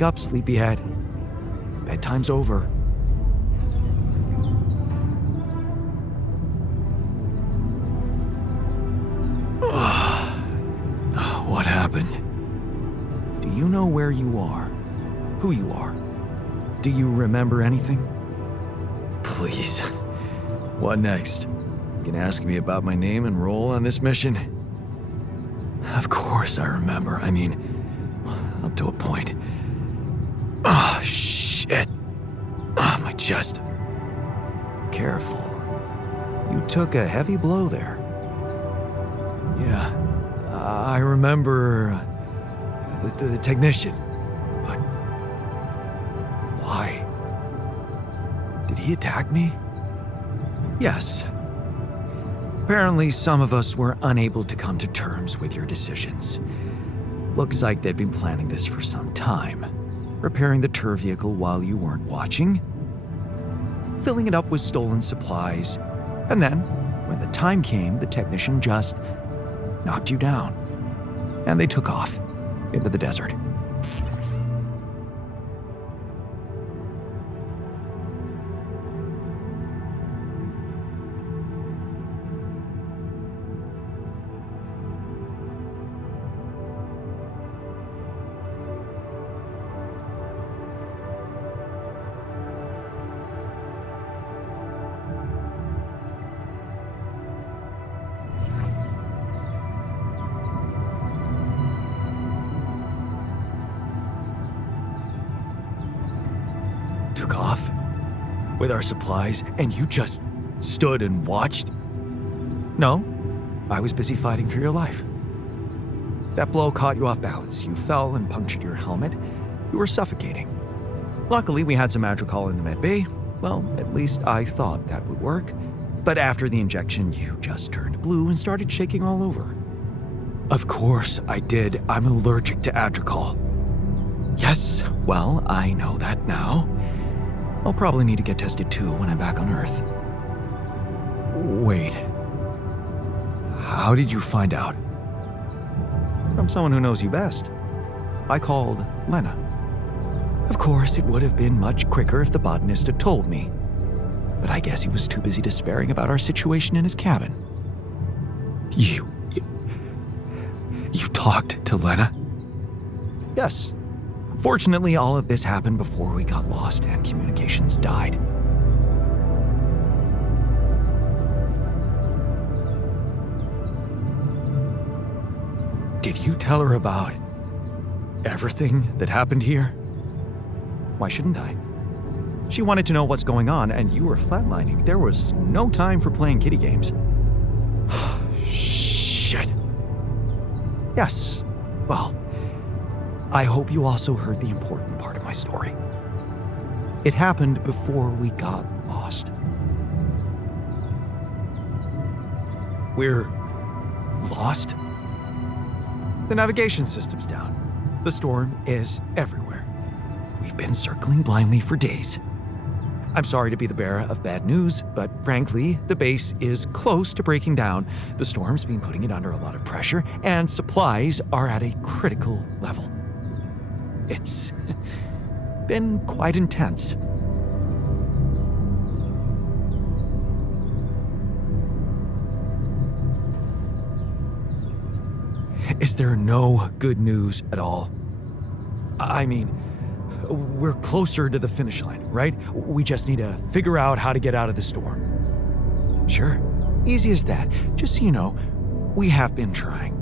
Wake up, sleepyhead. Bedtime's over. What happened? Do you know where you are? Who you are? Do you remember anything? Please. What next? You can ask me about my name and role on this mission? Of course I remember. I mean, up to a point. Oh, shit. Oh, my chest. Careful. You took a heavy blow there. Yeah, I remember the technician. But why? Did he attack me? Yes. Apparently, some of us were unable to come to terms with your decisions. Looks like they'd been planning this for some time. Repairing the tour vehicle while you weren't watching. Filling it up with stolen supplies. And then, when the time came, the technician just knocked you down. And they took off into the desert. Took off with our supplies, and you just stood and watched? No, I was busy fighting for your life. That blow caught you off balance. You fell and punctured your helmet. You were suffocating. Luckily, we had some Adricol in the med bay. Well, at least I thought that would work. But after the injection, you just turned blue and started shaking all over. Of course I did. I'm allergic to Adricol. Yes, well, I know that now. I'll probably need to get tested too when I'm back on Earth. Wait. How did you find out? From someone who knows you best. I called Lena. Of course, it would have been much quicker if the botanist had told me. But I guess he was too busy despairing about our situation in his cabin. You talked to Lena? Yes. Fortunately, all of this happened before we got lost and communications died. Did you tell her about everything that happened here? Why shouldn't I? She wanted to know what's going on, and you were flatlining. There was no time for playing kiddie games. Shit. Yes. Well, I hope you also heard the important part of my story. It happened before we got lost. We're lost? The navigation system's down. The storm is everywhere. We've been circling blindly for days. I'm sorry to be the bearer of bad news, but frankly, the base is close to breaking down. The storm's been putting it under a lot of pressure, and supplies are at a critical level. It's been quite intense. Is there no good news at all? I mean, we're closer to the finish line, right? We just need to figure out how to get out of the storm. Sure, easy as that. Just so you know, we have been trying.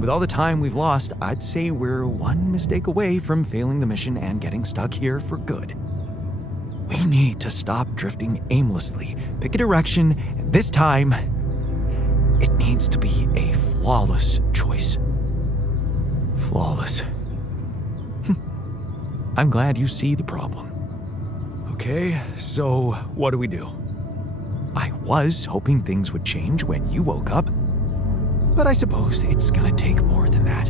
With all the time we've lost, I'd say we're one mistake away from failing the mission and getting stuck here for good. We need to stop drifting aimlessly, pick a direction, and this time, it needs to be a flawless choice. Flawless. I'm glad you see the problem. Okay, so what do we do? I was hoping things would change when you woke up, but I suppose it's gonna take more than that.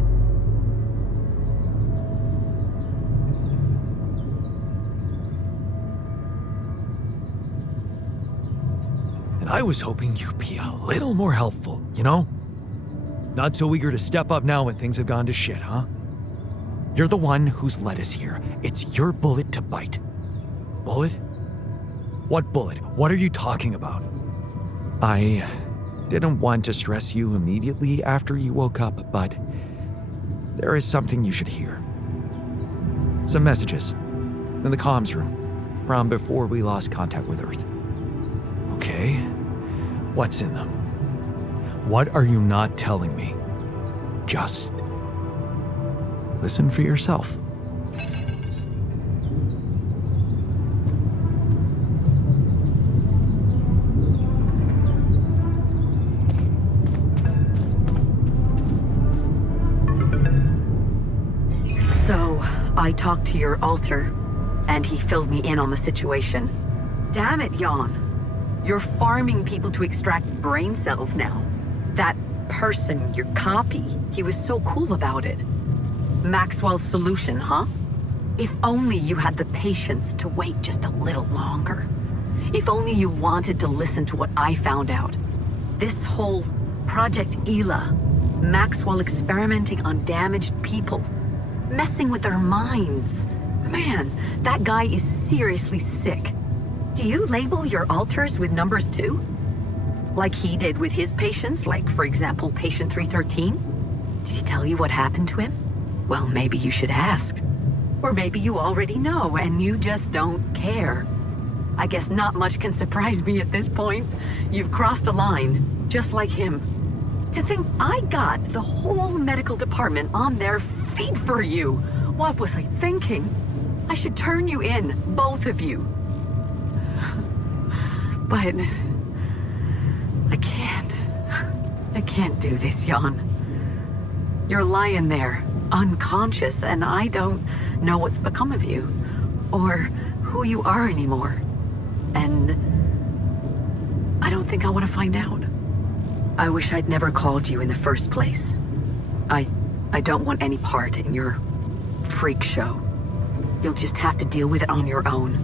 And I was hoping you'd be a little more helpful, you know? Not so eager to step up now when things have gone to shit, huh? You're the one who's led us here. It's your bullet to bite. Bullet? What bullet? What are you talking about? I didn't want to stress you immediately after you woke up, but there is something you should hear. Some messages in the comms room from before we lost contact with Earth. Okay, what's in them? What are you not telling me? Just listen for yourself. So, I talked to your alter, and he filled me in on the situation. Damn it, Jan. You're farming people to extract brain cells now. That person, your copy, he was so cool about it. Maxwell's solution, huh? If only you had the patience to wait just a little longer. If only you wanted to listen to what I found out. This whole Project Ela, Maxwell experimenting on damaged people, messing with their minds. Man, that guy is seriously sick. Do you label your alters with numbers too? Like he did with his patients, like for example, patient 313? Did he tell you what happened to him? Well, maybe you should ask. Or maybe you already know and you just don't care. I guess not much can surprise me at this point. You've crossed a line, just like him. To think I got the whole medical department on their feet for you. What was I thinking? I should turn you in, both of you. But I can't do this, Jan. You're lying there, unconscious, and I don't know what's become of you, or who you are anymore. And I don't think I want to find out. I wish I'd never called you in the first place. I don't want any part in your freak show. You'll just have to deal with it on your own.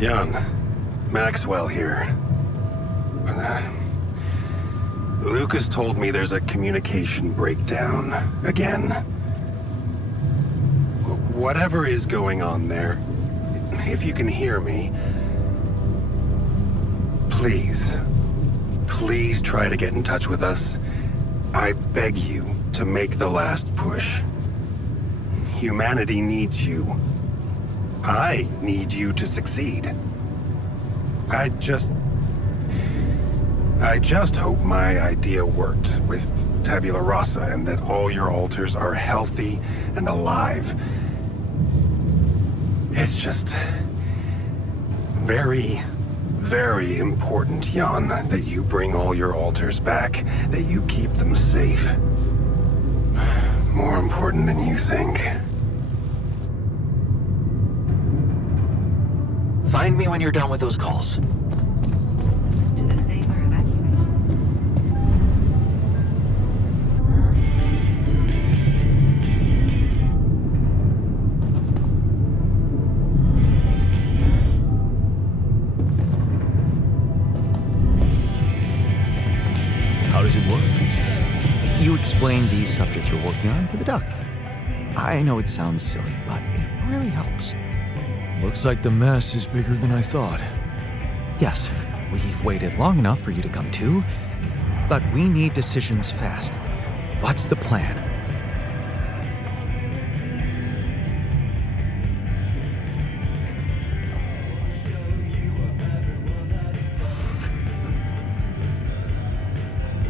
Jan, Maxwell here. Lucas told me there's a communication breakdown again. Whatever is going on there, if you can hear me, please try to get in touch with us. I beg you to make the last push. Humanity needs you. I need you to succeed. I just hope my idea worked with Tabula Rasa and that all your alters are healthy and alive. It's just very, very important, Jan, that you bring all your alters back, that you keep them safe. More important than you think. Find me when you're done with those calls. How does it work? You explain these subjects you're working on to the duck. I know it sounds silly, but it really helps. Looks like the mess is bigger than I thought. Yes, we've waited long enough for you to come to, but we need decisions fast. What's the plan?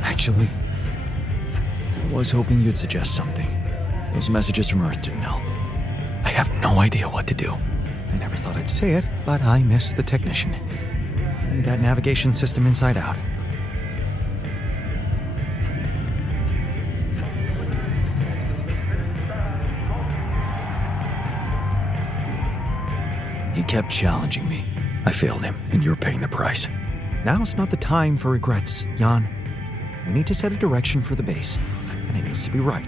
Actually, I was hoping you'd suggest something. Those messages from Earth didn't help. I have no idea what to do. I never thought I'd say it, but I miss the technician. I knew that navigation system inside out. He kept challenging me. I failed him, and you're paying the price. Now's not the time for regrets, Jan. We need to set a direction for the base, and it needs to be right.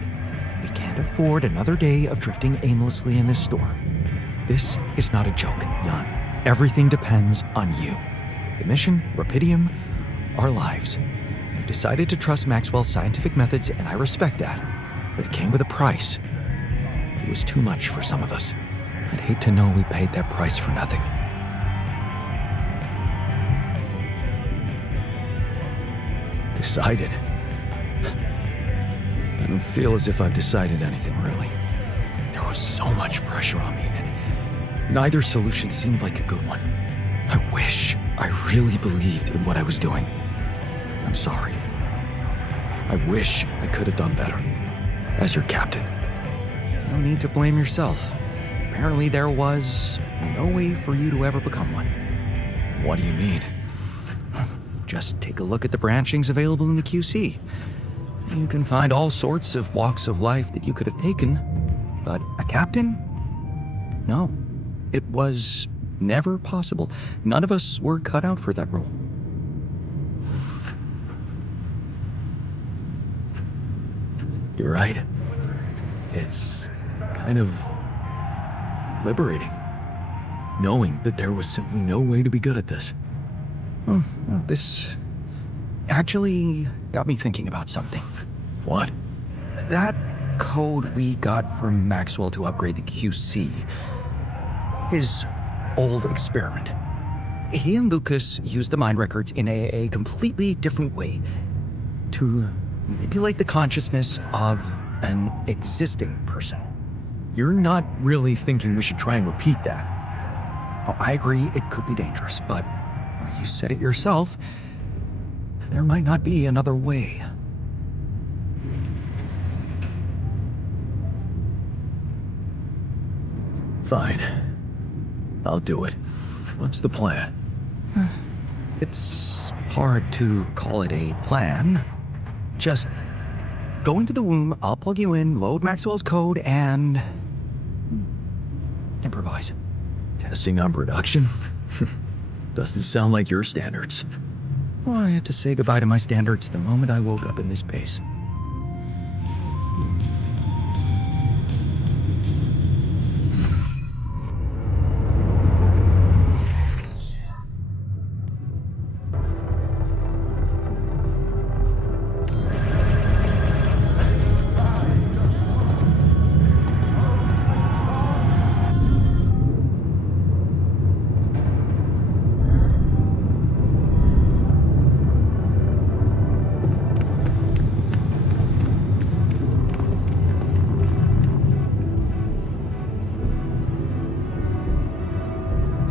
We can't afford another day of drifting aimlessly in this storm. This is not a joke, Jan. Everything depends on you. The mission, Rapidium, our lives. You decided to trust Maxwell's scientific methods, and I respect that. But it came with a price. It was too much for some of us. I'd hate to know we paid that price for nothing. Decided? I don't feel as if I've decided anything, really. There was so much pressure on me, and neither solution seemed like a good one. I wish I really believed in what I was doing. I'm sorry. I wish I could have done better. As your captain. No need to blame yourself. Apparently there was no way for you to ever become one. What do you mean? Just take a look at the branchings available in the QC. You can find all sorts of walks of life that you could have taken, but a captain? No. It was never possible. None of us were cut out for that role. You're right. It's kind of liberating, knowing that there was simply no way to be good at this. Well, this actually got me thinking about something. What? That code we got from Maxwell to upgrade the QC. His old experiment. He and Lucas used the mind records in a completely different way to manipulate the consciousness of an existing person. You're not really thinking we should try and repeat that? Oh, I agree it could be dangerous, but you said it yourself. There might not be another way. Fine. I'll do it. What's the plan? It's hard to call it a plan. Just go into the womb, I'll plug you in, load Maxwell's code, and improvise. Testing on production? Doesn't sound like your standards. Well, I had to say goodbye to my standards the moment I woke up in this base.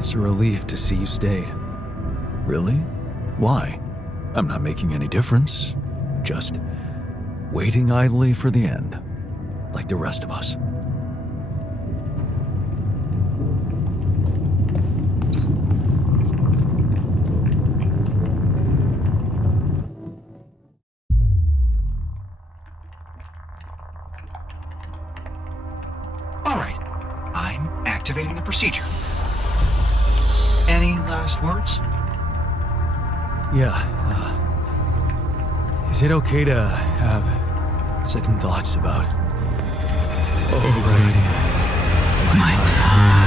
It's a relief to see you stayed. Really? Why? I'm not making any difference. Just waiting idly for the end, like the rest of us. All right, I'm activating the procedure. Any last words? Yeah, is it okay to have second thoughts about overriding my time?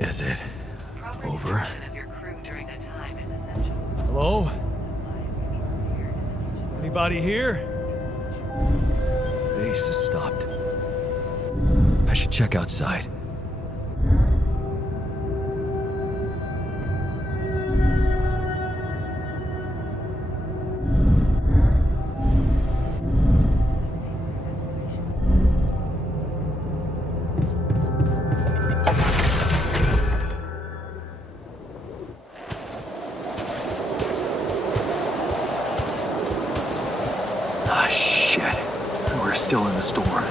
Is it over? Hello? Anybody here? Base has stopped. I should check outside. Still in the storm.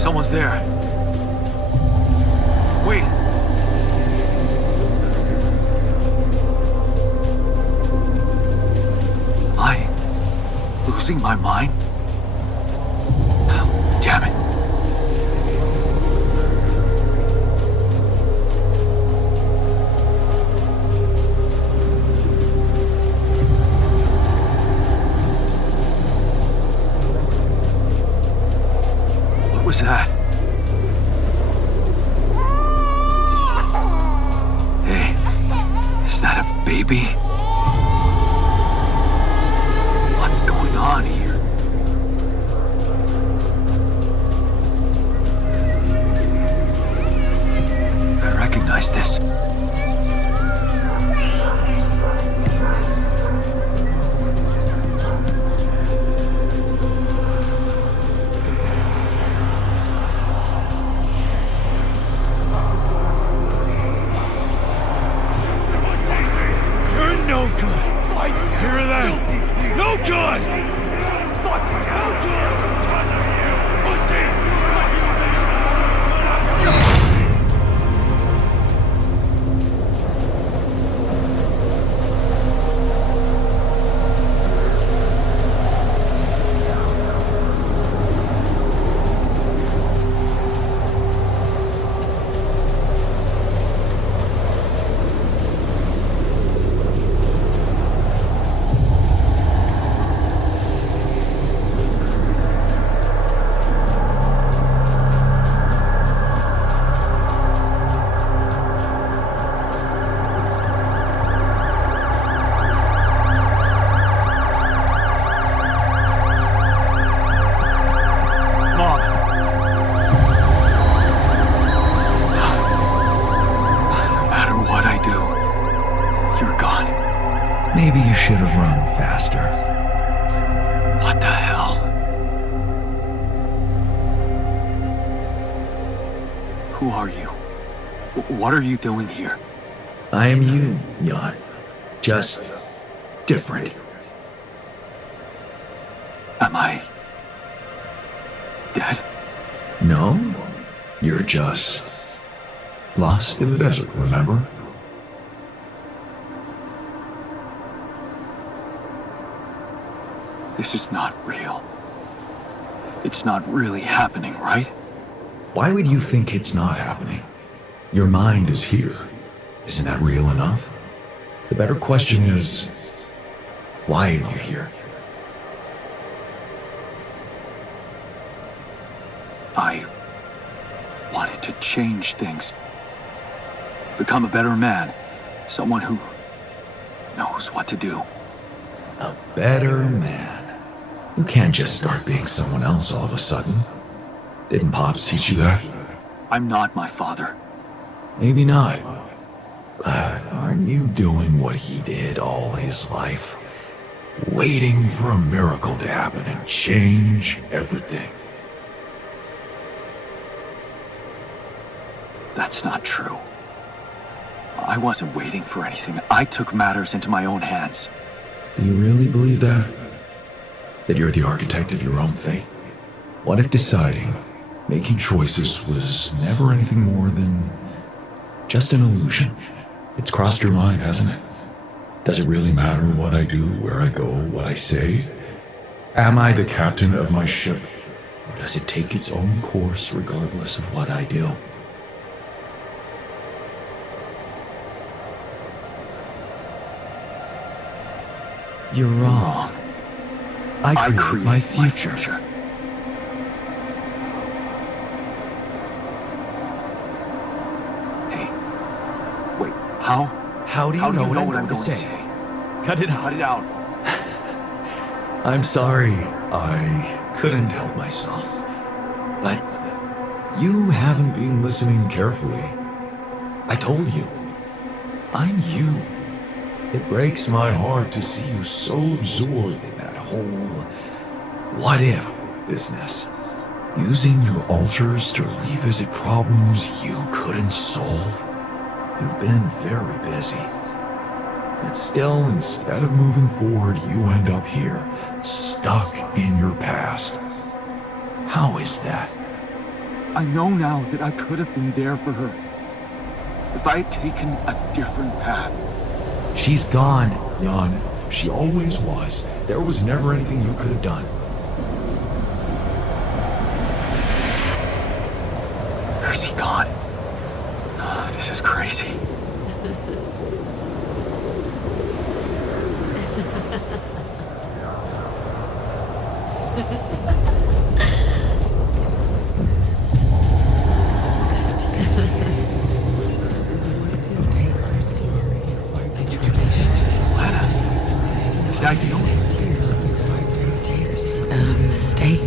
Someone's there. Wait. Am I losing my mind? Oh, damn it. What was that? Hey, is that a baby? What's going on here? I recognize this. You're no good. Hear that? No good. Fuck no good. Because of you, pussy. Mom. No matter what I do, you're gone. Maybe you should have run faster. What the hell? Who are you? What are you doing here? I am you, Jan. Just different. Am I dead? No, you're just lost in the desert, remember? This is not real. It's not really happening, right? Why would you think it's not happening? Your mind is here. Isn't that real enough? The better question is, why are you here? I wanted to change things. Become a better man. Someone who knows what to do. A better man. You can't just start being someone else all of a sudden. Didn't Pops teach you that? I'm not my father. Maybe not. But aren't you doing what he did all his life? Waiting for a miracle to happen and change everything. That's not true. I wasn't waiting for anything. I took matters into my own hands. Do you really believe that? That you're the architect of your own fate? What if deciding, making choices was never anything more than just an illusion? It's crossed your mind, hasn't it? Does it really matter what I do, where I go, what I say? Am I the captain of my ship? Or does it take its own course regardless of what I do? You're wrong. I create my future. Hey, wait, how? How do you know what I'm going to say? Cut it out. Cut it out. I'm sorry. I couldn't help myself. But you haven't been listening carefully. I told you. I'm you. It breaks my heart to see you so absorbed in that whole what-if business. Using your alters to revisit problems you couldn't solve. You've been very busy. But still, instead of moving forward, you end up here, stuck in your past. How is that? I know now that I could have been there for her. If I had taken a different path. She's gone, Jan. She always was. There was never anything you could have done. Where's he gone? Oh, this is crazy. Is that you? It's a mistake.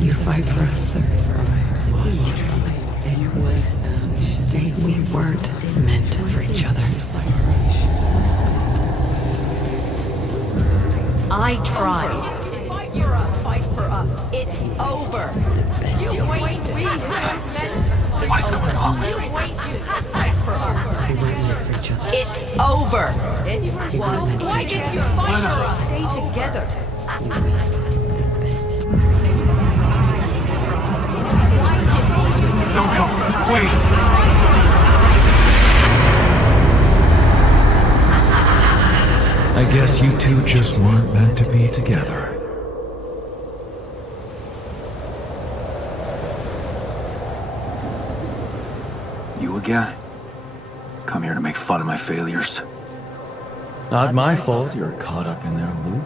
You fight for us. We weren't meant for each other. I tried. Fight for us. It's over. What is going on with me? It's over. Why didn't you fight for us? Stay together. Don't go. Wait. I guess you two just weren't meant to be together. You again? Come here to make fun of my failures. Not my fault you're caught up in their loop.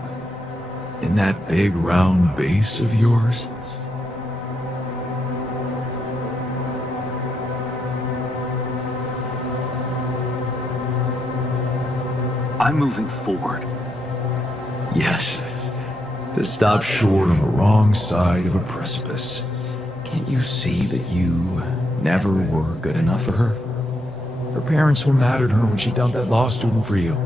In that big round base of yours. I'm moving forward. Yes. To stop short on the wrong side of a precipice. Can't you see that you never were good enough for her? Her parents were mad at her when she dumped that law student for you.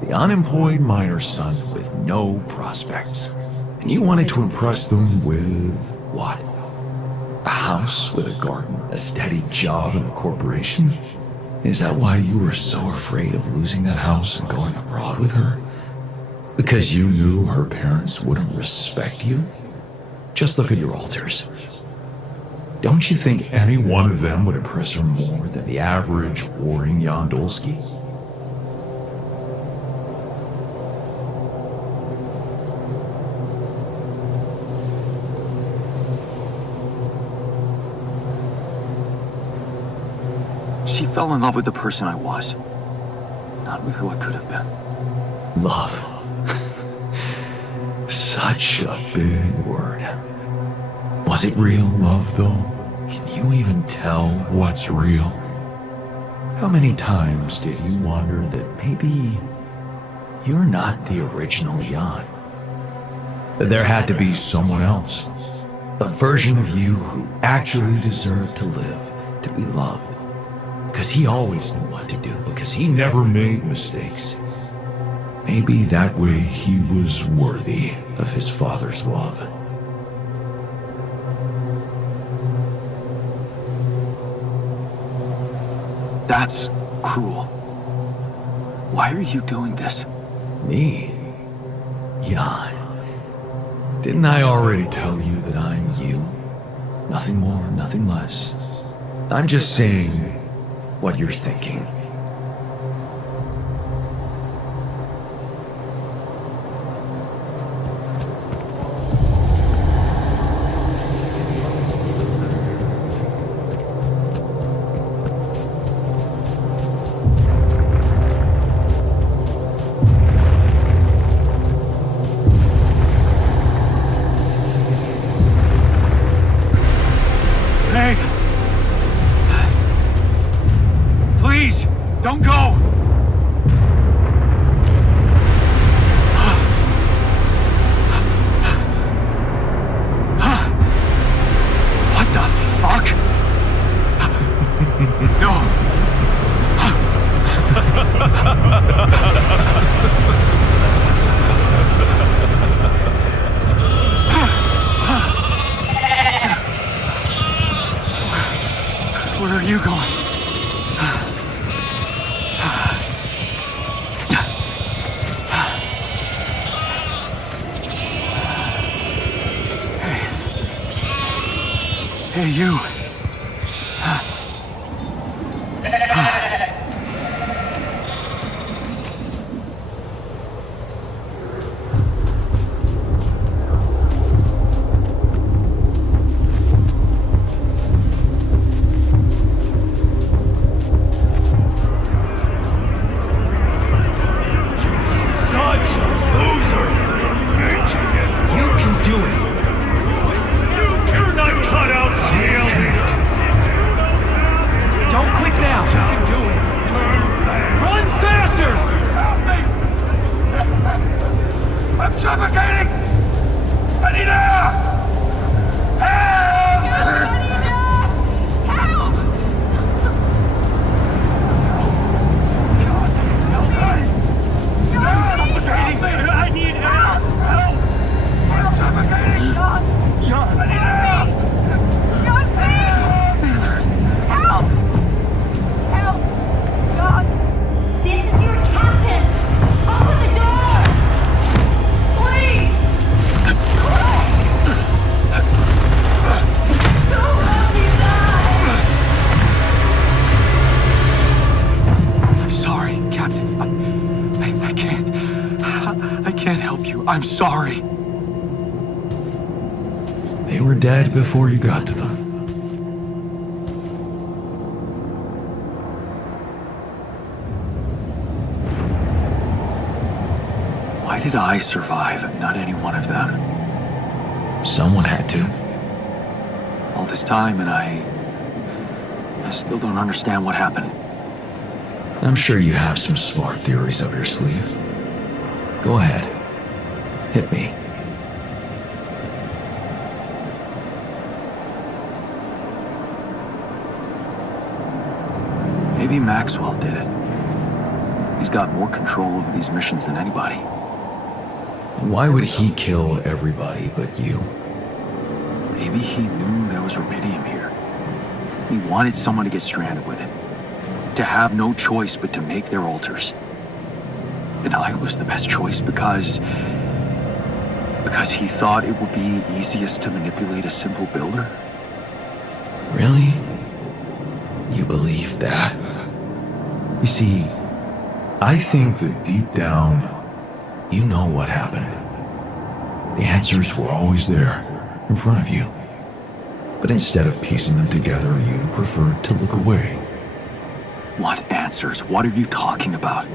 The unemployed miner's son with no prospects. And you wanted to impress them with what? A house with a garden, a steady job in a corporation? Is that why you were so afraid of losing that house and going abroad with her? Because you knew her parents wouldn't respect you? Just look at your alters. Don't you think any one of them would impress her more than the average warring Yandolski? She fell in love with the person I was, not with who I could have been. Love. Such a big word. Was it real love, though? Can you even tell what's real? How many times did you wonder that maybe you're not the original Jan? That there had to be someone else, a version of you who actually deserved to live, to be loved. Because he always knew what to do, because he never made mistakes. Maybe that way he was worthy of his father's love. That's cruel. Why are you doing this? Me? Jan. Didn't I already tell you that I'm you? Nothing more, nothing less. I'm just saying what you're thinking. Hey! Please, don't go! What the fuck? No! Where are you going? Hey, you. I'm sorry. They were dead before you got to them. Why did I survive and not any one of them? Someone had to. All this time and I still don't understand what happened. I'm sure you have some smart theories up your sleeve. Go ahead. Hit me. Maybe Maxwell did it. He's got more control over these missions than anybody. And why would he kill everybody but you? Maybe he knew there was rubidium here. He wanted someone to get stranded with it. To have no choice but to make their altars. And I was the best choice because he thought it would be easiest to manipulate a simple builder? Really? You believe that? You see, I think that deep down, you know what happened. The answers were always there, in front of you. But instead of piecing them together, you preferred to look away. What answers? What are you talking about?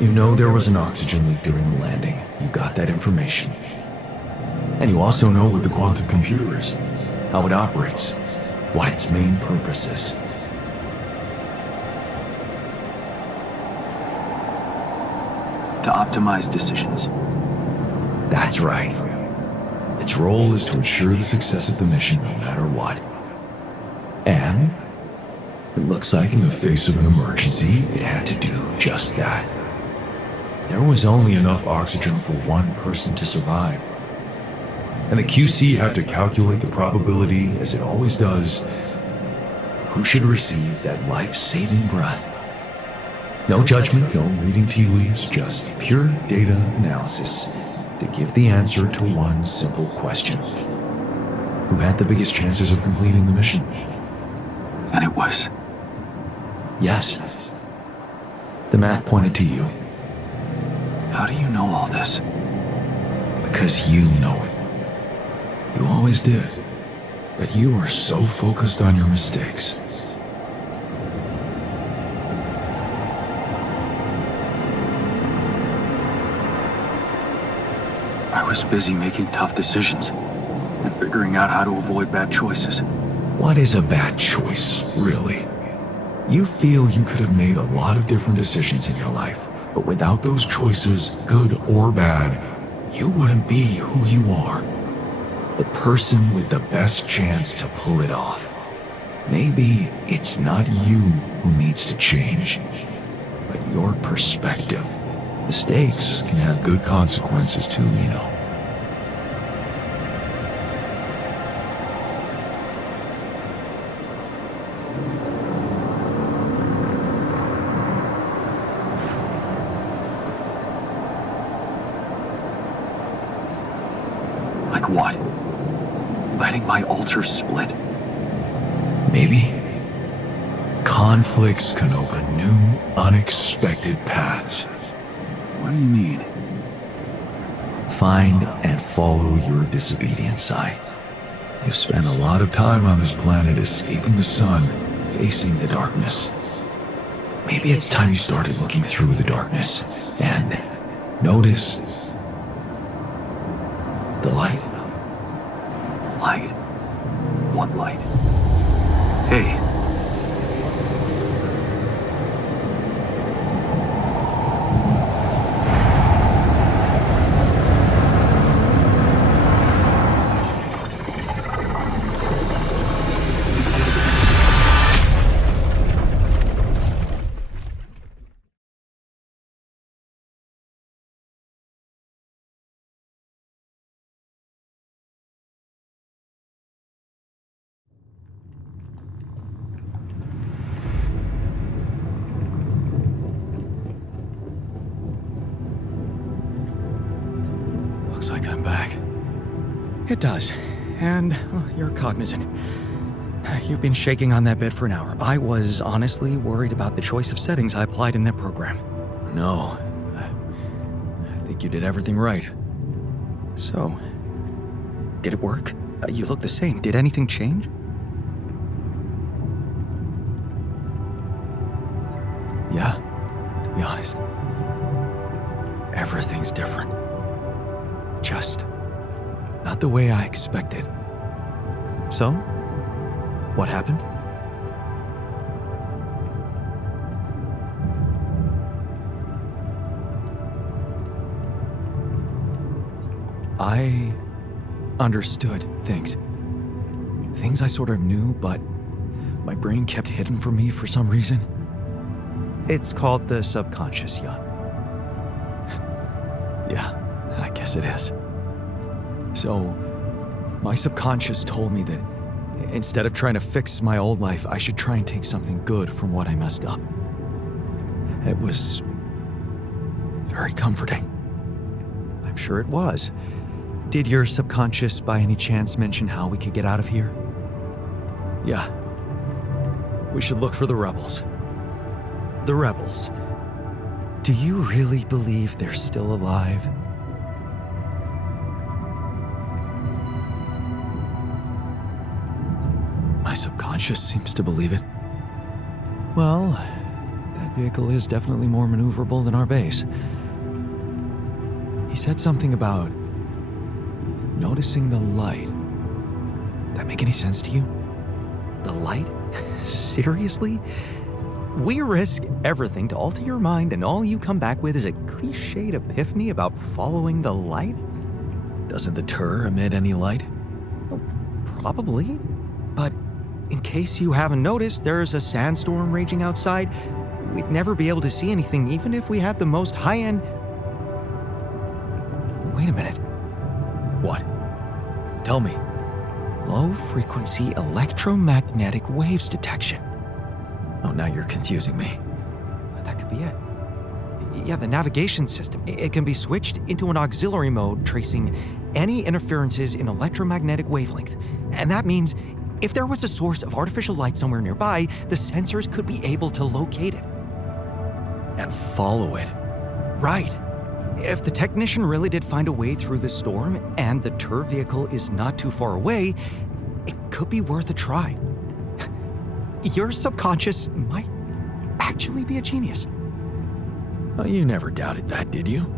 You know there was an oxygen leak during the landing. You got that information. And you also know what the quantum computer is, how it operates, what its main purpose is. To optimize decisions. That's right. Its role is to ensure the success of the mission no matter what. And it looks like in the face of an emergency, it had to do just that. There was only enough oxygen for one person to survive. And the QC had to calculate the probability, as it always does, who should receive that life-saving breath. No judgment, no reading tea leaves, just pure data analysis to give the answer to one simple question. Who had the biggest chances of completing the mission? And it was? Yes. The math pointed to you. How do you know all this? Because you know it. You always did. But you were so focused on your mistakes. I was busy making tough decisions and figuring out how to avoid bad choices. What is a bad choice, really? You feel you could have made a lot of different decisions in your life, but without those choices, good or bad, you wouldn't be who you are. The person with the best chance to pull it off. Maybe it's not you who needs to change, but your perspective. Mistakes can have good consequences too, you know. Like what? Letting my altar split? Maybe conflicts can open new, unexpected paths. What do you mean? Find and follow your disobedient side. You've spent a lot of time on this planet escaping the sun, facing the darkness. Maybe it's time you started looking through the darkness and notice the light. Light? What light? Hey. Looks like I'm back. It does. And you're cognizant. You've been shaking on that bed for an hour. I was honestly worried about the choice of settings I applied in that program. No. I think you did everything right. So, did it work? You look the same. Did anything change? Yeah, to be honest. Everything's different. Just not the way I expected. So, what happened? I understood things. Things I sort of knew, but my brain kept hidden from me for some reason. It's called the subconscious, Jan. Yeah, I guess it is. So, my subconscious told me that instead of trying to fix my old life, I should try and take something good from what I messed up. It was very comforting. I'm sure it was. Did your subconscious by any chance mention how we could get out of here? Yeah. We should look for the rebels. The rebels? Do you really believe they're still alive? My subconscious seems to believe it. Well, that vehicle is definitely more maneuverable than our base. He said something about noticing the light. That make any sense to you? The light? Seriously? We risk everything to alter your mind, and all you come back with is a cliched epiphany about following the light? Doesn't the tur emit any light? Well, probably. But in case you haven't noticed, there's a sandstorm raging outside. We'd never be able to see anything, even if we had the most high-end... Wait a minute. What? Tell me. Low-frequency electromagnetic waves detection. Oh, now you're confusing me. That could be it. Yeah, the navigation system. It can be switched into an auxiliary mode, tracing any interferences in electromagnetic wavelength. And that means if there was a source of artificial light somewhere nearby, the sensors could be able to locate it. And follow it. Right. If the technician really did find a way through the storm, and the tur vehicle is not too far away, it could be worth a try. Your subconscious might actually be a genius. Well, you never doubted that, did you?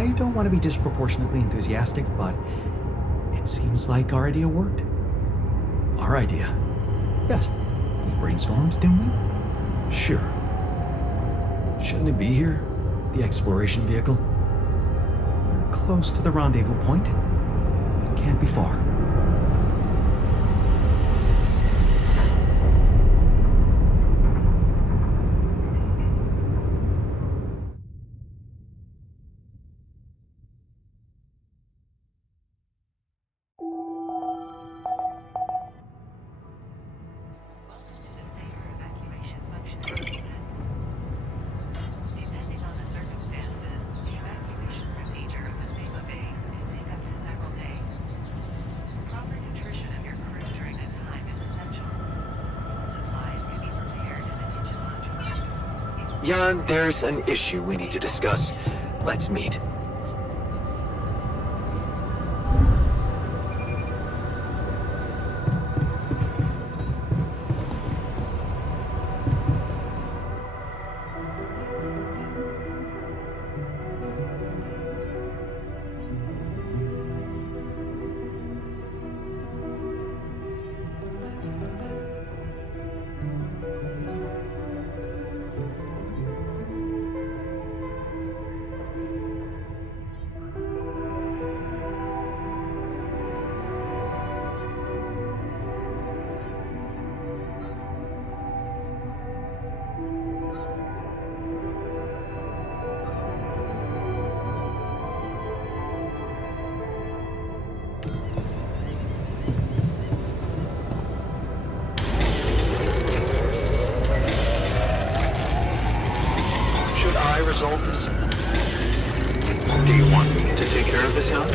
I don't want to be disproportionately enthusiastic, but it seems like our idea worked. Our idea? Yes. We brainstormed, didn't we? Sure. Shouldn't it be here? The exploration vehicle? We're close to the rendezvous point. It can't be far. Jan, there's an issue we need to discuss. Let's meet. Resolve this? Do you want me to take care of this, Jan?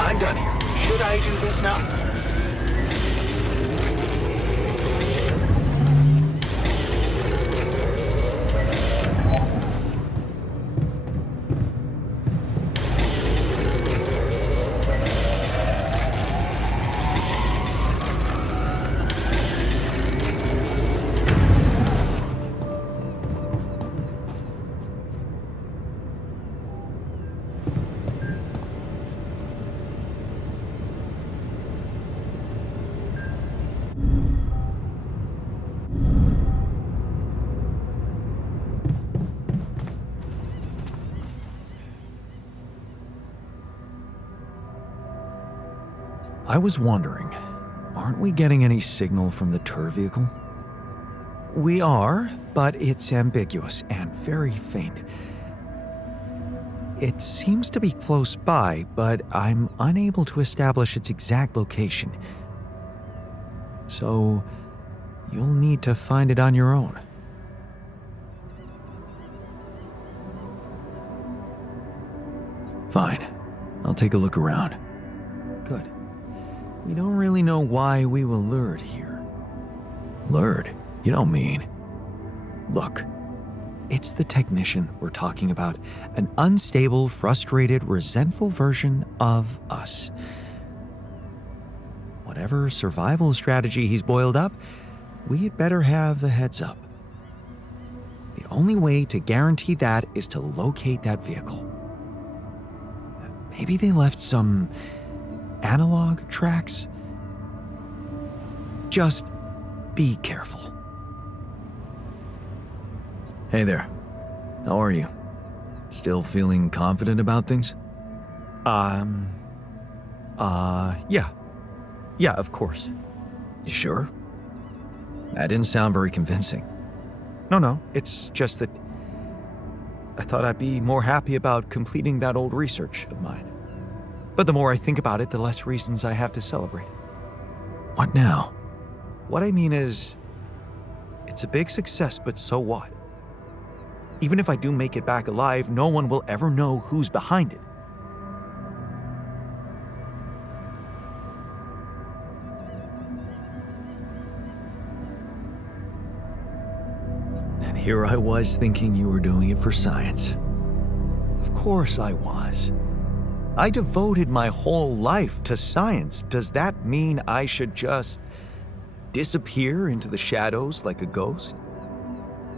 I'm done here. Should I do this now? I was wondering, aren't we getting any signal from the tour vehicle? We are, but it's ambiguous and very faint. It seems to be close by, but I'm unable to establish its exact location. So, you'll need to find it on your own. Fine. I'll take a look around. Good. We don't really know why we were lured here. Lured? You don't mean... Look, it's the technician we're talking about. An unstable, frustrated, resentful version of us. Whatever survival strategy he's boiled up, we'd better have a heads up. The only way to guarantee that is to locate that vehicle. Maybe they left some analog tracks? Just be careful. Hey there. How are you? Still feeling confident about things? Yeah. Yeah, of course. You sure? That didn't sound very convincing. No, it's just that I thought I'd be more happy about completing that old research of mine. But the more I think about it, the less reasons I have to celebrate. What now? What I mean is, It's a big success, but so what? Even if I do make it back alive, no one will ever know who's behind it. And here I was thinking you were doing it for science. Of course I was. I devoted my whole life to science. Does that mean I should just disappear into the shadows like a ghost?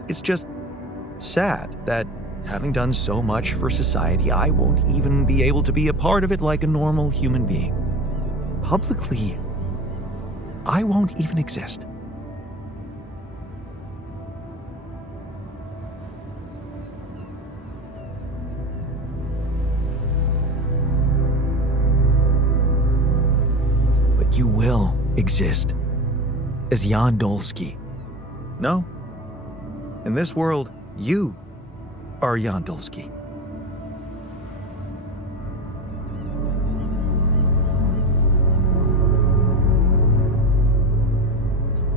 It's just sad that having done so much for society, I won't even be able to be a part of it like a normal human being. Publicly, I won't even exist. But you will exist as Jan Dolsky. No. In this world, you are Jan Dolsky.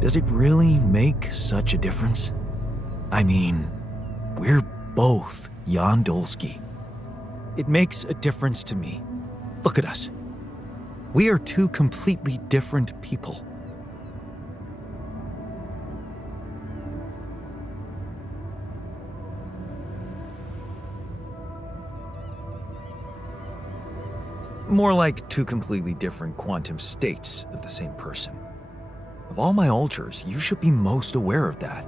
Does it really make such a difference? I mean, we're both Jan Dolsky. It makes a difference to me. Look at us. We are two completely different people. More like two completely different quantum states of the same person. Of all my alters, you should be most aware of that.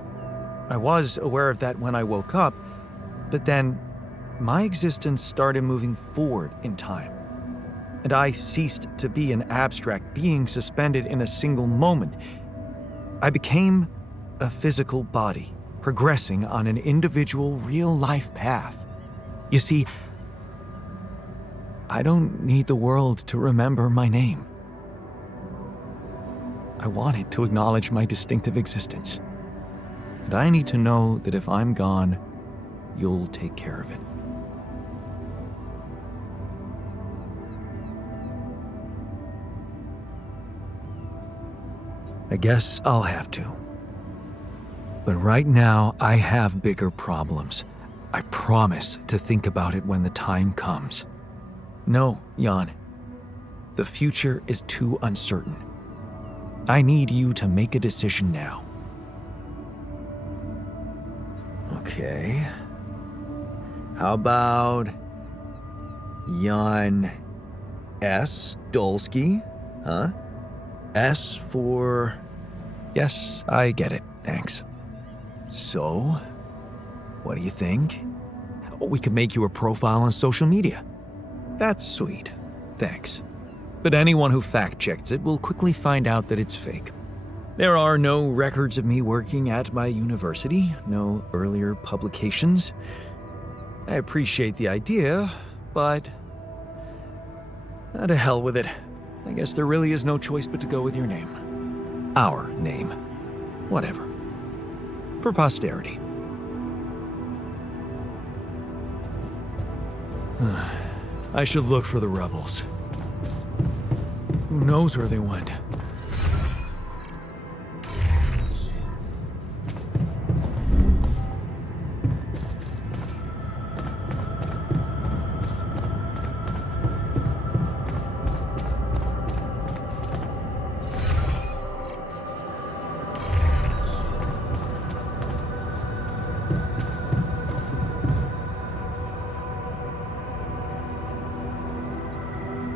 I was aware of that when I woke up, but then my existence started moving forward in time, and I ceased to be an abstract being suspended in a single moment. I became a physical body, progressing on an individual real-life path. You see, I don't need the world to remember my name. I want it to acknowledge my distinctive existence. And I need to know that if I'm gone, you'll take care of it. I guess I'll have to. But right now, I have bigger problems. I promise to think about it when the time comes. No, Jan. The future is too uncertain. I need you to make a decision now. Okay. How about Jan S. Dolsky? Huh? S for... Yes, I get it. Thanks. So, what do you think? We could make you a profile on social media. That's sweet. Thanks. But anyone who fact-checks it will quickly find out that it's fake. There are no records of me working at my university, no earlier publications. I appreciate the idea, but... to hell with it. I guess there really is no choice but to go with your name. Our name. Whatever. For posterity. I should look for the rebels. Who knows where they went?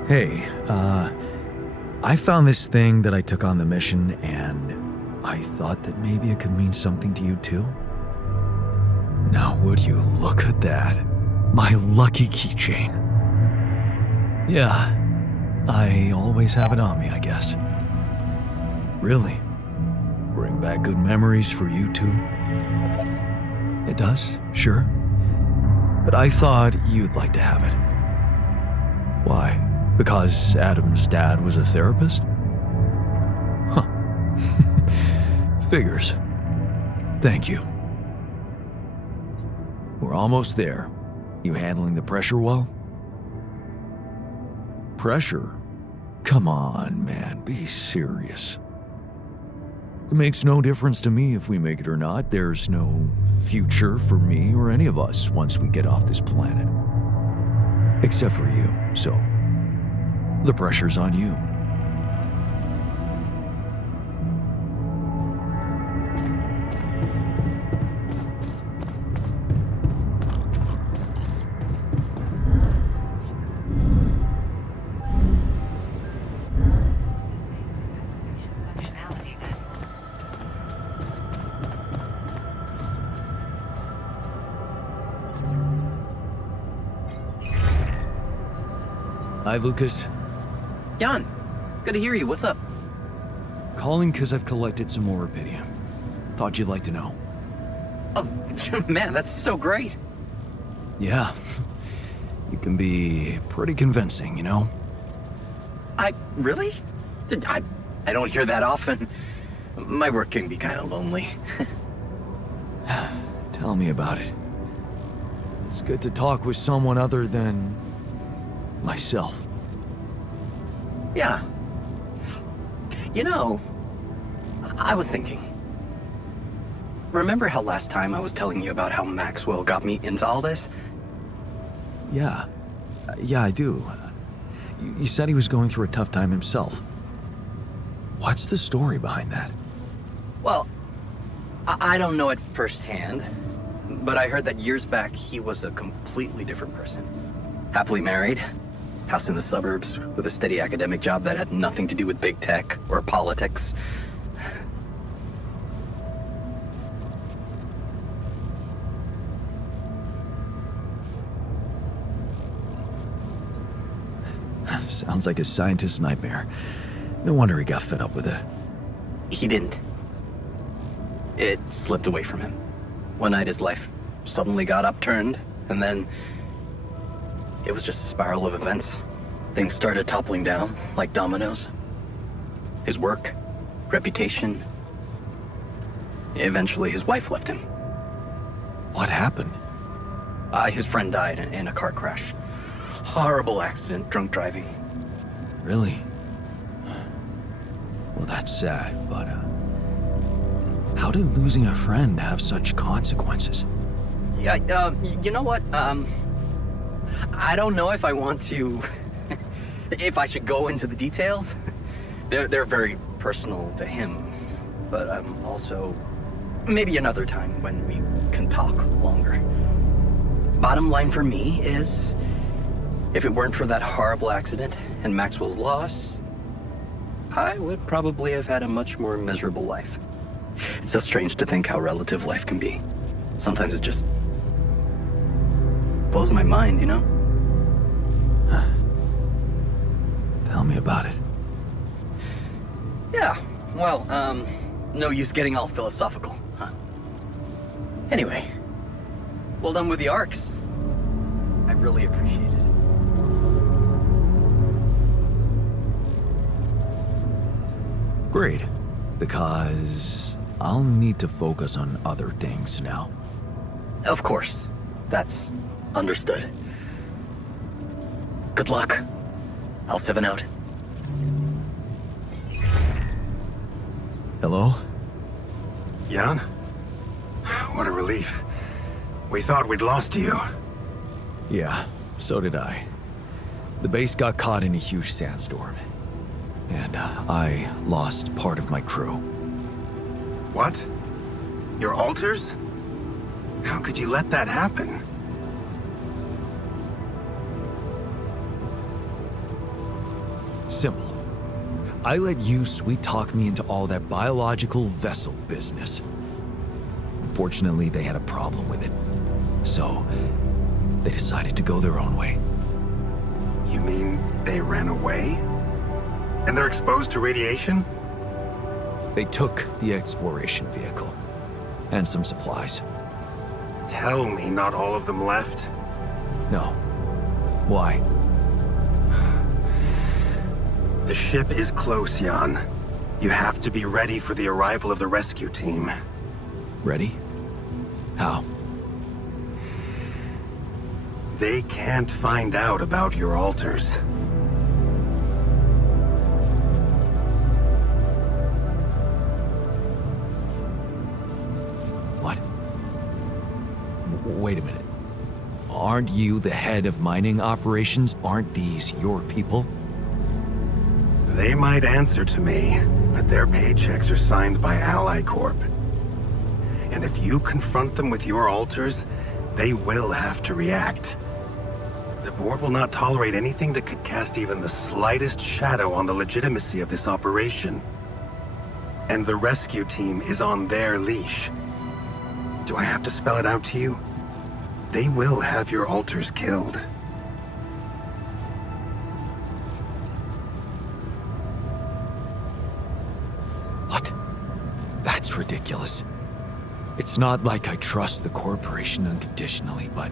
Hey, I found this thing that I took on the mission, and I thought that maybe it could mean something to you too. Now would you look at that? My lucky keychain. Yeah, I always have it on me, I guess. Really? Bring back good memories for you too? It does, sure. But I thought you'd like to have it. Why? Because Adam's dad was a therapist? Huh. Figures. Thank you. We're almost there. You handling the pressure well? Pressure? Come on, man, be serious. It makes no difference to me if we make it or not. There's no future for me or any of us once we get off this planet. Except for you, so the pressure's on you. Hi, Lucas. Jan, good to hear you. What's up? Calling because I've collected some more Rubidium. Thought you'd like to know. Oh, man, that's so great. Yeah. You can be pretty convincing, you know? Really? I don't hear that often. My work can be kind of lonely. Tell me about it. It's good to talk with someone other than myself. Yeah. You know, I was thinking. Remember how last time I was telling you about how Maxwell got me into all this? Yeah. Yeah, I do. You said he was going through a tough time himself. What's the story behind that? Well, I don't know it firsthand, but I heard that years back he was a completely different person. Happily married, house in the suburbs, with a steady academic job that had nothing to do with big tech or politics. Sounds like a scientist's nightmare. No wonder he got fed up with it. He didn't. It slipped away from him. One night his life suddenly got upturned, and then it was just a spiral of events. Things started toppling down like dominoes. His work, reputation. Eventually his wife left him. What happened? His friend died in a car crash. Horrible accident, drunk driving. Really? Well, that's sad, but how did losing a friend have such consequences? Yeah, you know what? I don't know if I want to... if I should go into the details. They're very personal to him. But also... maybe another time when we can talk longer. Bottom line for me is... if it weren't for that horrible accident and Maxwell's loss, I would probably have had a much more miserable life. It's so strange to think how relative life can be. Sometimes it just blows my mind, you know? Tell me about it. Yeah, well, no use getting all philosophical, huh? Anyway, well done with the arcs. I really appreciate it. Great, because I'll need to focus on other things now. Of course, that's understood. Good luck. I'll 7 out. Hello? Jan? What a relief. We thought we'd lost you. Yeah, so did I. The base got caught in a huge sandstorm. And I lost part of my crew. What? Your alters? How could you let that happen? Simple. I let you sweet-talk me into all that biological vessel business. Unfortunately, they had a problem with it. So, they decided to go their own way. You mean they ran away? And they're exposed to radiation? They took the exploration vehicle. And some supplies. Tell me not all of them left. No. Why? The ship is close, Jan. You have to be ready for the arrival of the rescue team. Ready? How? They can't find out about your alters. Wait a minute. Aren't you the head of mining operations? Aren't these your people? They might answer to me, but their paychecks are signed by Ally Corp. And if you confront them with your alters, they will have to react. The board will not tolerate anything that could cast even the slightest shadow on the legitimacy of this operation. And the rescue team is on their leash. Do I have to spell it out to you? They will have your alters killed. What? That's ridiculous. It's not like I trust the corporation unconditionally, but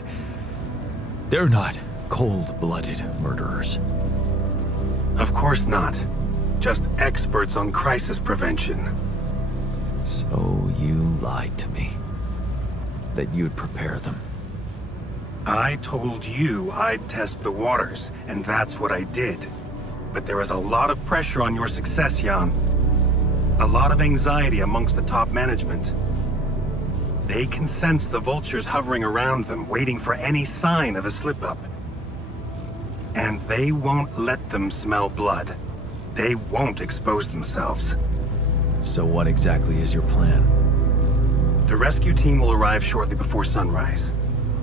they're not cold-blooded murderers. Of course not. Just experts on crisis prevention. So you lied to me. That you'd prepare them. I told you I'd test the waters, and that's what I did. But there is a lot of pressure on your success, Jan. A lot of anxiety amongst the top management. They can sense the vultures hovering around them, waiting for any sign of a slip-up. And they won't let them smell blood. They won't expose themselves. So what exactly is your plan? The rescue team will arrive shortly before sunrise.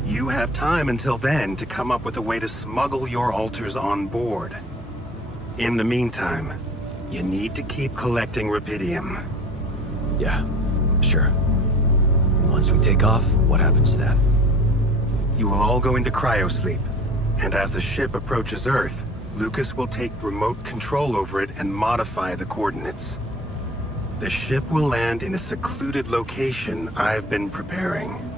You have time until then to come up with a way to smuggle your alters on board. In the meantime, you need to keep collecting Rapidium. Yeah, sure. Once we take off, what happens then? You will all go into cryosleep, and as the ship approaches Earth, Lucas will take remote control over it and modify the coordinates. The ship will land in a secluded location I've been preparing.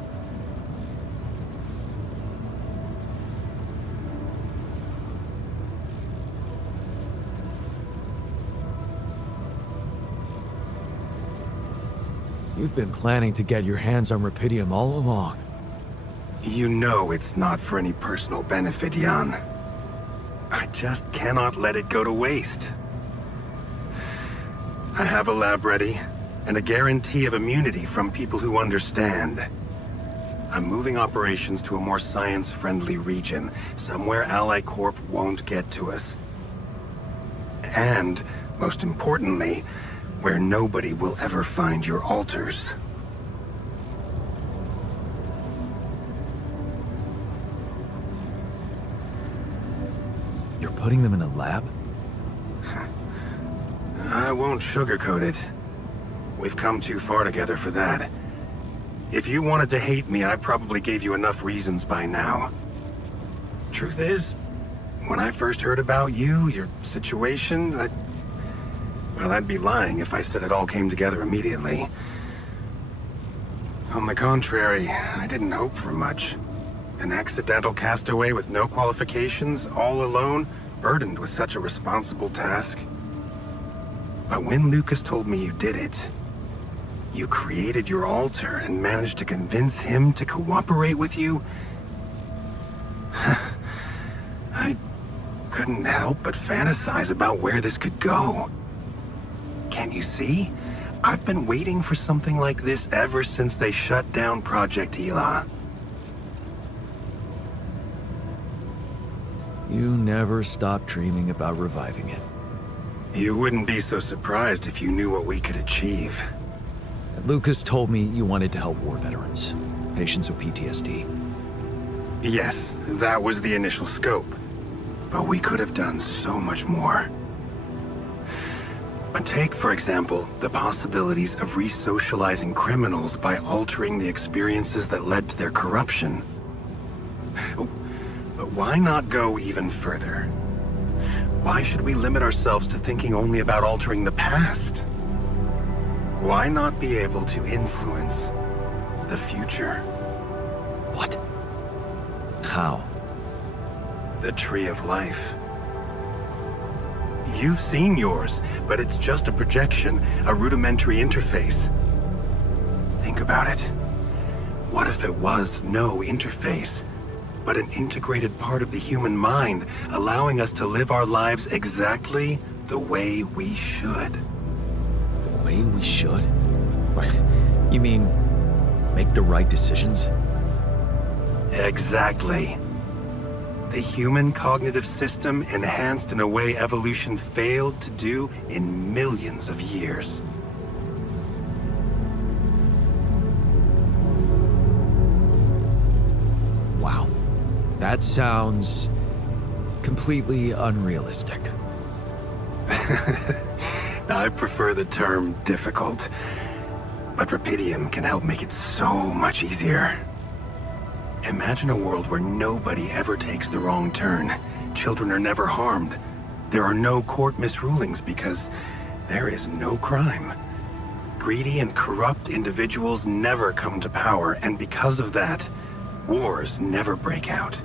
You've been planning to get your hands on Rapidium all along. You know it's not for any personal benefit, Jan. I just cannot let it go to waste. I have a lab ready, and a guarantee of immunity from people who understand. I'm moving operations to a more science-friendly region, somewhere Ally Corp won't get to us. And, most importantly, where nobody will ever find your alters. You're putting them in a lab? I won't sugarcoat it. We've come too far together for that. If you wanted to hate me, I probably gave you enough reasons by now. Truth is, when I first heard about you, your situation, well, I'd be lying if I said it all came together immediately. On the contrary, I didn't hope for much. An accidental castaway with no qualifications, all alone, burdened with such a responsible task. But when Lucas told me you did it, you created your alter and managed to convince him to cooperate with you, I couldn't help but fantasize about where this could go. Can't you see? I've been waiting for something like this ever since they shut down Project Ela. You never stopped dreaming about reviving it. You wouldn't be so surprised if you knew what we could achieve. Lucas told me you wanted to help war veterans, patients with PTSD. Yes, that was the initial scope. But we could have done so much more. But take, for example, the possibilities of re-socializing criminals by altering the experiences that led to their corruption. But why not go even further? Why should we limit ourselves to thinking only about altering the past? Why not be able to influence the future? What? How? The Tree of Life. You've seen yours, but it's just a projection, a rudimentary interface. Think about it. What if it was no interface, but an integrated part of the human mind, allowing us to live our lives exactly the way we should? The way we should? What? You mean, make the right decisions? Exactly. The human cognitive system enhanced in a way evolution failed to do in millions of years. Wow. That sounds completely unrealistic. I prefer the term difficult, but Rapidium can help make it so much easier. Imagine a world where nobody ever takes the wrong turn. Children are never harmed. There are no court misrulings because there is no crime. Greedy and corrupt individuals never come to power, and because of that, wars never break out.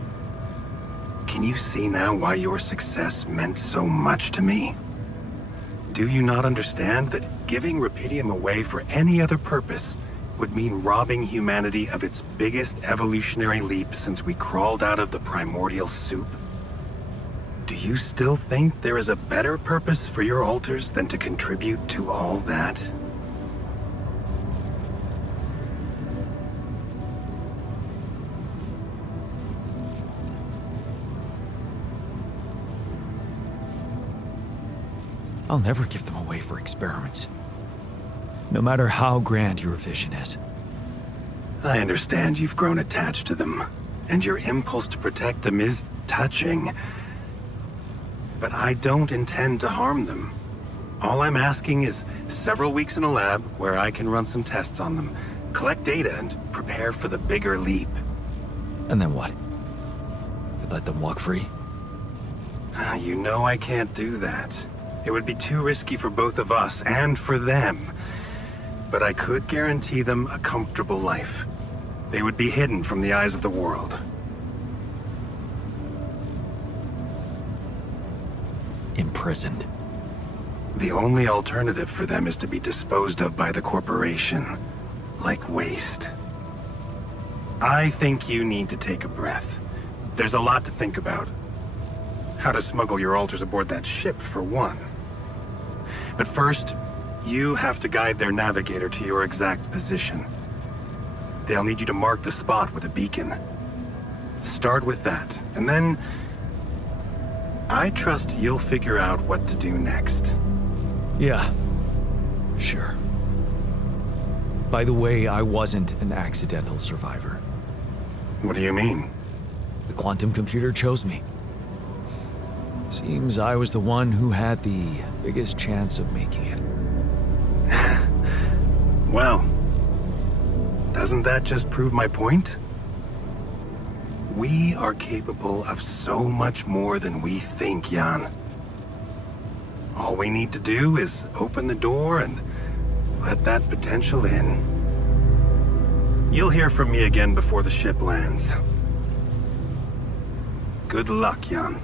Can you see now why your success meant so much to me? Do you not understand that giving Rapidium away for any other purpose would mean robbing humanity of its biggest evolutionary leap since we crawled out of the primordial soup? Do you still think there is a better purpose for your altars than to contribute to all that? I'll never give them away for experiments. No matter how grand your vision is. I understand you've grown attached to them, and your impulse to protect them is touching. But I don't intend to harm them. All I'm asking is several weeks in a lab where I can run some tests on them, collect data, and prepare for the bigger leap. And then what? You let them walk free? You know I can't do that. It would be too risky for both of us and for them. But I could guarantee them a comfortable life. They would be hidden from the eyes of the world. Imprisoned. The only alternative for them is to be disposed of by the corporation, like waste. I think you need to take a breath. There's a lot to think about. How to smuggle your altars aboard that ship, for one. But first, you have to guide their navigator to your exact position. They'll need you to mark the spot with a beacon. Start with that, and then I trust you'll figure out what to do next. Yeah, sure. By the way, I wasn't an accidental survivor. What do you mean? The quantum computer chose me. Seems I was the one who had the biggest chance of making it. Well, doesn't that just prove my point? We are capable of so much more than we think, Jan. All we need to do is open the door and let that potential in. You'll hear from me again before the ship lands. Good luck, Jan.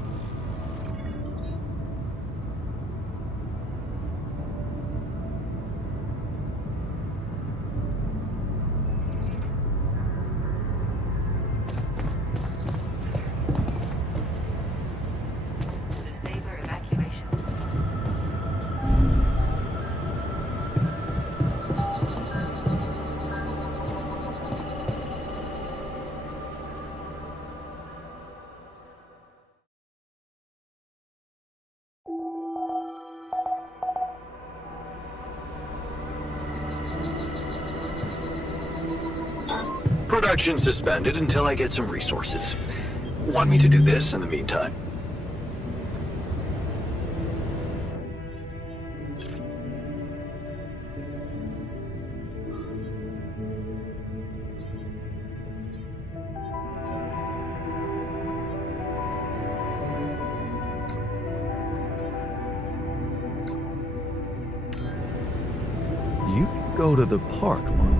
Production suspended until I get some resources. Want me to do this in the meantime? You go to the park, Mom.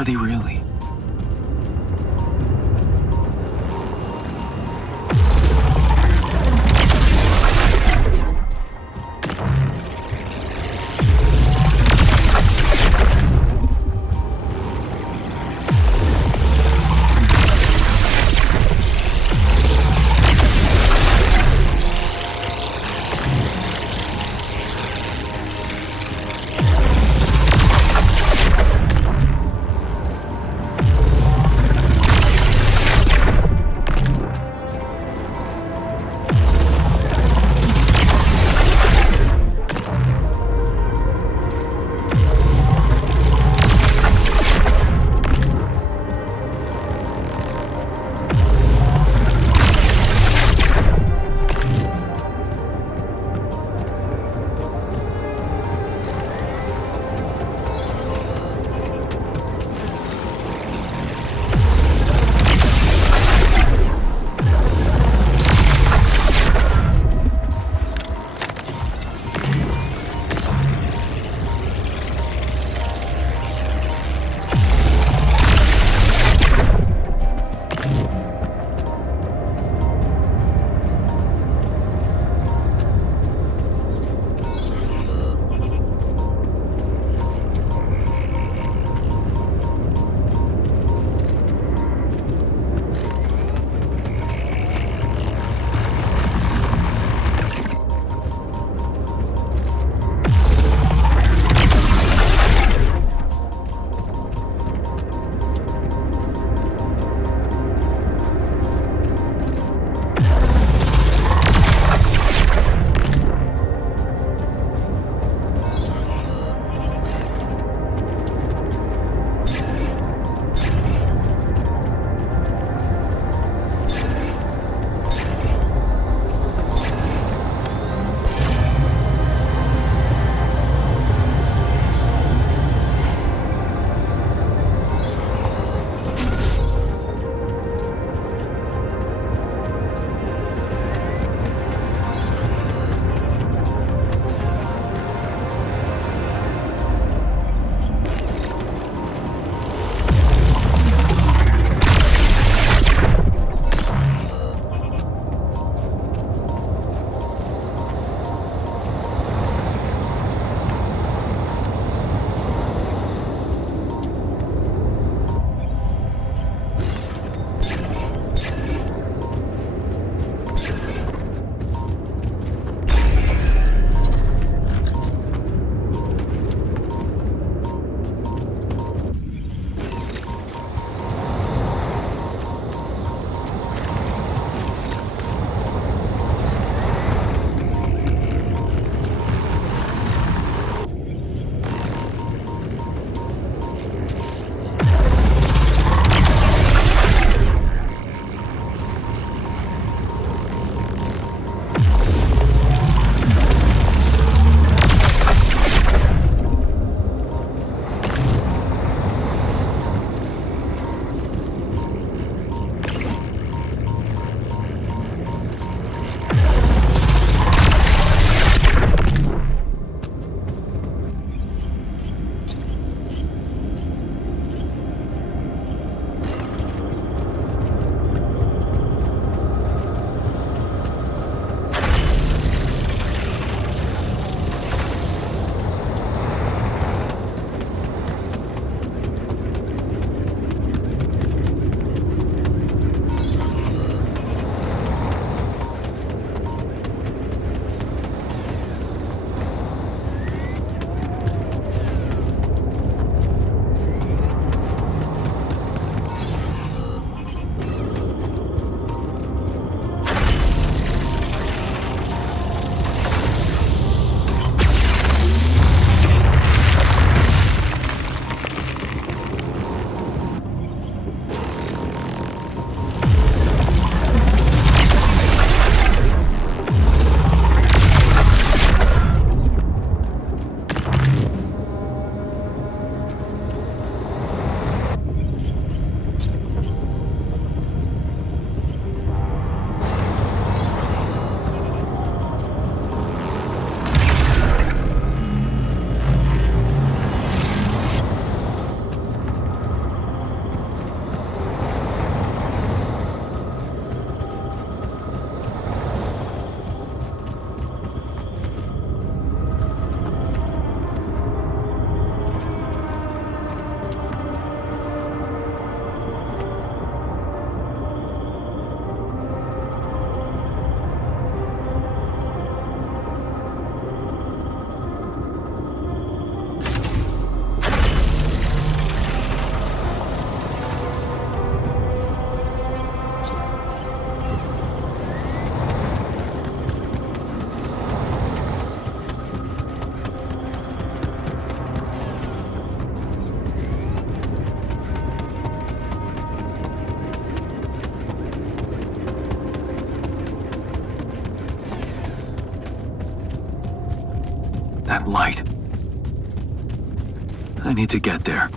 are they really? light. I need to get there.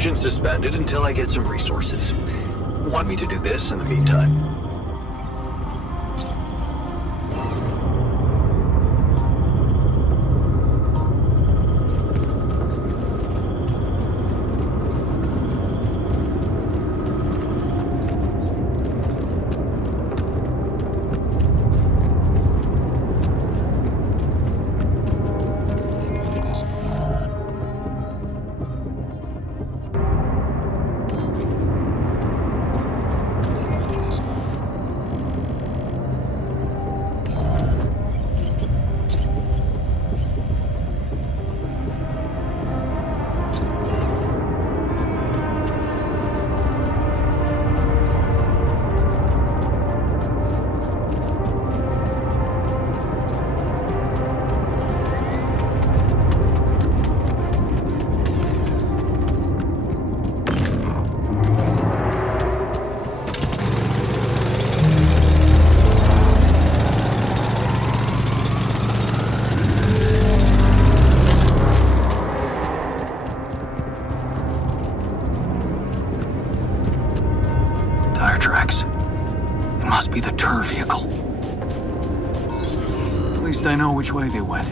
Construction suspended until I get some resources. Want me to do this in the meantime? Must be the tour vehicle. At least I know which way they went.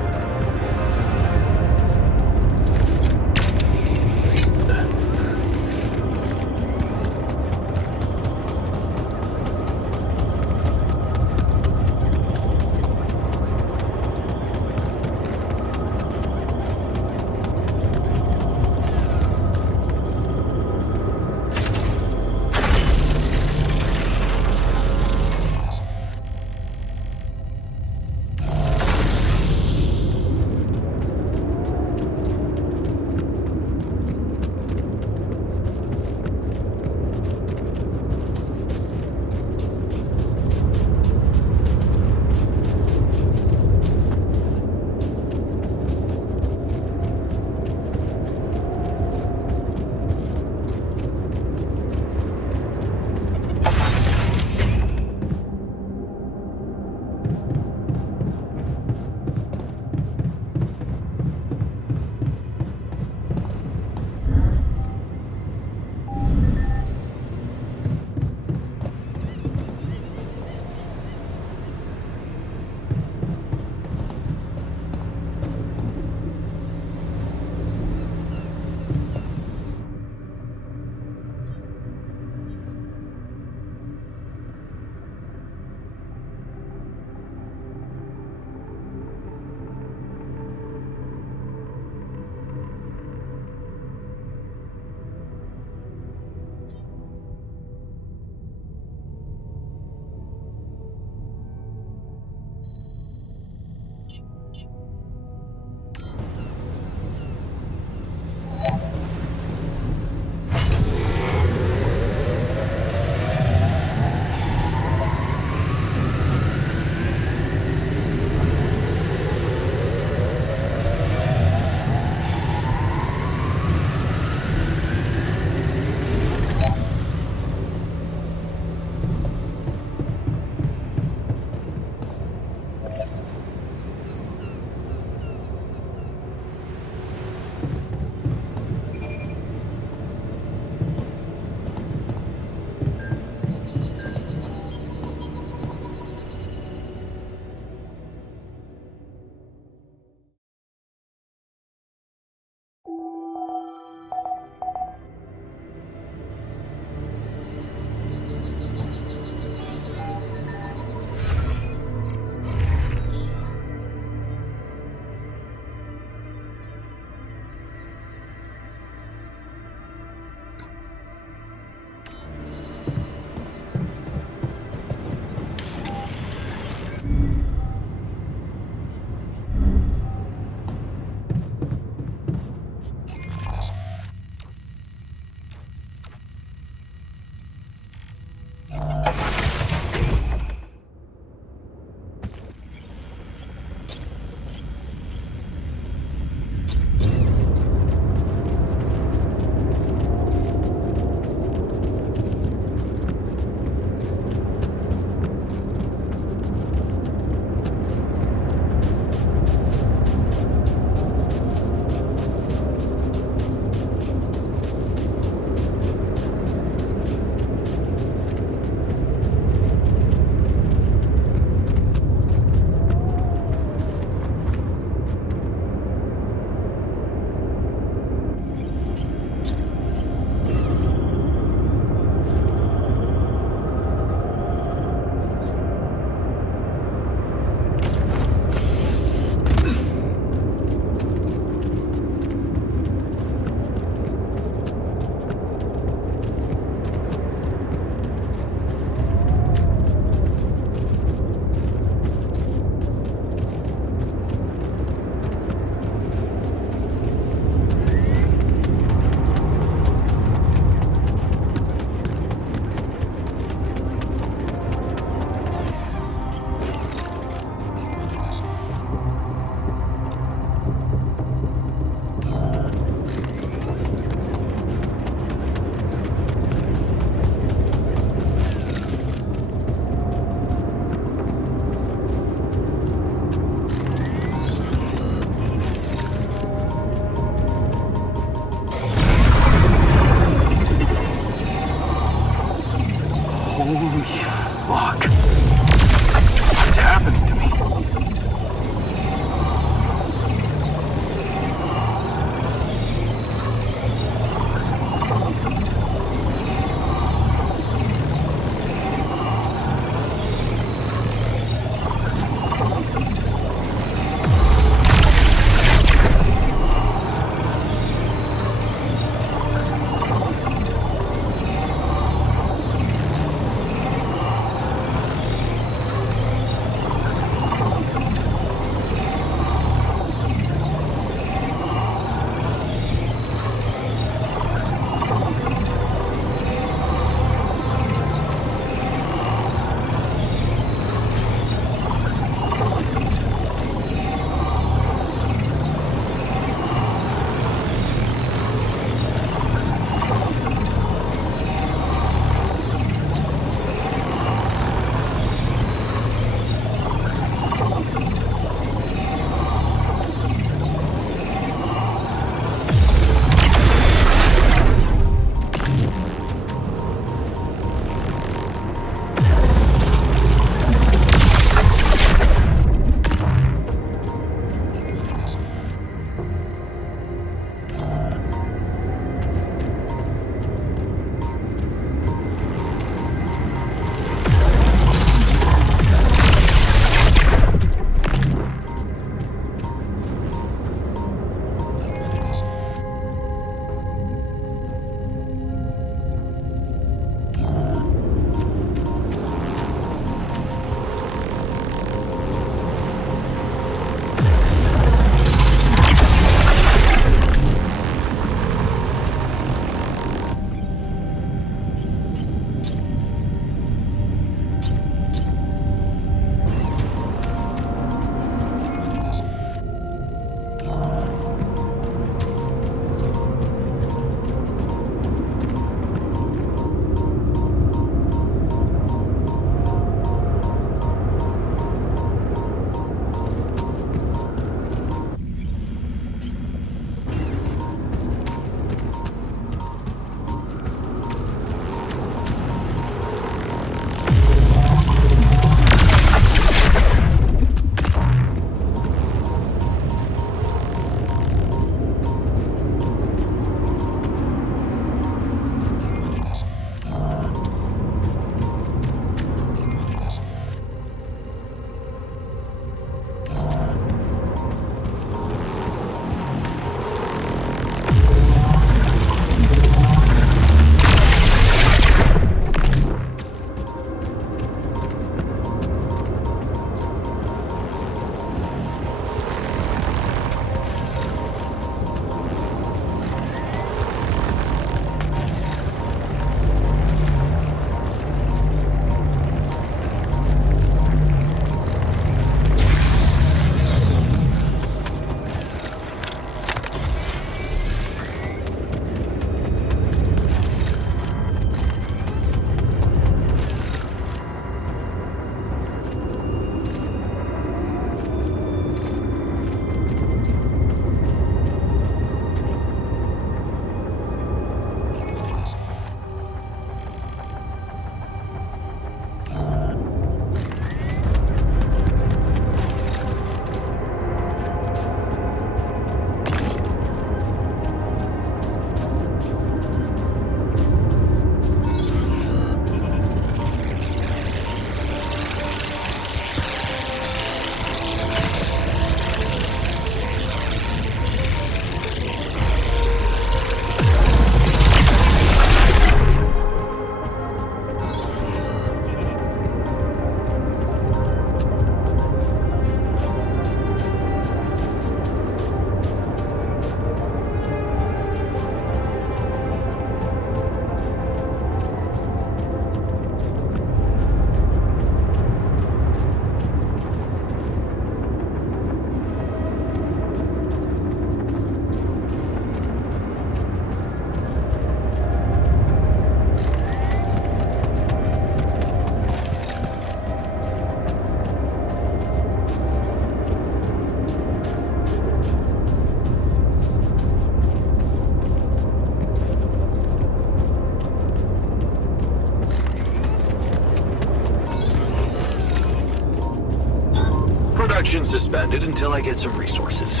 Suspended until I get some resources.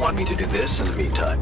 Want me to do this in the meantime?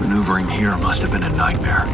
Maneuvering here must have been a nightmare.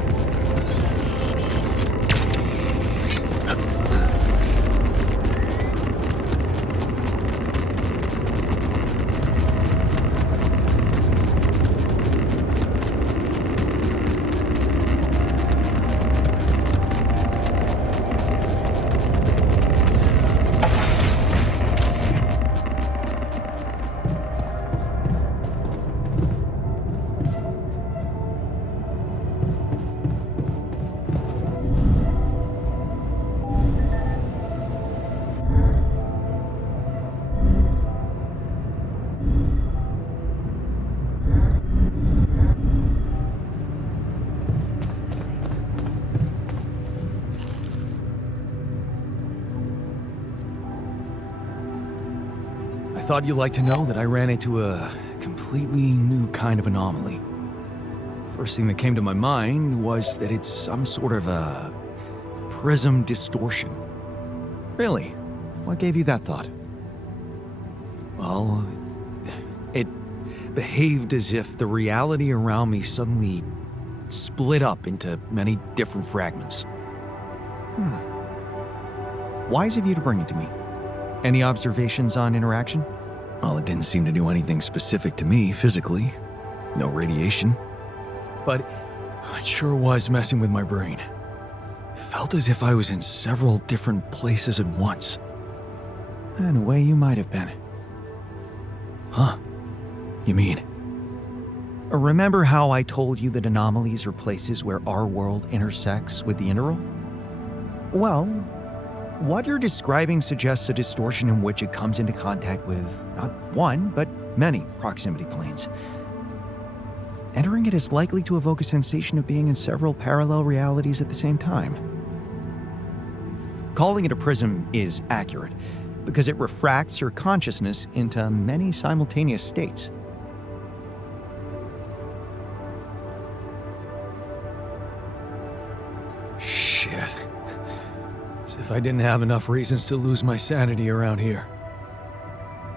I thought you'd like to know that I ran into a completely new kind of anomaly. First thing that came to my mind was that it's some sort of a prism distortion. Really? What gave you that thought? Well, it behaved as if the reality around me suddenly split up into many different fragments. Wise of you to bring it to me. Any observations on interaction? Well, it didn't seem to do anything specific to me physically. No radiation. But it sure was messing with my brain. It felt as if I was in several different places at once. In a way, you might have been. Huh? You mean? Remember how I told you that anomalies are places where our world intersects with the interworld? Well, what you're describing suggests a distortion in which it comes into contact with not one, but many proximity planes. Entering it is likely to evoke a sensation of being in several parallel realities at the same time. Calling it a prism is accurate, because it refracts your consciousness into many simultaneous states. Shit. As if I didn't have enough reasons to lose my sanity around here.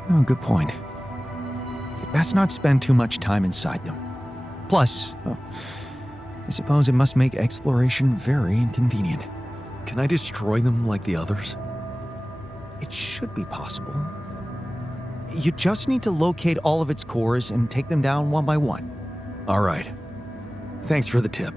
Oh, good point. Best not spend too much time inside them. Plus, I suppose it must make exploration very inconvenient. Can I destroy them like the others? It should be possible. You just need to locate all of its cores and take them down one by one. All right. Thanks for the tip.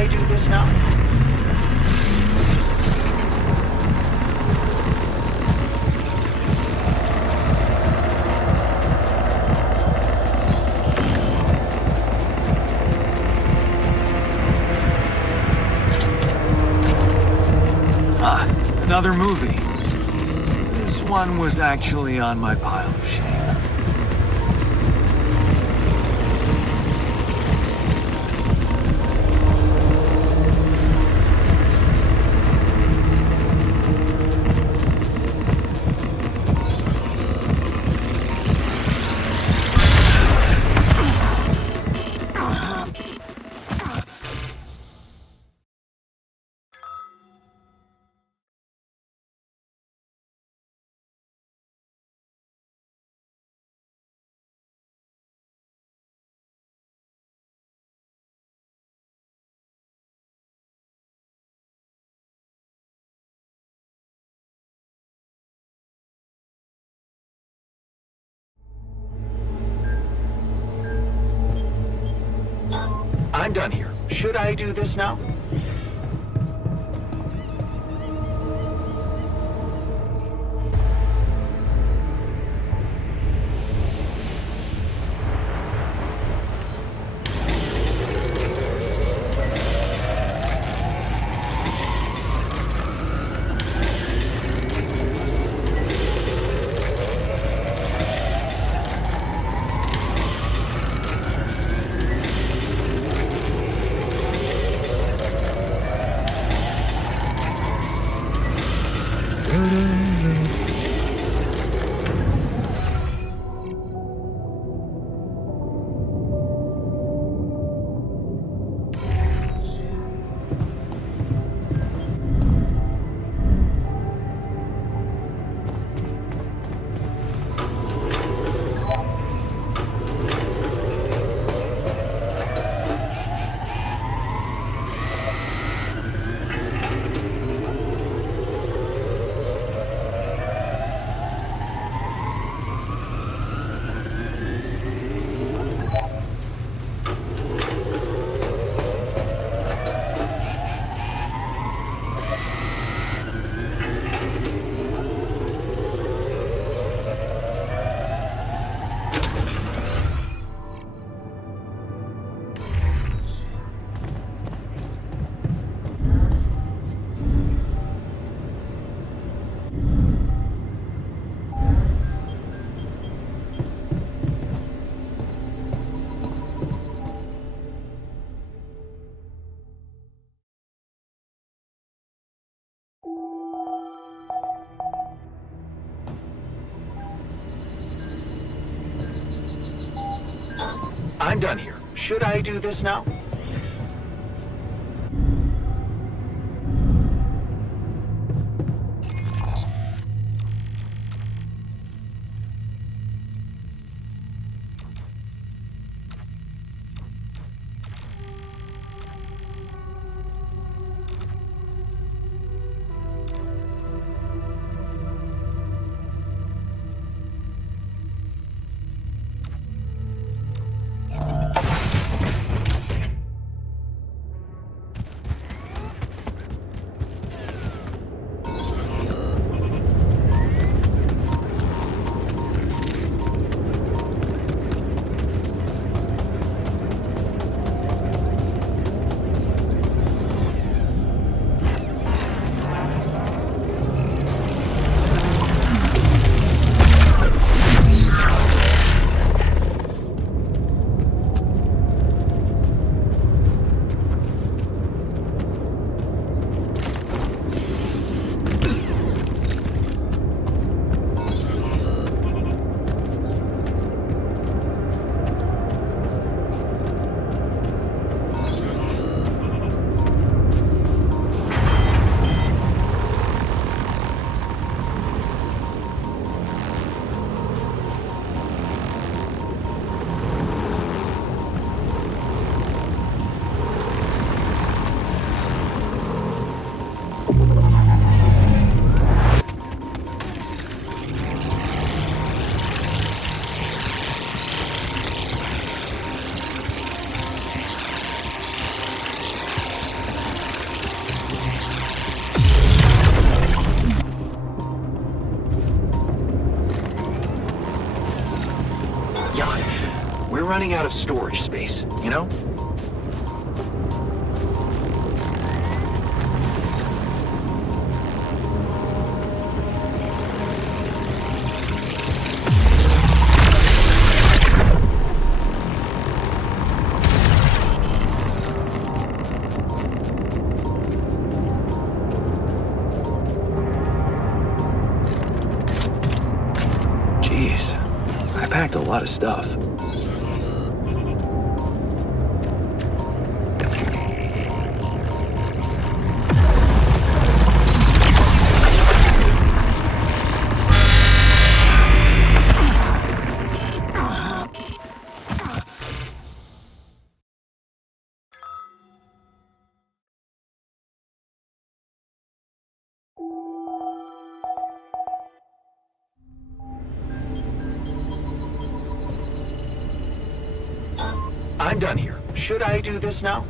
I do this now? Another movie. This one was actually on my pile of shame. I'm done here. Should I do this now? I'm done here. Should I do this now? running out of storage space, you know? Jeez, I packed a lot of stuff. I'm done here. Should I do this now?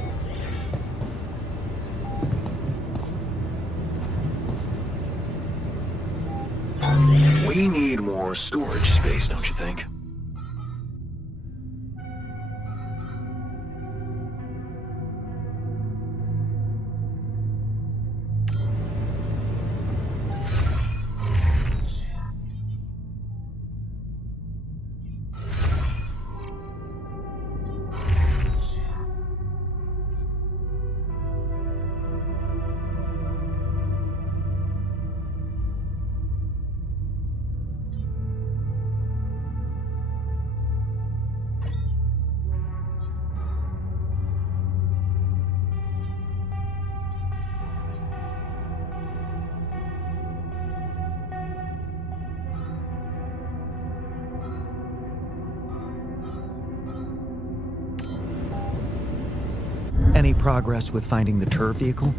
We need more storage space, don't you think? Any progress with finding the tour vehicle?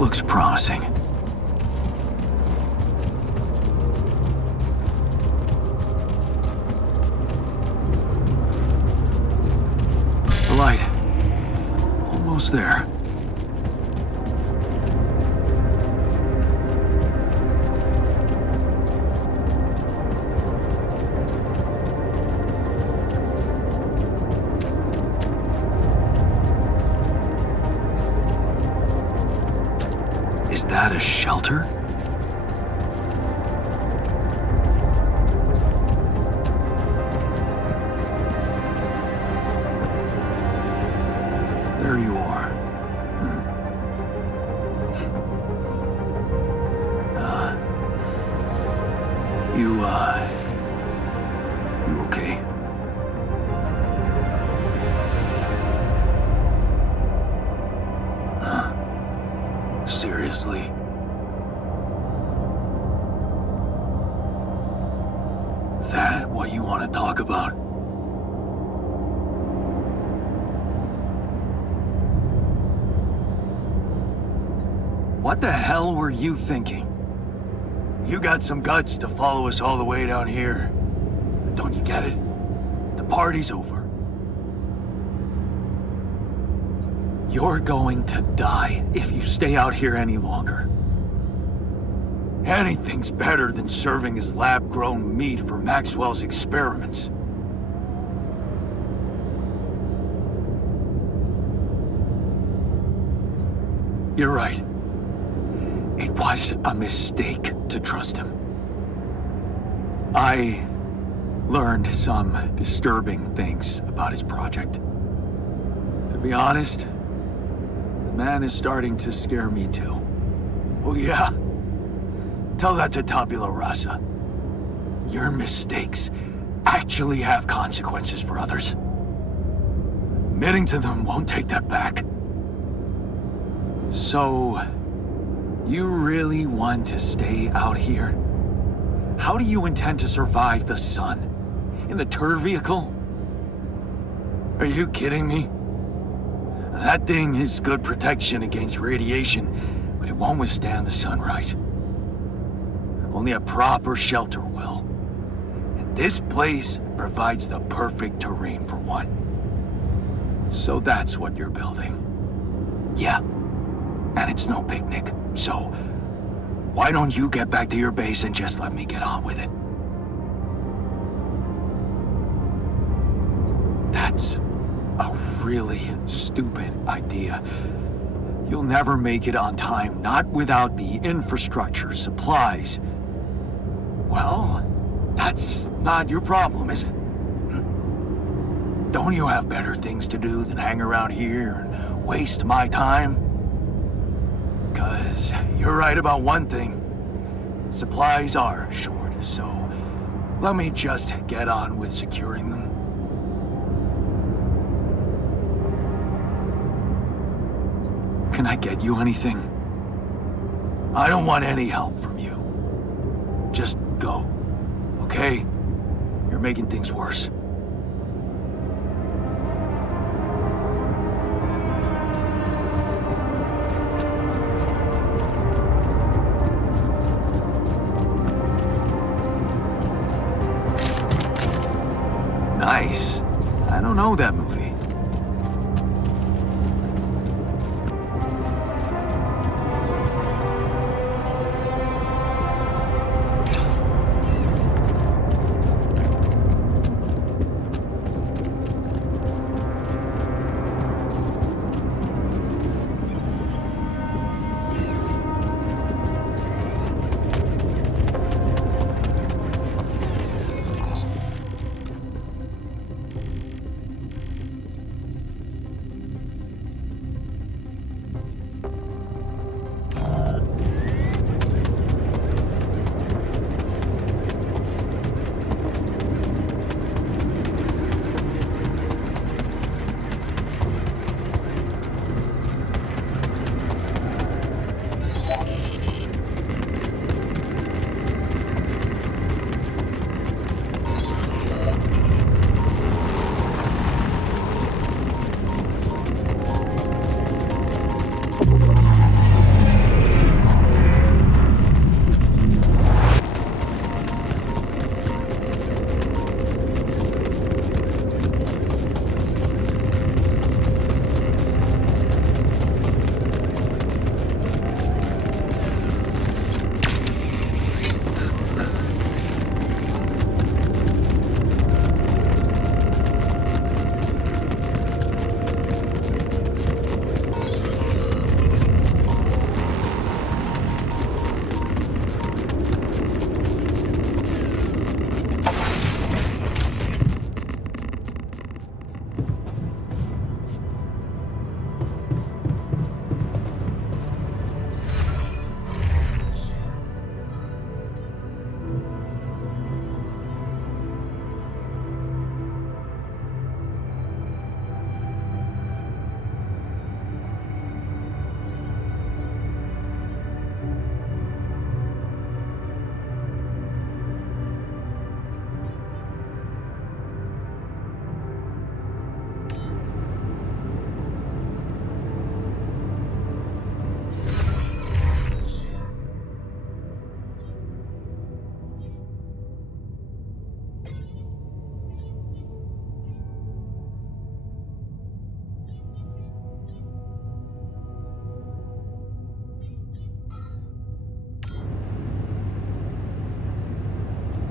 looks promising. The light. Almost there. Is that a shelter? There you are. You okay? Seriously? That what you want to talk about? What the hell were you thinking? You got some guts to follow us all the way down here. Don't you get it? The party's over. You're going to die if you stay out here any longer. Anything's better than serving as lab-grown meat for Maxwell's experiments. You're right. It was a mistake to trust him. I learned some disturbing things about his project. To be honest, the man is starting to scare me too. Oh yeah? Tell that to Tabula Rasa. Your mistakes actually have consequences for others. Admitting to them won't take that back. So, you really want to stay out here? How do you intend to survive the sun? In the tour vehicle? Are you kidding me? That thing is good protection against radiation, but it won't withstand the sunrise. Only a proper shelter will. And this place provides the perfect terrain for one. So that's what you're building. Yeah. And it's no picnic, so why don't you get back to your base and just let me get on with it? That's a really stupid idea. You'll never make it on time, not without the infrastructure, supplies. Well, that's not your problem, is it? Don't you have better things to do than hang around here and waste my time? 'Cause you're right about one thing. Supplies are short, so let me just get on with securing them. Can I get you anything? I don't want any help from you. Just go, okay? You're making things worse. Nice. I don't know that movie.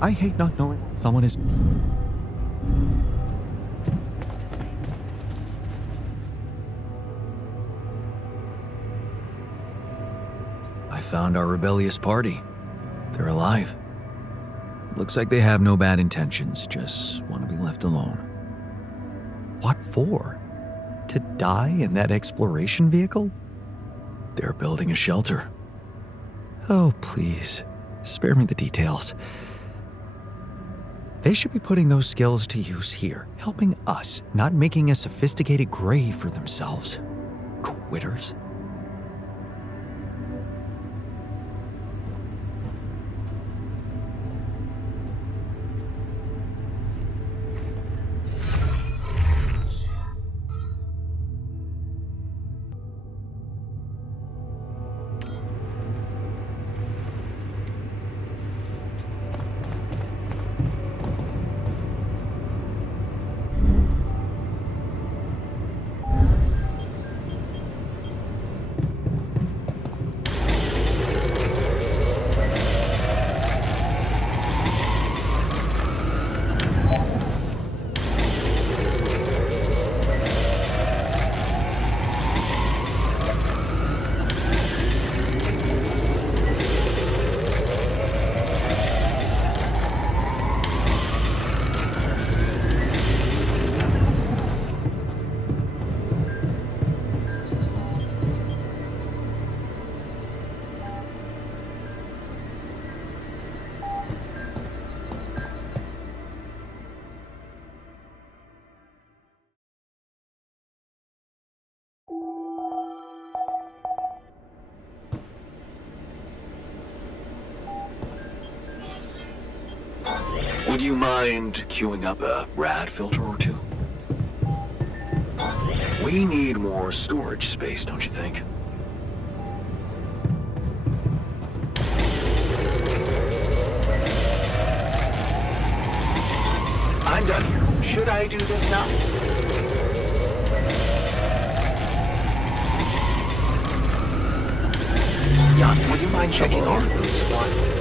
I hate not knowing someone is... I found our rebellious party. They're alive. Looks like they have no bad intentions, just want to be left alone. What for? To die in that exploration vehicle? They're building a shelter. Oh, please. Spare me the details. They should be putting those skills to use here, helping us, not making a sophisticated grave for themselves. Quitters. Would you mind queuing up a rad filter or two? We need more storage space, don't you think? I'm done here. Should I do this now? Jan, would you mind checking our food supply?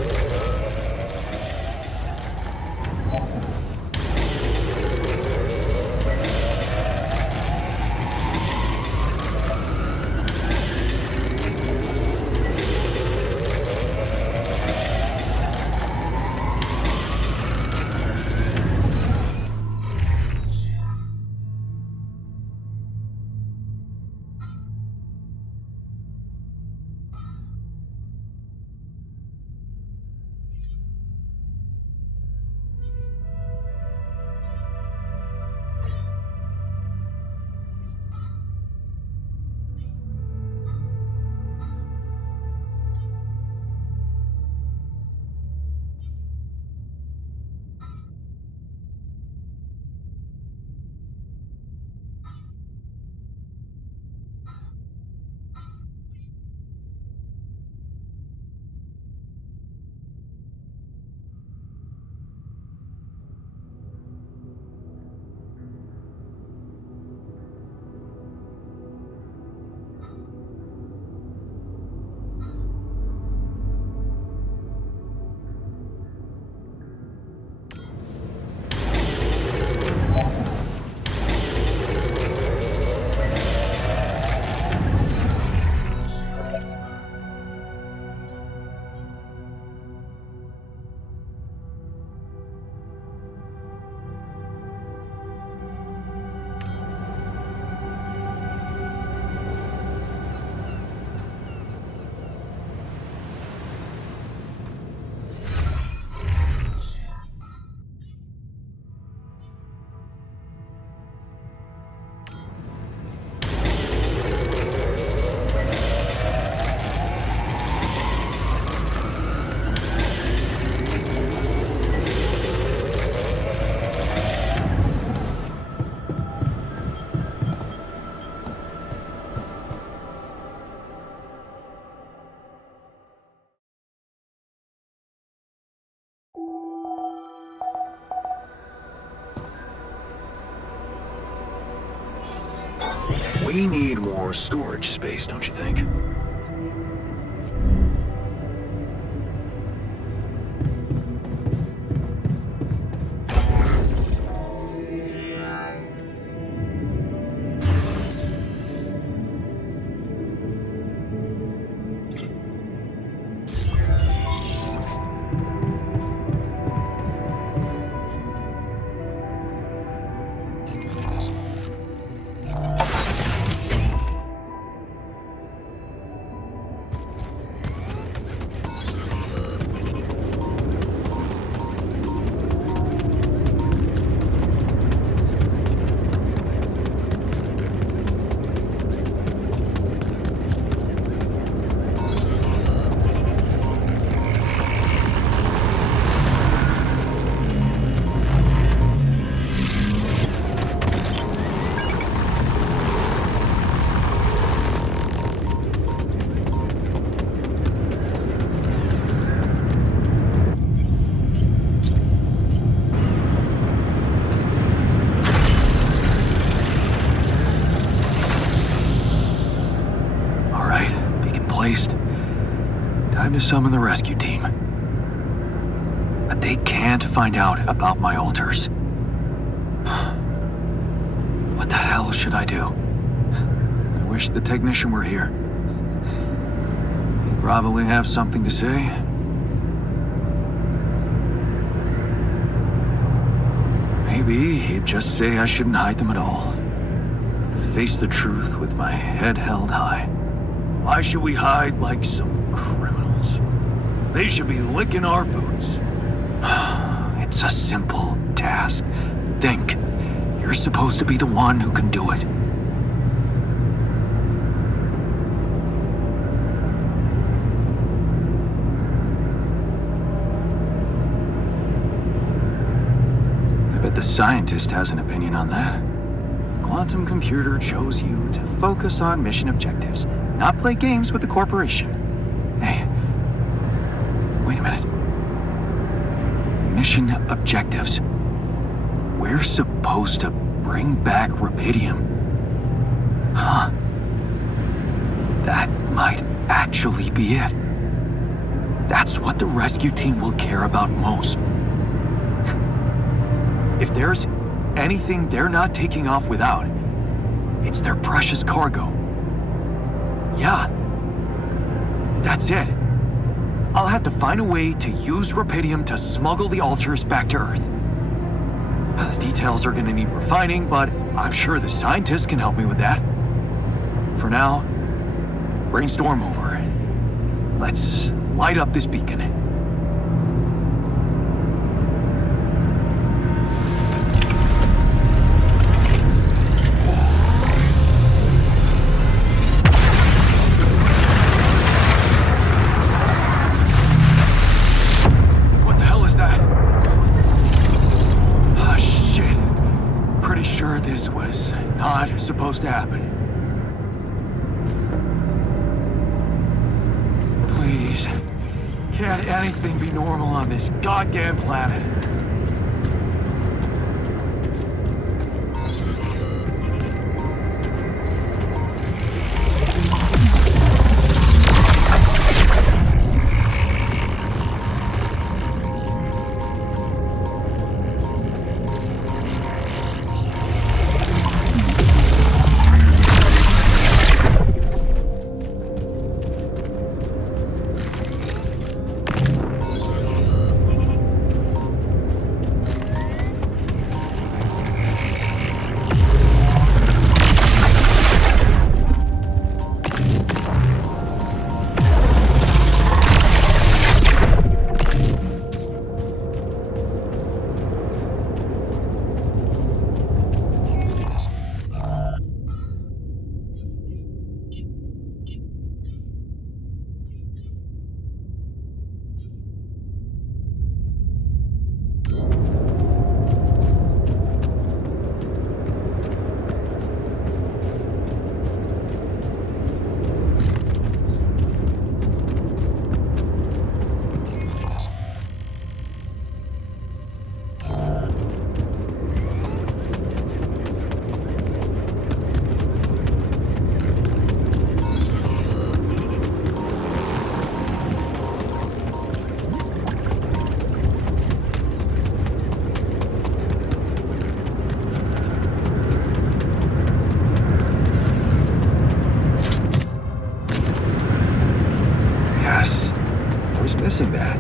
We need more storage space, don't you think? placed, time to summon the rescue team. But they can't find out about my altars. What the hell should I do? I wish the technician were here. He'd probably have something to say. Maybe he'd just say I shouldn't hide them at all. Face the truth with my head held high. Why should we hide like some criminals? They should be licking our boots. It's a simple task. Think. You're supposed to be the one who can do it. I bet the scientist has an opinion on that. Quantum computer chose you to focus on mission objectives, not play games with the corporation. Hey, wait a minute. Mission objectives. We're supposed to bring back Rapidium. Huh. That might actually be it. That's what the rescue team will care about most. If there's anything they're not taking off without, it's their precious cargo. Yeah. That's it. I'll have to find a way to use Rapidium to smuggle the altars back to Earth. The details are gonna need refining, but I'm sure the scientists can help me with that. For now, brainstorm over. Let's light up this beacon. Supposed to happen. Please, can't anything be normal on this goddamn planet? Missing that.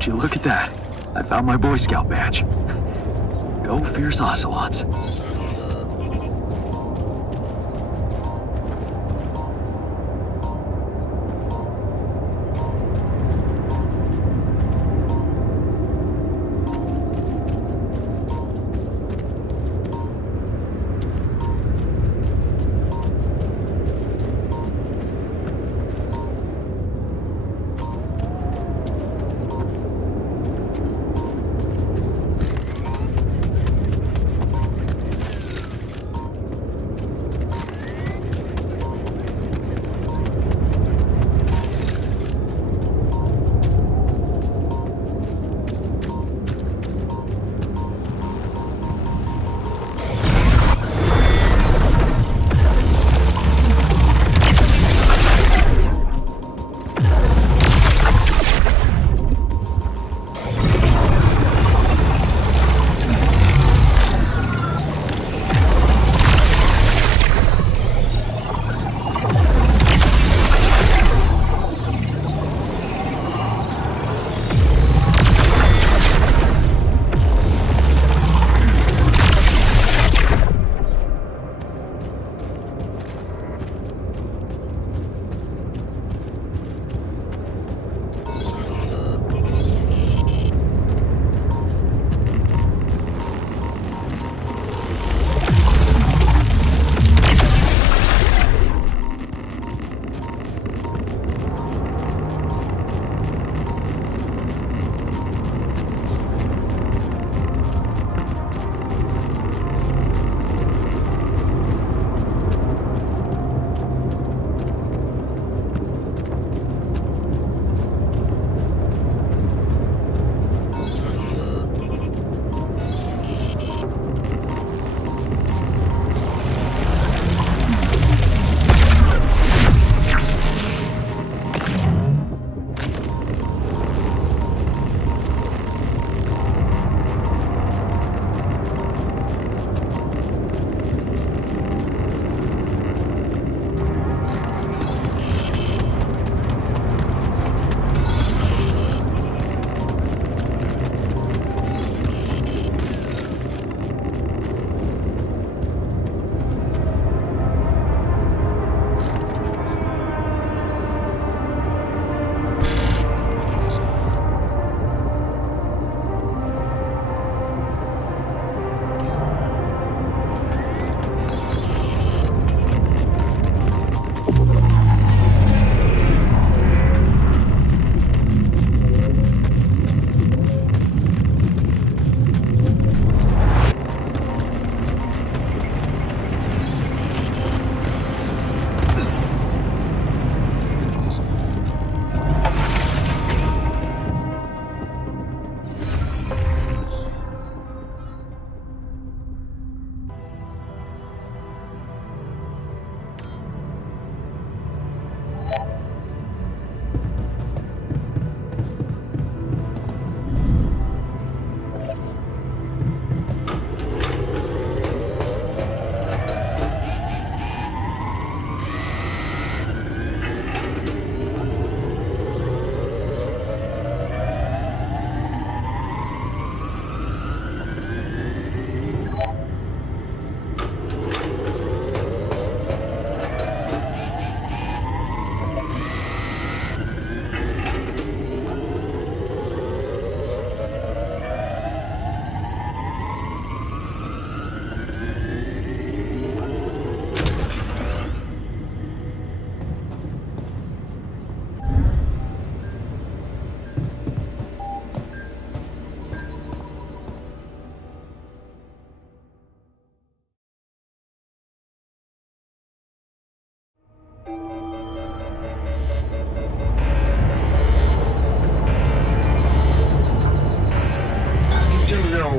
Would you look at that? I found my Boy Scout badge. Go fierce ocelots.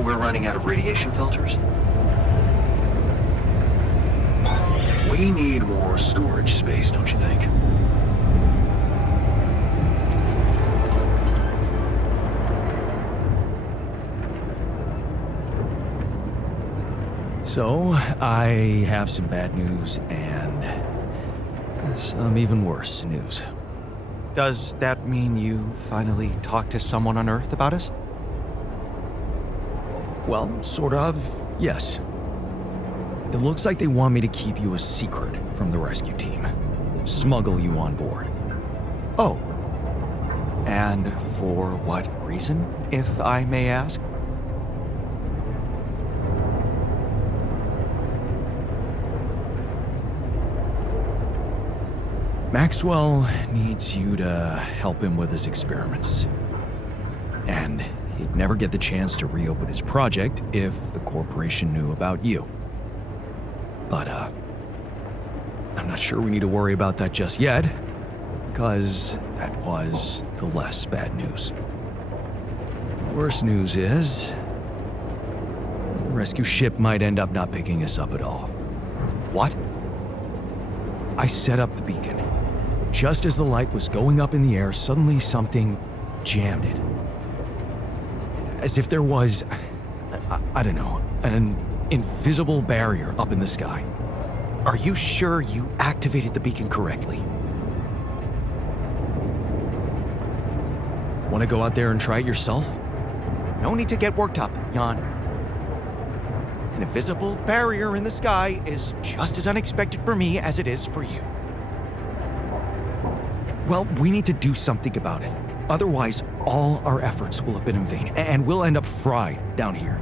We're running out of radiation filters. We need more storage space, don't you think? So, I have some bad news and some even worse news. Does that mean you finally talked to someone on Earth about us? Well, sort of, yes. It looks like they want me to keep you a secret from the rescue team. Smuggle you on board. Oh. And for what reason, if I may ask? Maxwell needs you to help him with his experiments. And he'd never get the chance to reopen his project if the corporation knew about you. But, I'm not sure we need to worry about that just yet, because that was the less bad news. The worst news is, the rescue ship might end up not picking us up at all. What? I set up the beacon. Just as the light was going up in the air, suddenly something jammed it. As if there was, I don't know, an invisible barrier up in the sky. Are you sure you activated the beacon correctly? Want to go out there and try it yourself? No need to get worked up, Jan. An invisible barrier in the sky is just as unexpected for me as it is for you. Well, we need to do something about it. Otherwise, all our efforts will have been in vain, and we'll end up fried down here.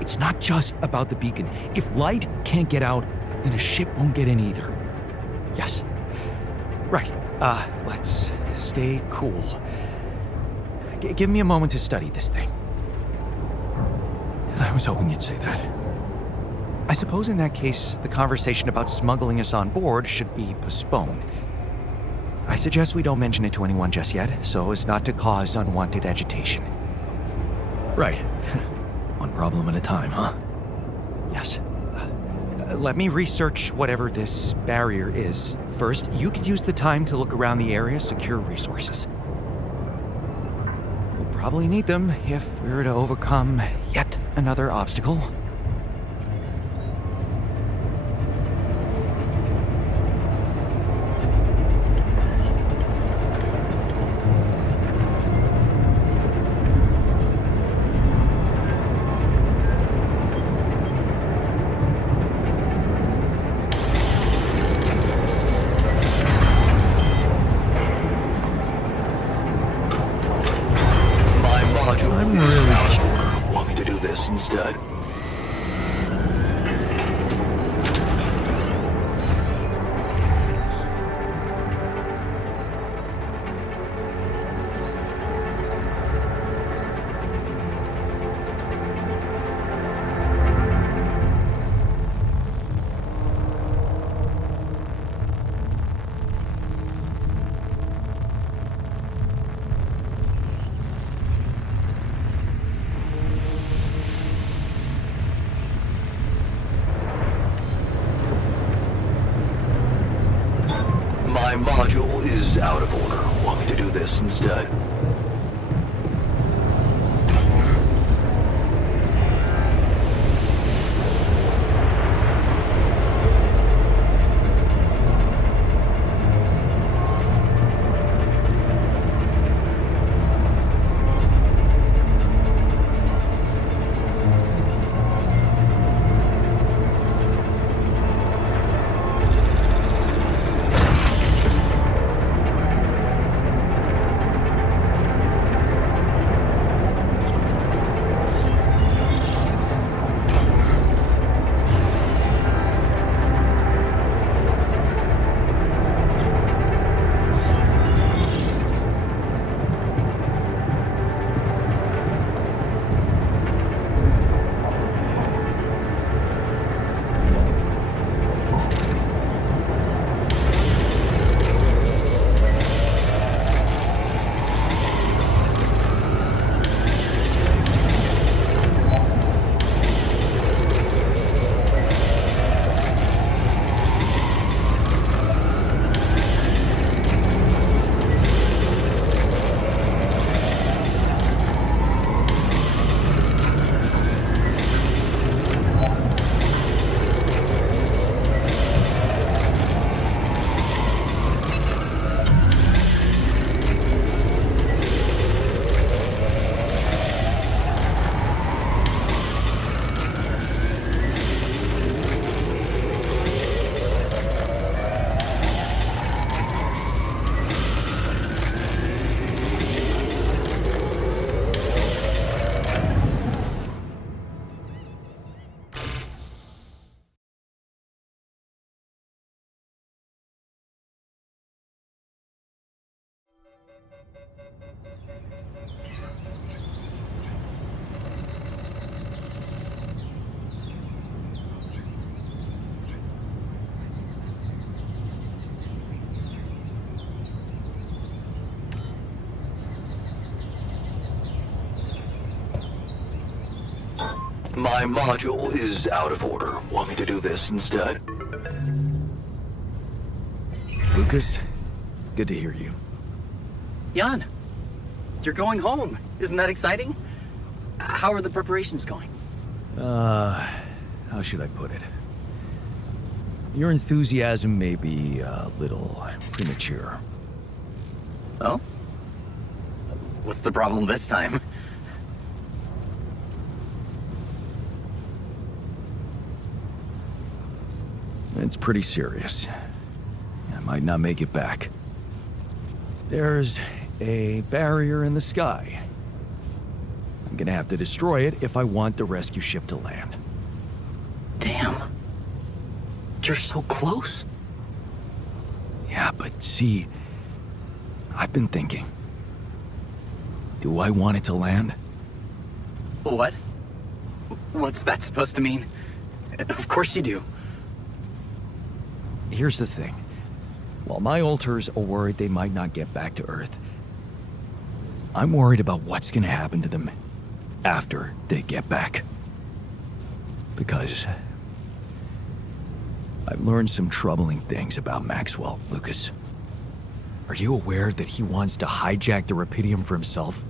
It's not just about the beacon. If light can't get out, then a ship won't get in either. Yes. Right. Let's stay cool. Give me a moment to study this thing. I was hoping you'd say that. I suppose in that case, the conversation about smuggling us on board should be postponed. I suggest we don't mention it to anyone just yet, so as not to cause unwanted agitation. Right. One problem at a time, huh? Yes. Let me research whatever this barrier is. First, you could use the time to look around the area, secure resources. We'll probably need them if we're to overcome yet another obstacle. Instead. My module is out of order. Want me to do this instead? My module is out of order. Want me to do this instead? Lucas, good to hear you. Jan, you're going home. Isn't that exciting? How are the preparations going? How should I put it? Your enthusiasm may be a little premature. Oh? What's the problem this time? It's pretty serious. I might not make it back. There's a barrier in the sky. I'm gonna have to destroy it if I want the rescue ship to land. Damn. You're so close. Yeah, but see, I've been thinking. Do I want it to land? What? What's that supposed to mean? Of course you do. Here's the thing. While my alters are worried they might not get back to Earth, I'm worried about what's gonna happen to them after they get back. Because I've learned some troubling things about Maxwell, Lucas. Are you aware that he wants to hijack the Rapidium for himself?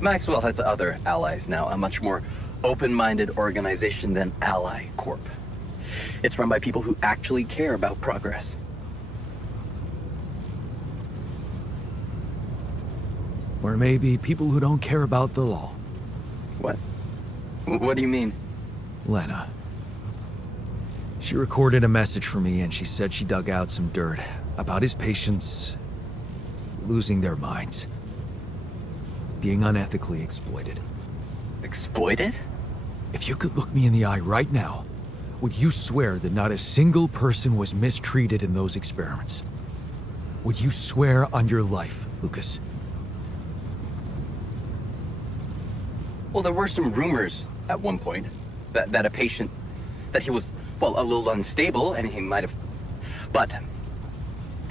Maxwell has other allies now, a much more open-minded organization than Ally Corp. It's run by people who actually care about progress. Or maybe people who don't care about the law. What? What do you mean? Lena. She recorded a message for me and she said she dug out some dirt about his patients losing their minds. Being unethically exploited. Exploited? If you could look me in the eye right now, would you swear that not a single person was mistreated in those experiments? Would you swear on your life, Lucas? Well, there were some rumors at one point that a patient, that he was, well, a little unstable and he might have, but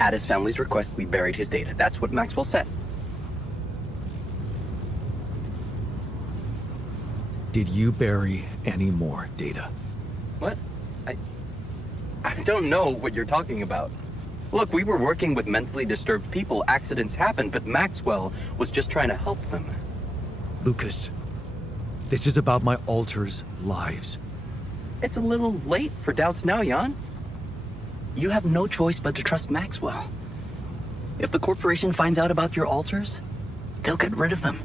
at his family's request, we buried his data. That's what Maxwell said. Did you bury any more data? What? I don't know what you're talking about. Look, we were working with mentally disturbed people. Accidents happen, but Maxwell was just trying to help them. Lucas, this is about my alters' lives. It's a little late for doubts now, Jan. You have no choice but to trust Maxwell. If the corporation finds out about your alters, they'll get rid of them.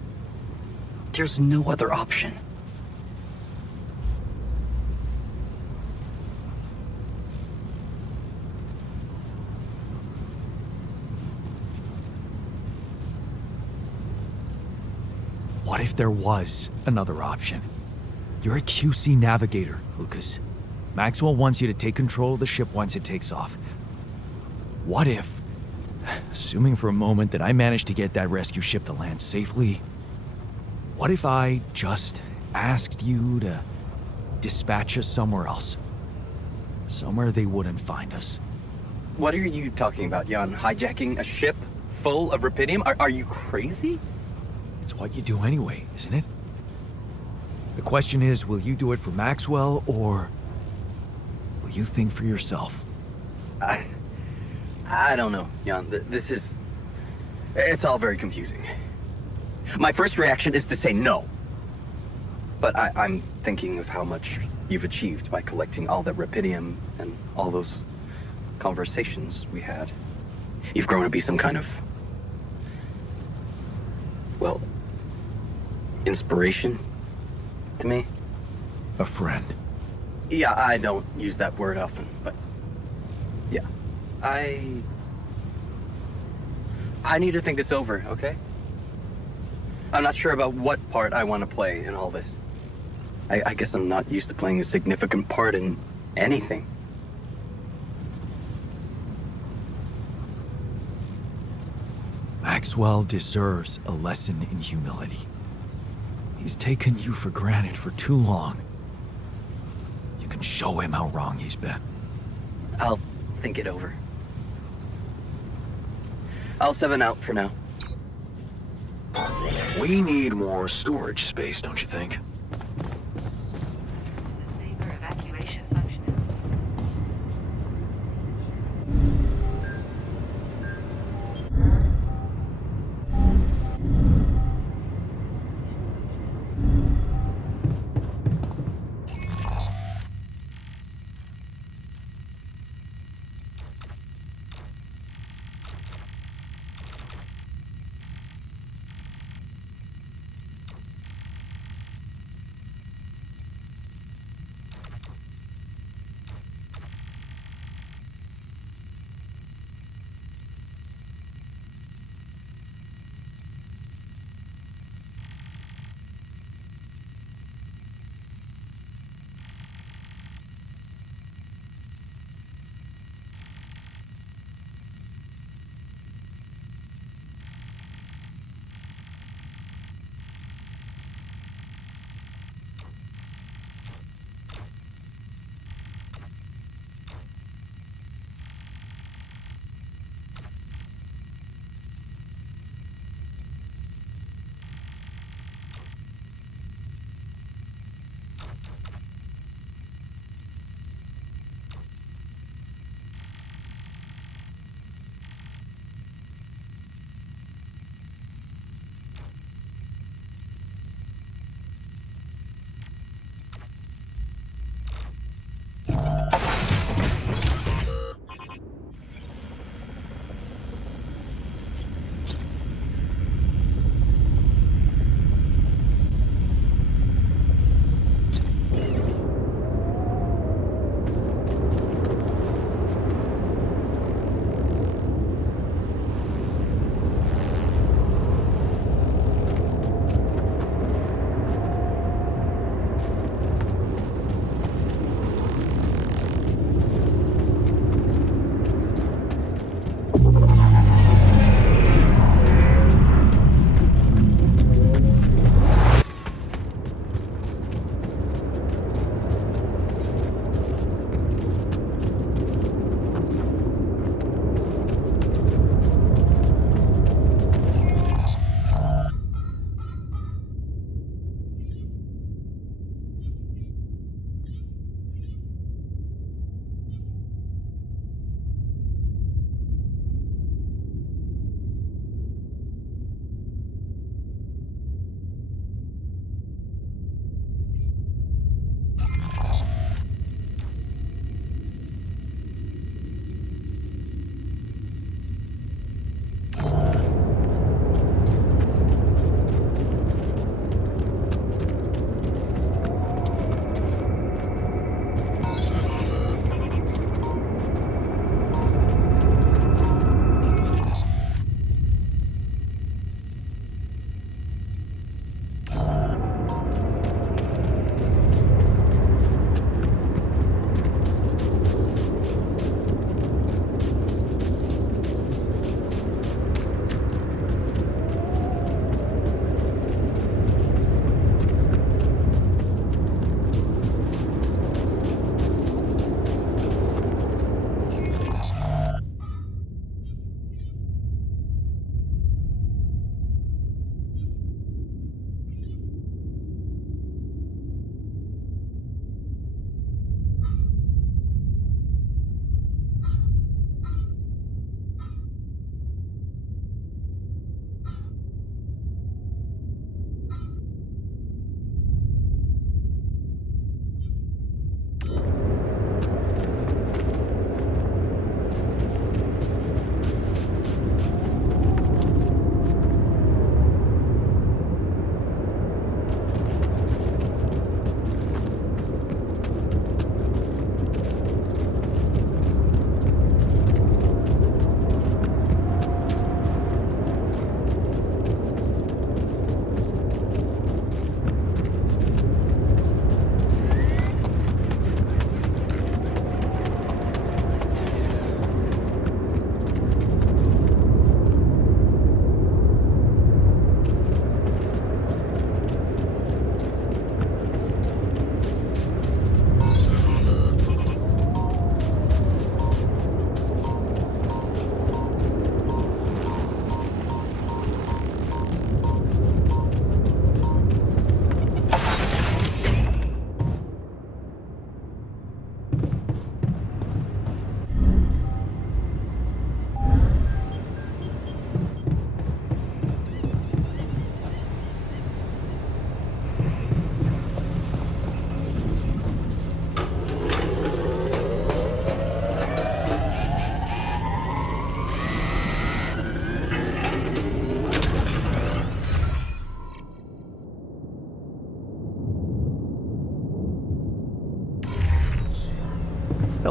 There's no other option. What if there was another option? You're a QC navigator, Lucas. Maxwell wants you to take control of the ship once it takes off. What if, assuming for a moment that I managed to get that rescue ship to land safely, what if I just asked you to dispatch us somewhere else? Somewhere they wouldn't find us. What are you talking about, Jan? Hijacking a ship full of Rapidium? Are you crazy? It's what you do anyway, isn't it? The question is, will you do it for Maxwell, or will you think for yourself? I don't know, Jan. It's all very confusing. My first reaction is to say no. But I'm thinking of how much you've achieved by collecting all that Rapidium and all those conversations we had. You've grown to be some kind of, well, inspiration to me. A friend. Yeah, I don't use that word often, but yeah. I need to think this over, okay? I'm not sure about what part I want to play in all this. I guess I'm not used to playing a significant part in anything. Maxwell deserves a lesson in humility. He's taken you for granted for too long. You can show him how wrong he's been. I'll think it over. I'll 7 out for now. We need more storage space, don't you think?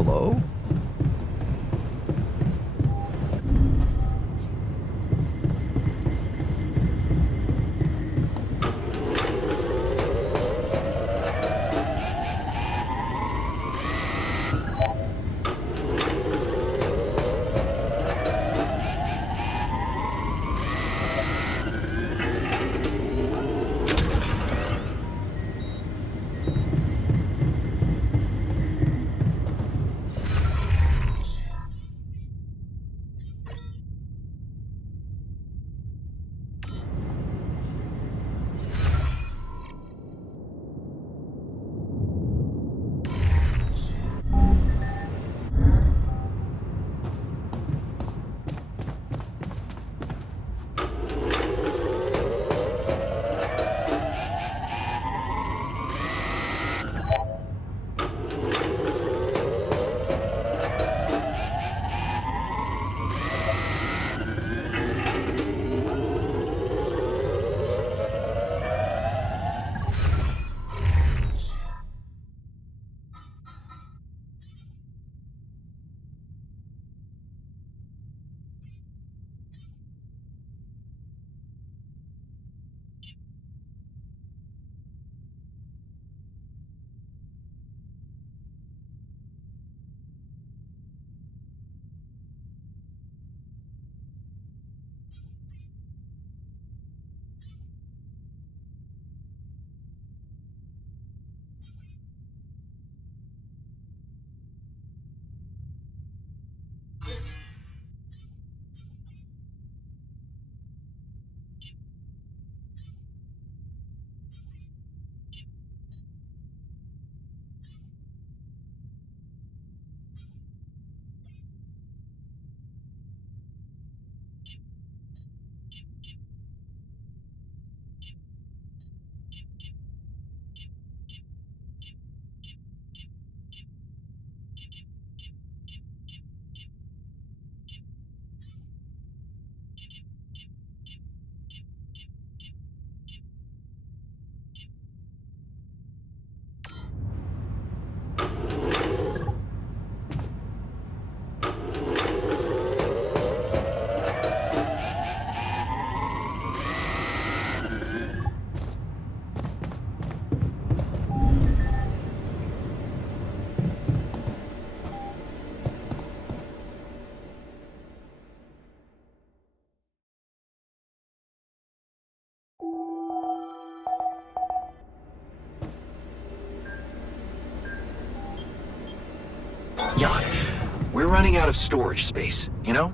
Hello? Yuck. We're running out of storage space, you know?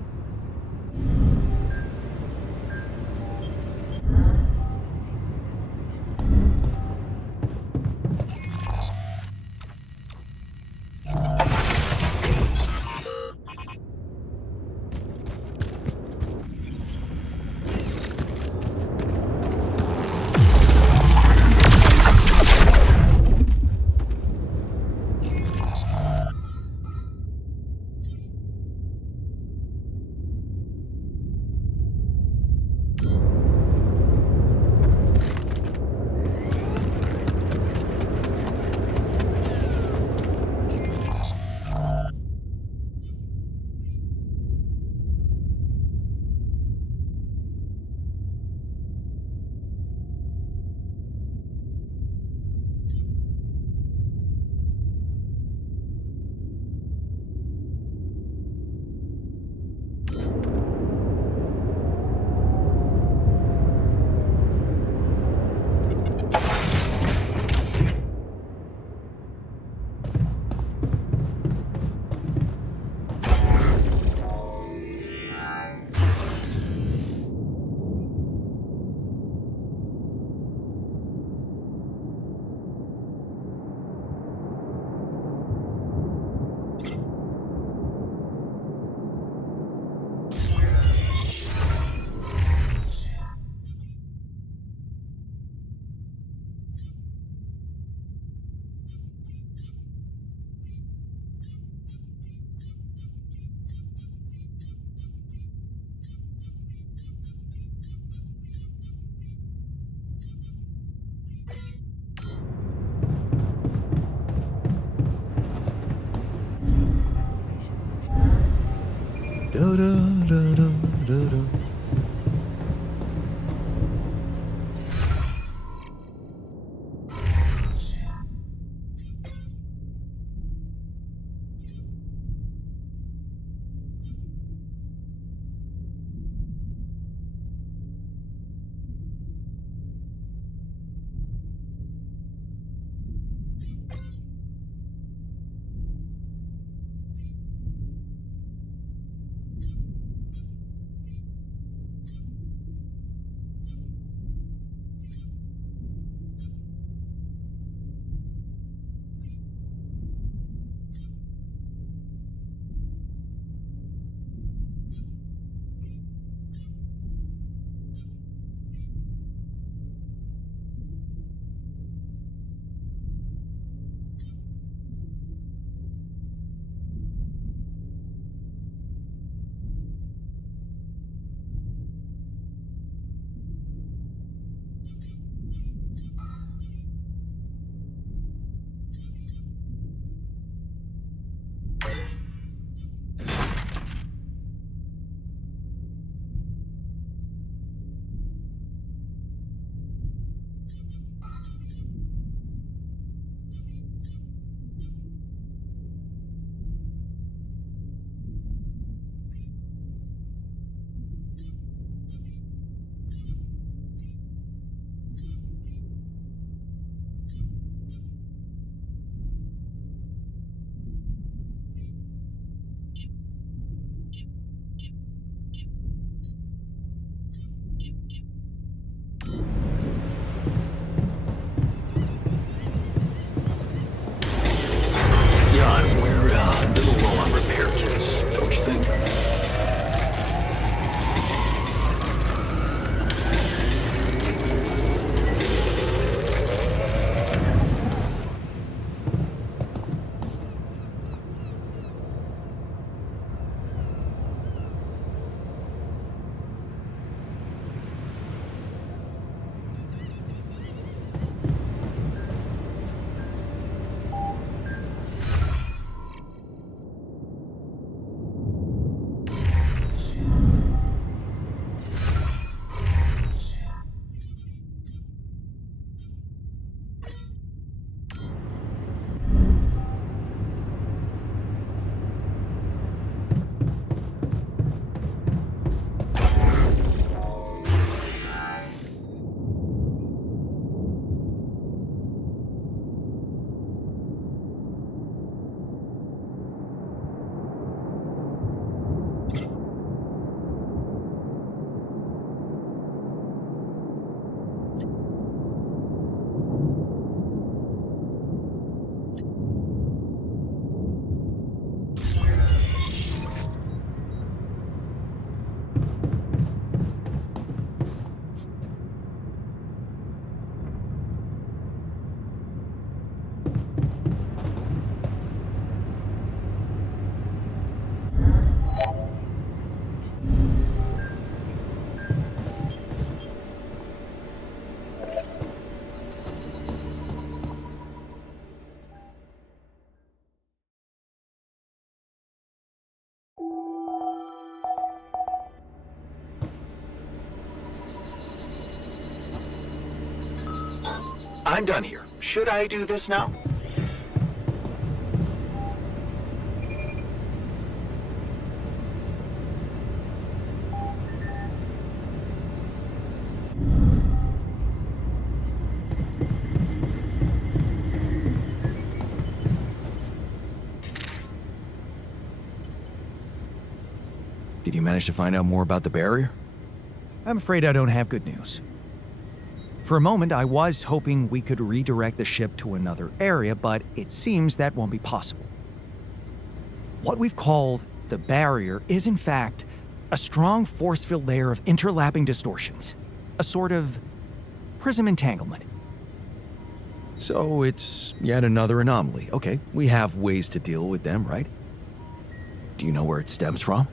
I'm done here. Should I do this now? Did you manage to find out more about the barrier? I'm afraid I don't have good news. For a moment, I was hoping we could redirect the ship to another area, but it seems that won't be possible. What we've called the barrier is, in fact, a strong force-filled layer of interlapping distortions, a sort of prism entanglement. So it's yet another anomaly. Okay, we have ways to deal with them, right? Do you know where it stems from?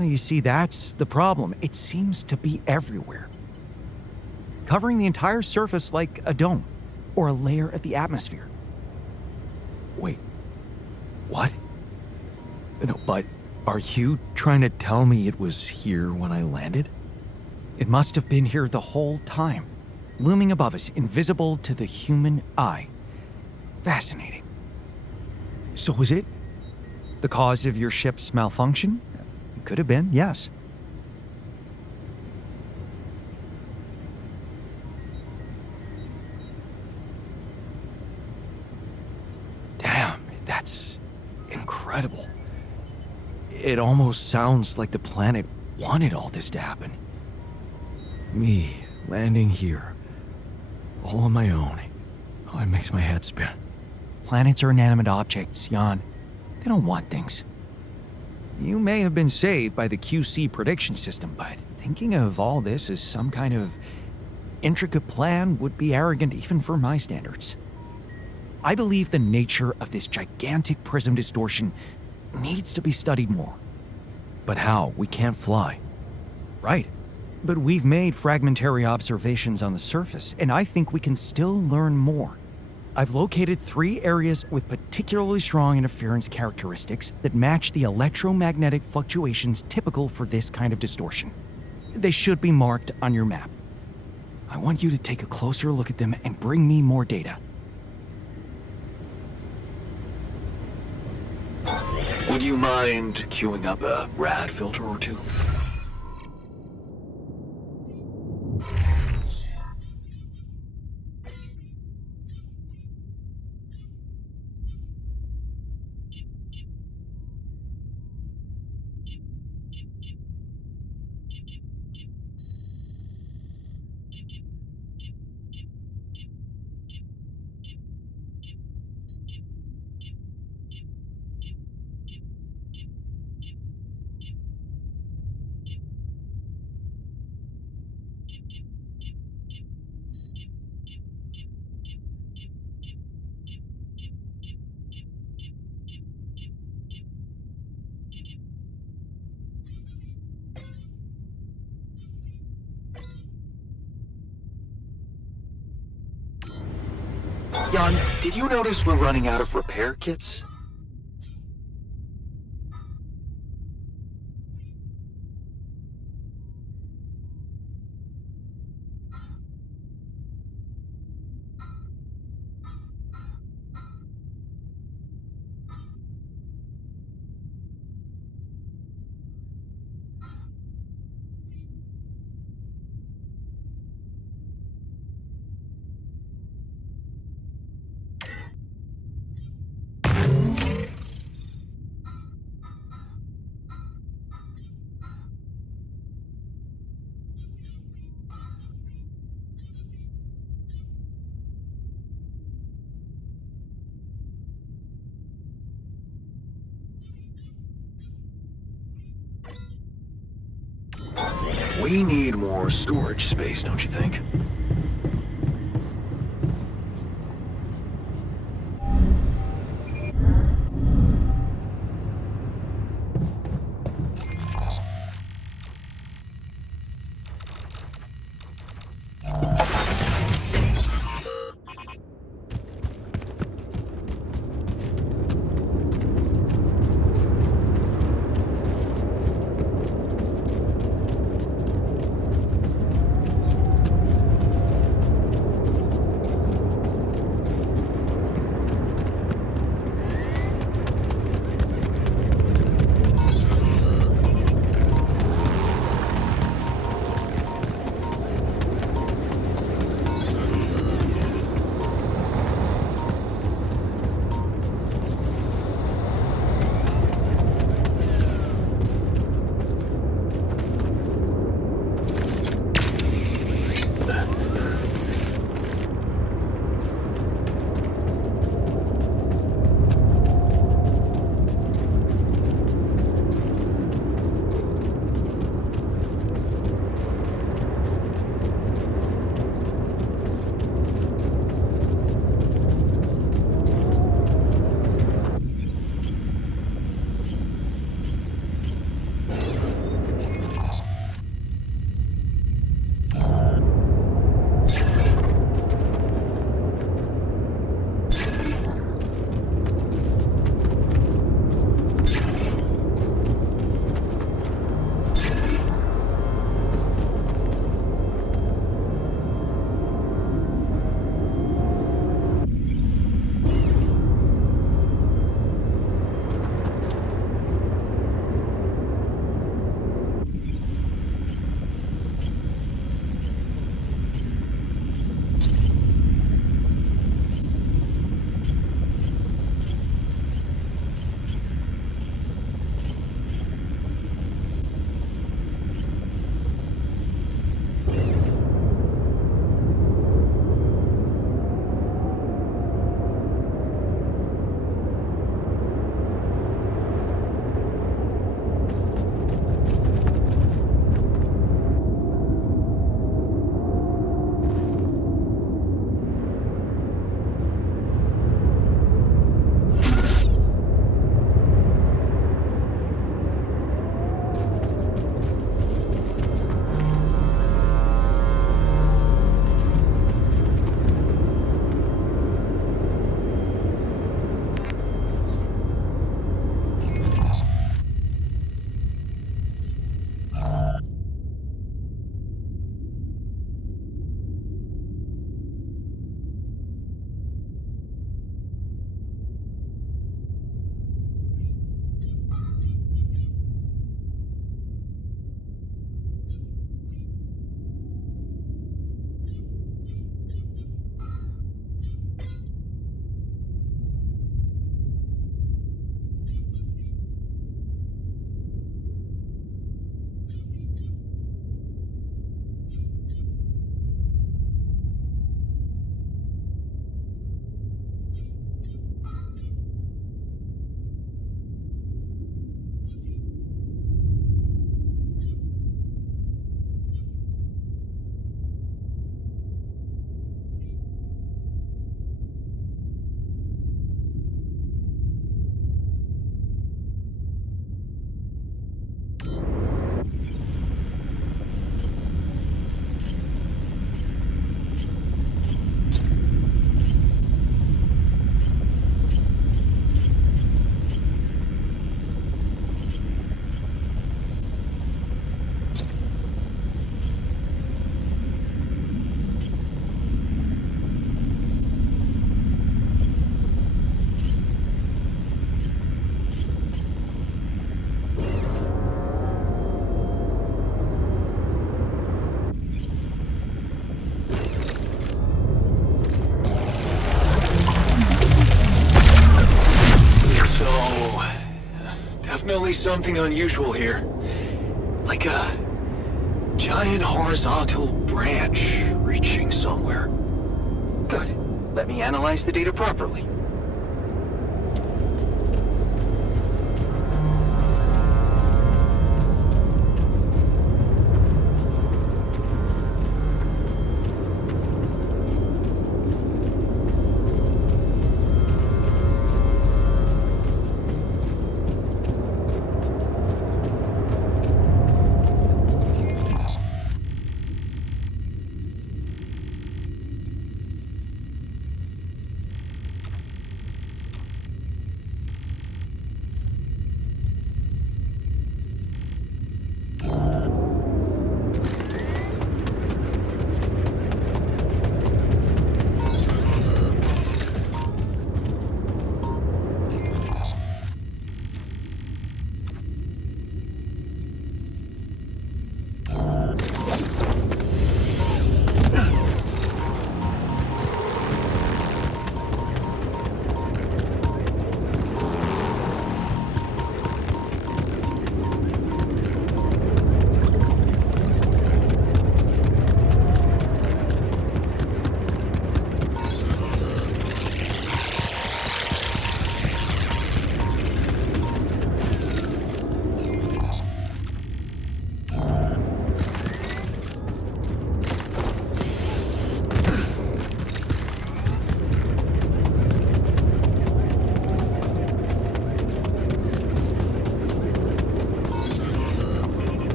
You see, that's the problem. It seems to be everywhere, covering the entire surface like a dome or a layer of the atmosphere. Wait, what? No, but are you trying to tell me it was here when I landed? It must have been here the whole time, looming above us, invisible to the human eye. Fascinating. So was it the cause of your ship's malfunction? It could have been, yes. Damn, that's incredible. It almost sounds like the planet wanted all this to happen. Me landing here, all on my own. Oh, it makes my head spin. Planets are inanimate objects, Jan. They don't want things. You may have been saved by the QC prediction system, but thinking of all this as some kind of intricate plan would be arrogant even for my standards. I believe the nature of this gigantic prism distortion needs to be studied more. But how? We can't fly. Right. But we've made fragmentary observations on the surface, and I think we can still learn more. I've located 3 areas with particularly strong interference characteristics that match the electromagnetic fluctuations typical for this kind of distortion. They should be marked on your map. I want you to take a closer look at them and bring me more data. Would you mind queuing up a rad filter or two? Jan, did you notice we're running out of repair kits? We need more storage space, don't you think? definitely something unusual here. Like a giant horizontal branch reaching somewhere. Good. Let me analyze the data properly.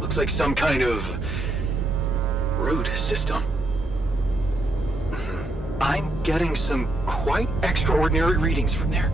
Looks like some kind of root system. I'm getting some quite extraordinary readings from there.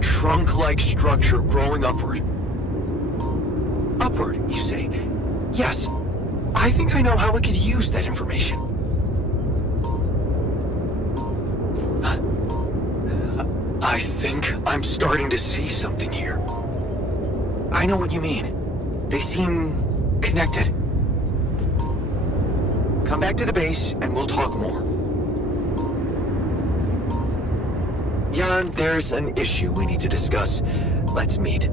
Trunk-like structure growing upward. Upward, you say? Yes. I think I know how we could use that information. I think I'm starting to see something here. I know what you mean. They seem connected. Come back to the base and we'll talk more. Jan, there's an issue we need to discuss. Let's meet.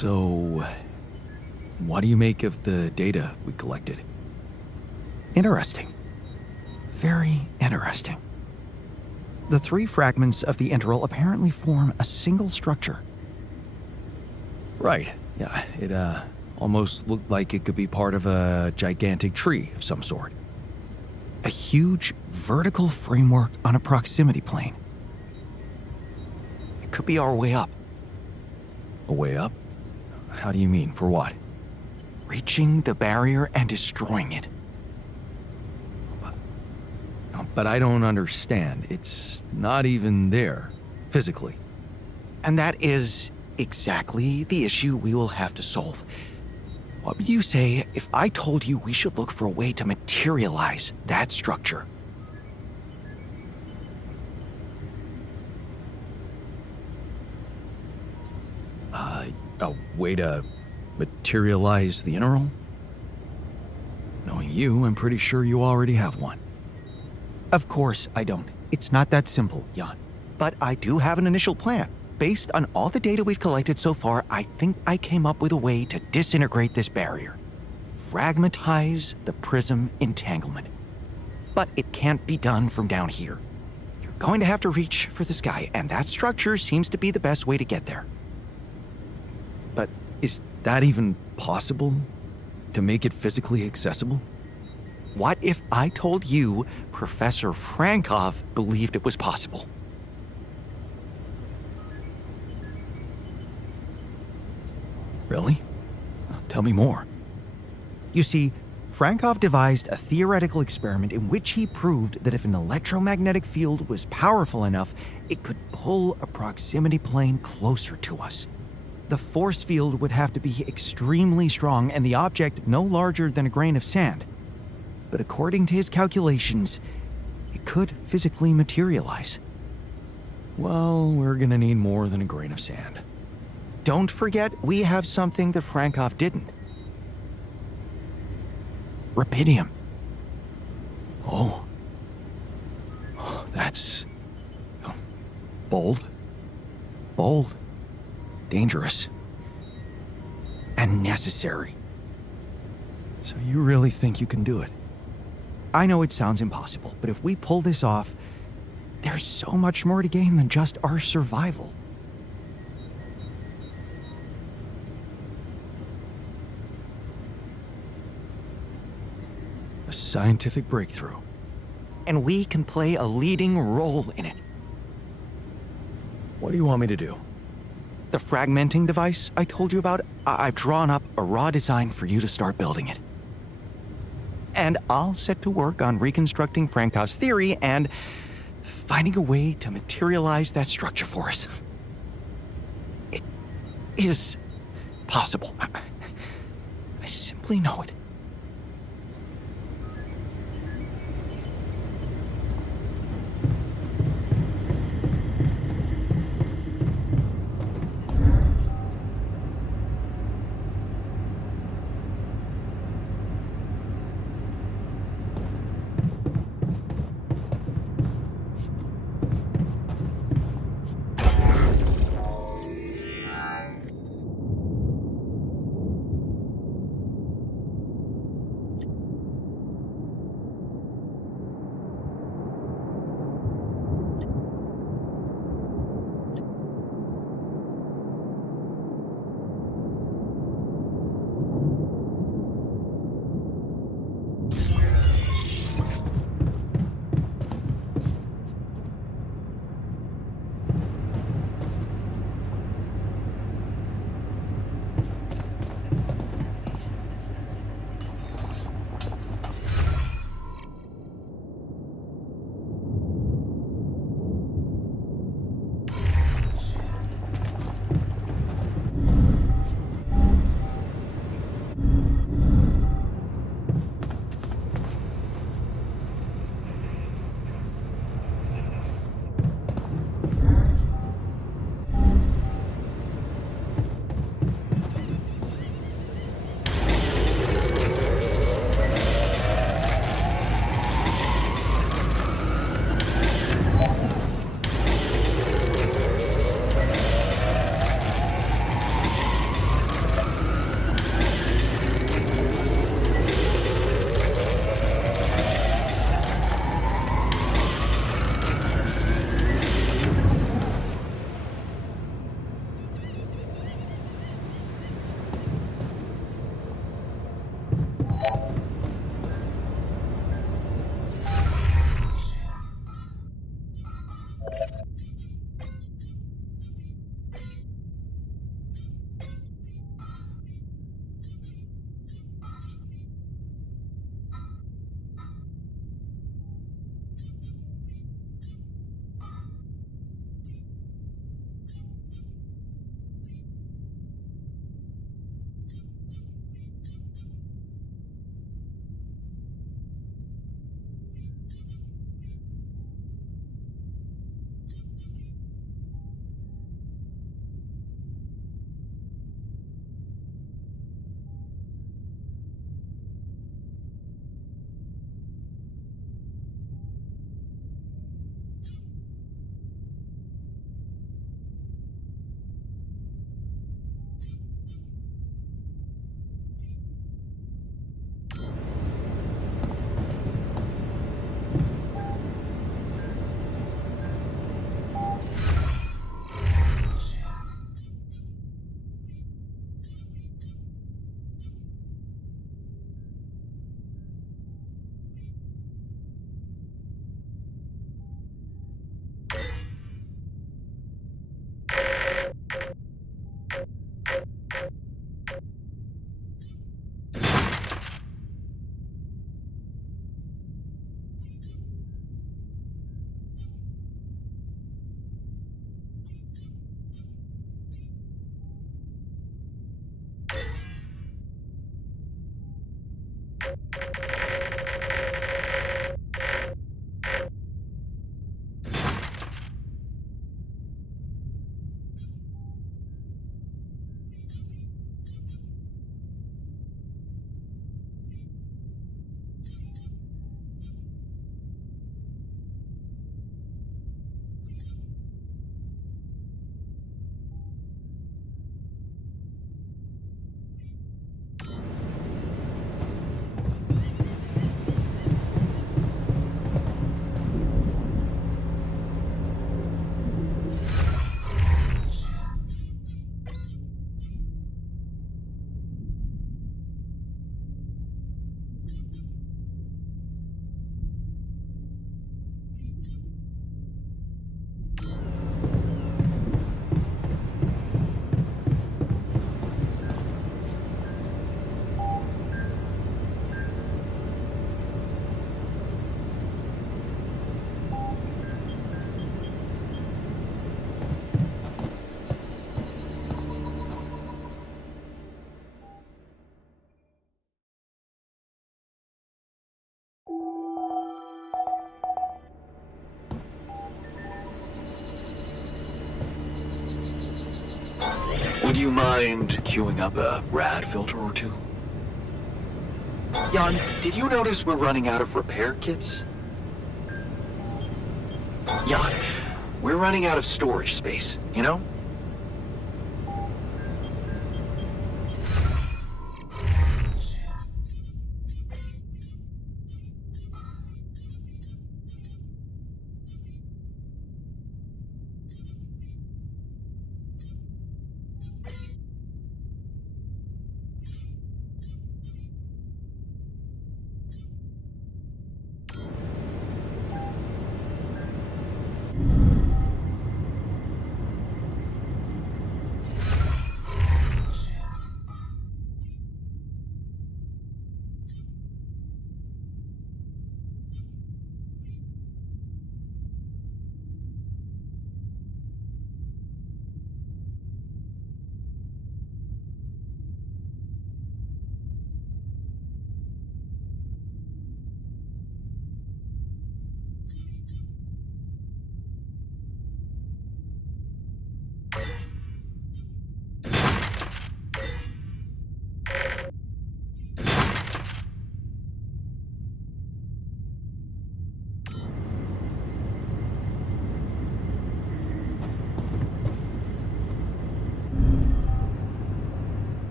So, what do you make of the data we collected? Interesting. Very interesting. The three fragments of the integral apparently form a single structure. Right, yeah, it almost looked like it could be part of a gigantic tree of some sort. A huge vertical framework on a proximity plane. It could be our way up. A way up? How do you mean, for what? Reaching the barrier and destroying it. But I don't understand. It's not even there, physically. And that is exactly the issue we will have to solve. What would you say if I told you we should look for a way to materialize that structure? A way to materialize the integral? Knowing you, I'm pretty sure you already have one. Of course I don't. It's not that simple, Jan. But I do have an initial plan. Based on all the data we've collected so far, I think I came up with a way to disintegrate this barrier. Fragmentize the prism entanglement. But it can't be done from down here. You're going to have to reach for the sky, and that structure seems to be the best way to get there. But is that even possible? To make it physically accessible? What if I told you Professor Frankov believed it was possible? Really? Tell me more. You see, Frankov devised a theoretical experiment in which he proved that if an electromagnetic field was powerful enough, it could pull a proximity plane closer to us. The force field would have to be extremely strong and the object no larger than a grain of sand. But according to his calculations, it could physically materialize. Well, we're gonna need more than a grain of sand. Don't forget, we have something that Frankov didn't. Rubidium. Oh. That's... bold. Bold. Dangerous. And necessary. So you really think you can do it? I know it sounds impossible, but if we pull this off, there's so much more to gain than just our survival. A scientific breakthrough. And we can play a leading role in it. What do you want me to do? The fragmenting device I told you about, I've drawn up a raw design for you to start building it. And I'll set to work on reconstructing Frankov's theory and finding a way to materialize that structure for us. It is possible. I simply know it. You mind queuing up a rad filter or two? Jan, did you notice we're running out of repair kits? Jan, we're running out of storage space, you know?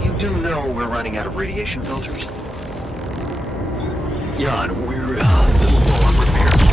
You do know we're running out of radiation filters? Jan, we're a little low on repair kits.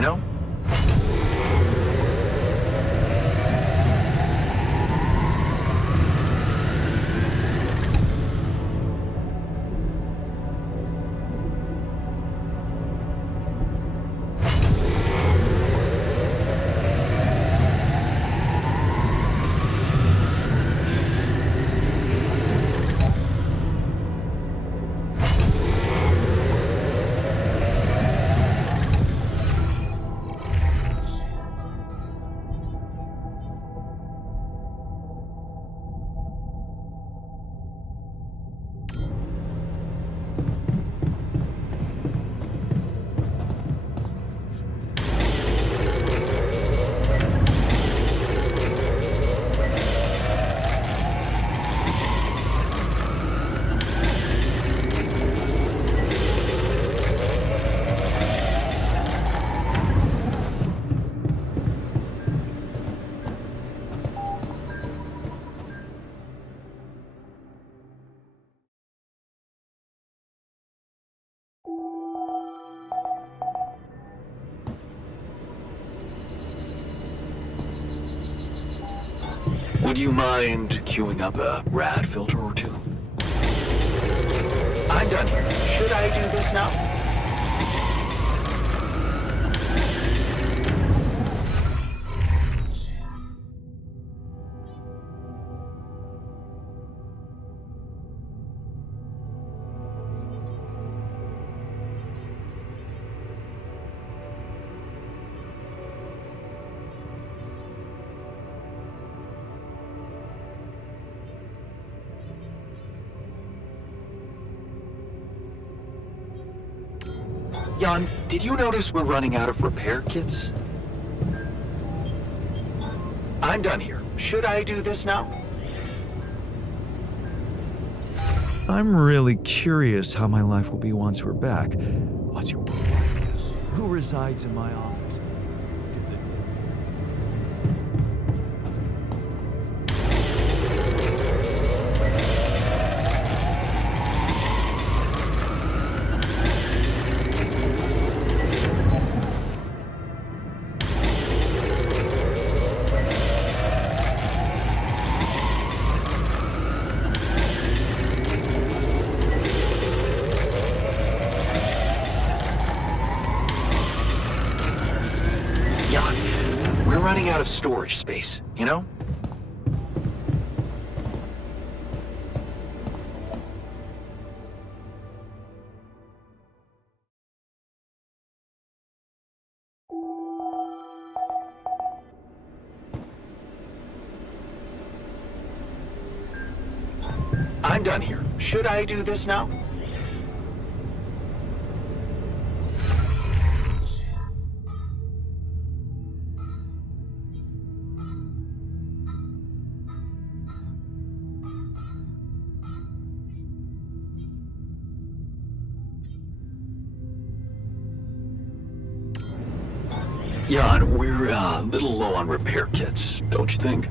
you know? Would you mind queuing up a rad filter or two? I'm done here. Should I do this now? Jan, did you notice we're running out of repair kits? I'm done here. Should I do this now? I'm really curious how my life will be once we're back. What's your work like? Who resides in my office? Out of storage space, you know? I'm done here. Should I do this now? Jan, we're a little low on repair kits, don't you think?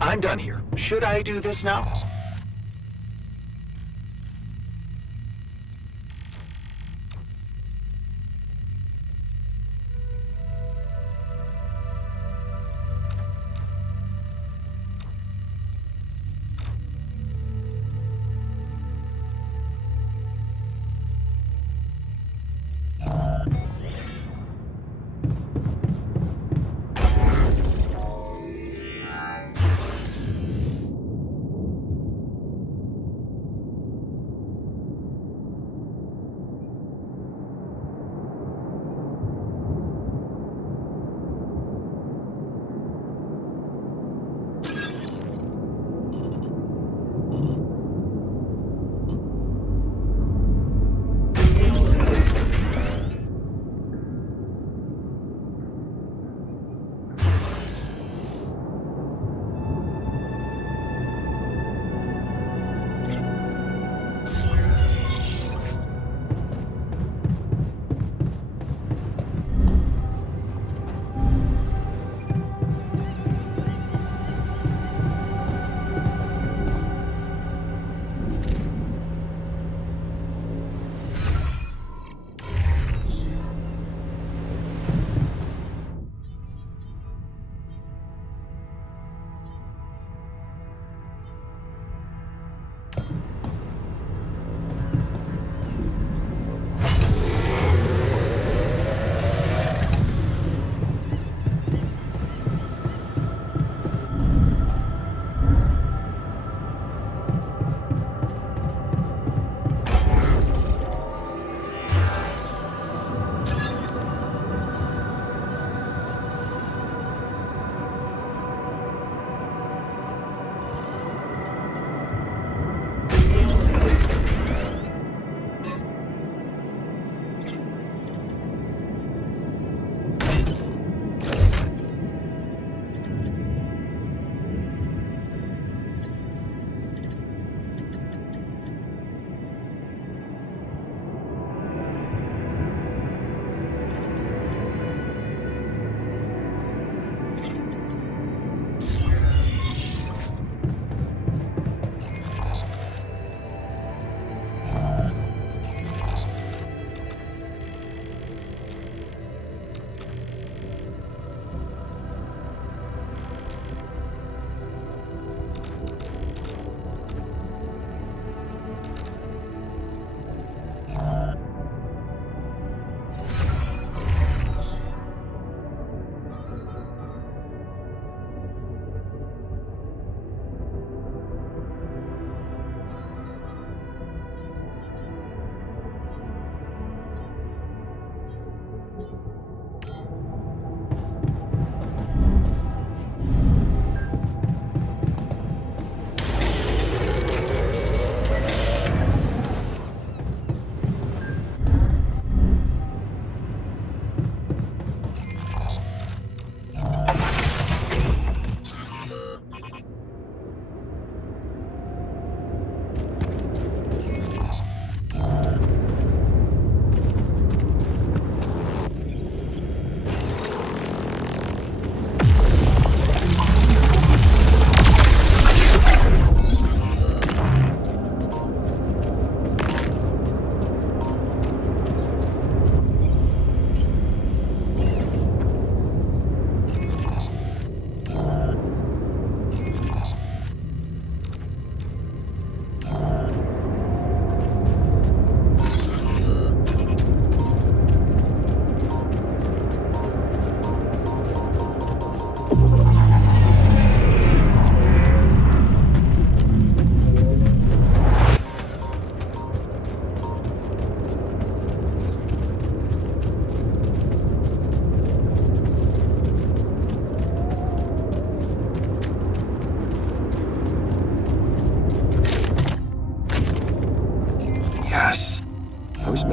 I'm done here. Should I do this now?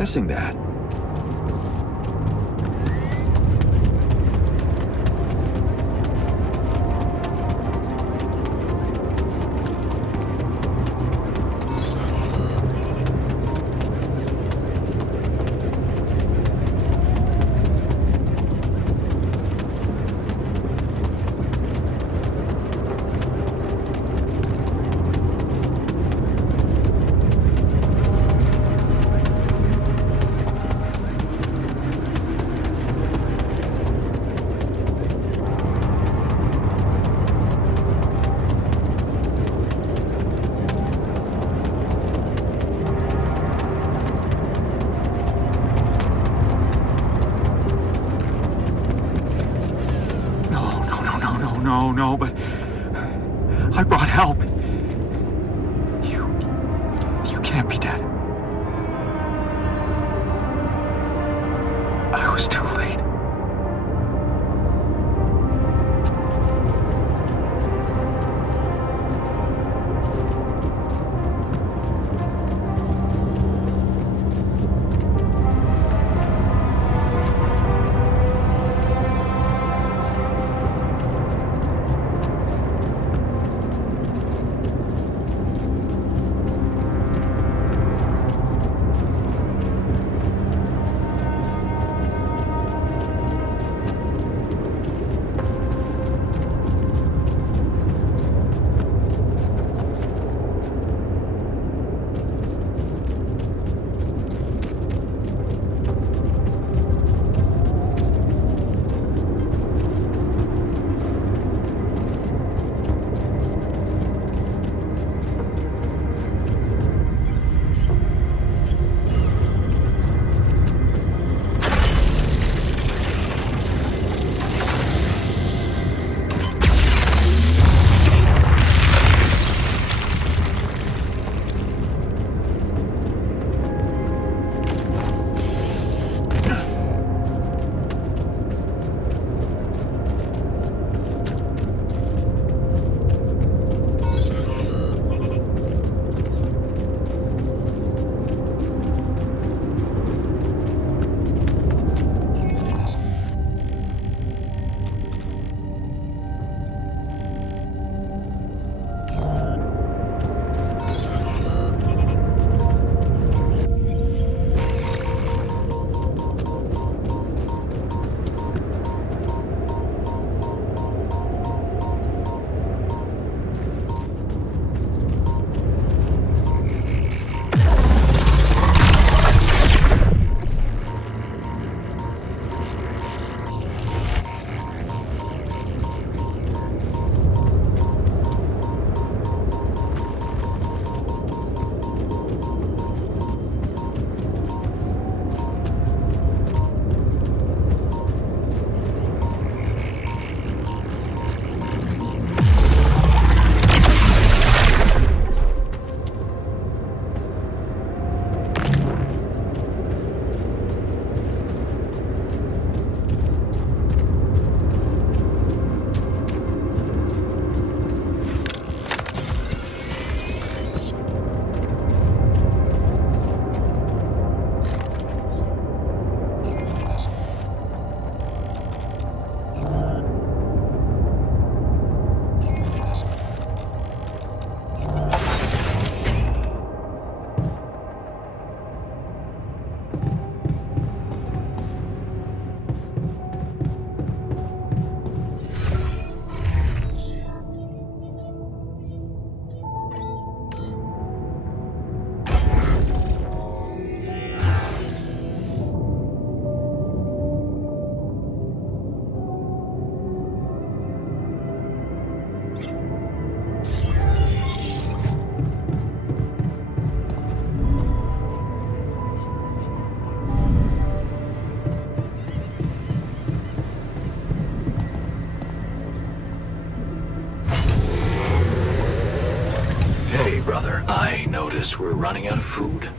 guessing that. No, but I brought help. You can't be dead. I was too late. brother. I noticed we're running out of food.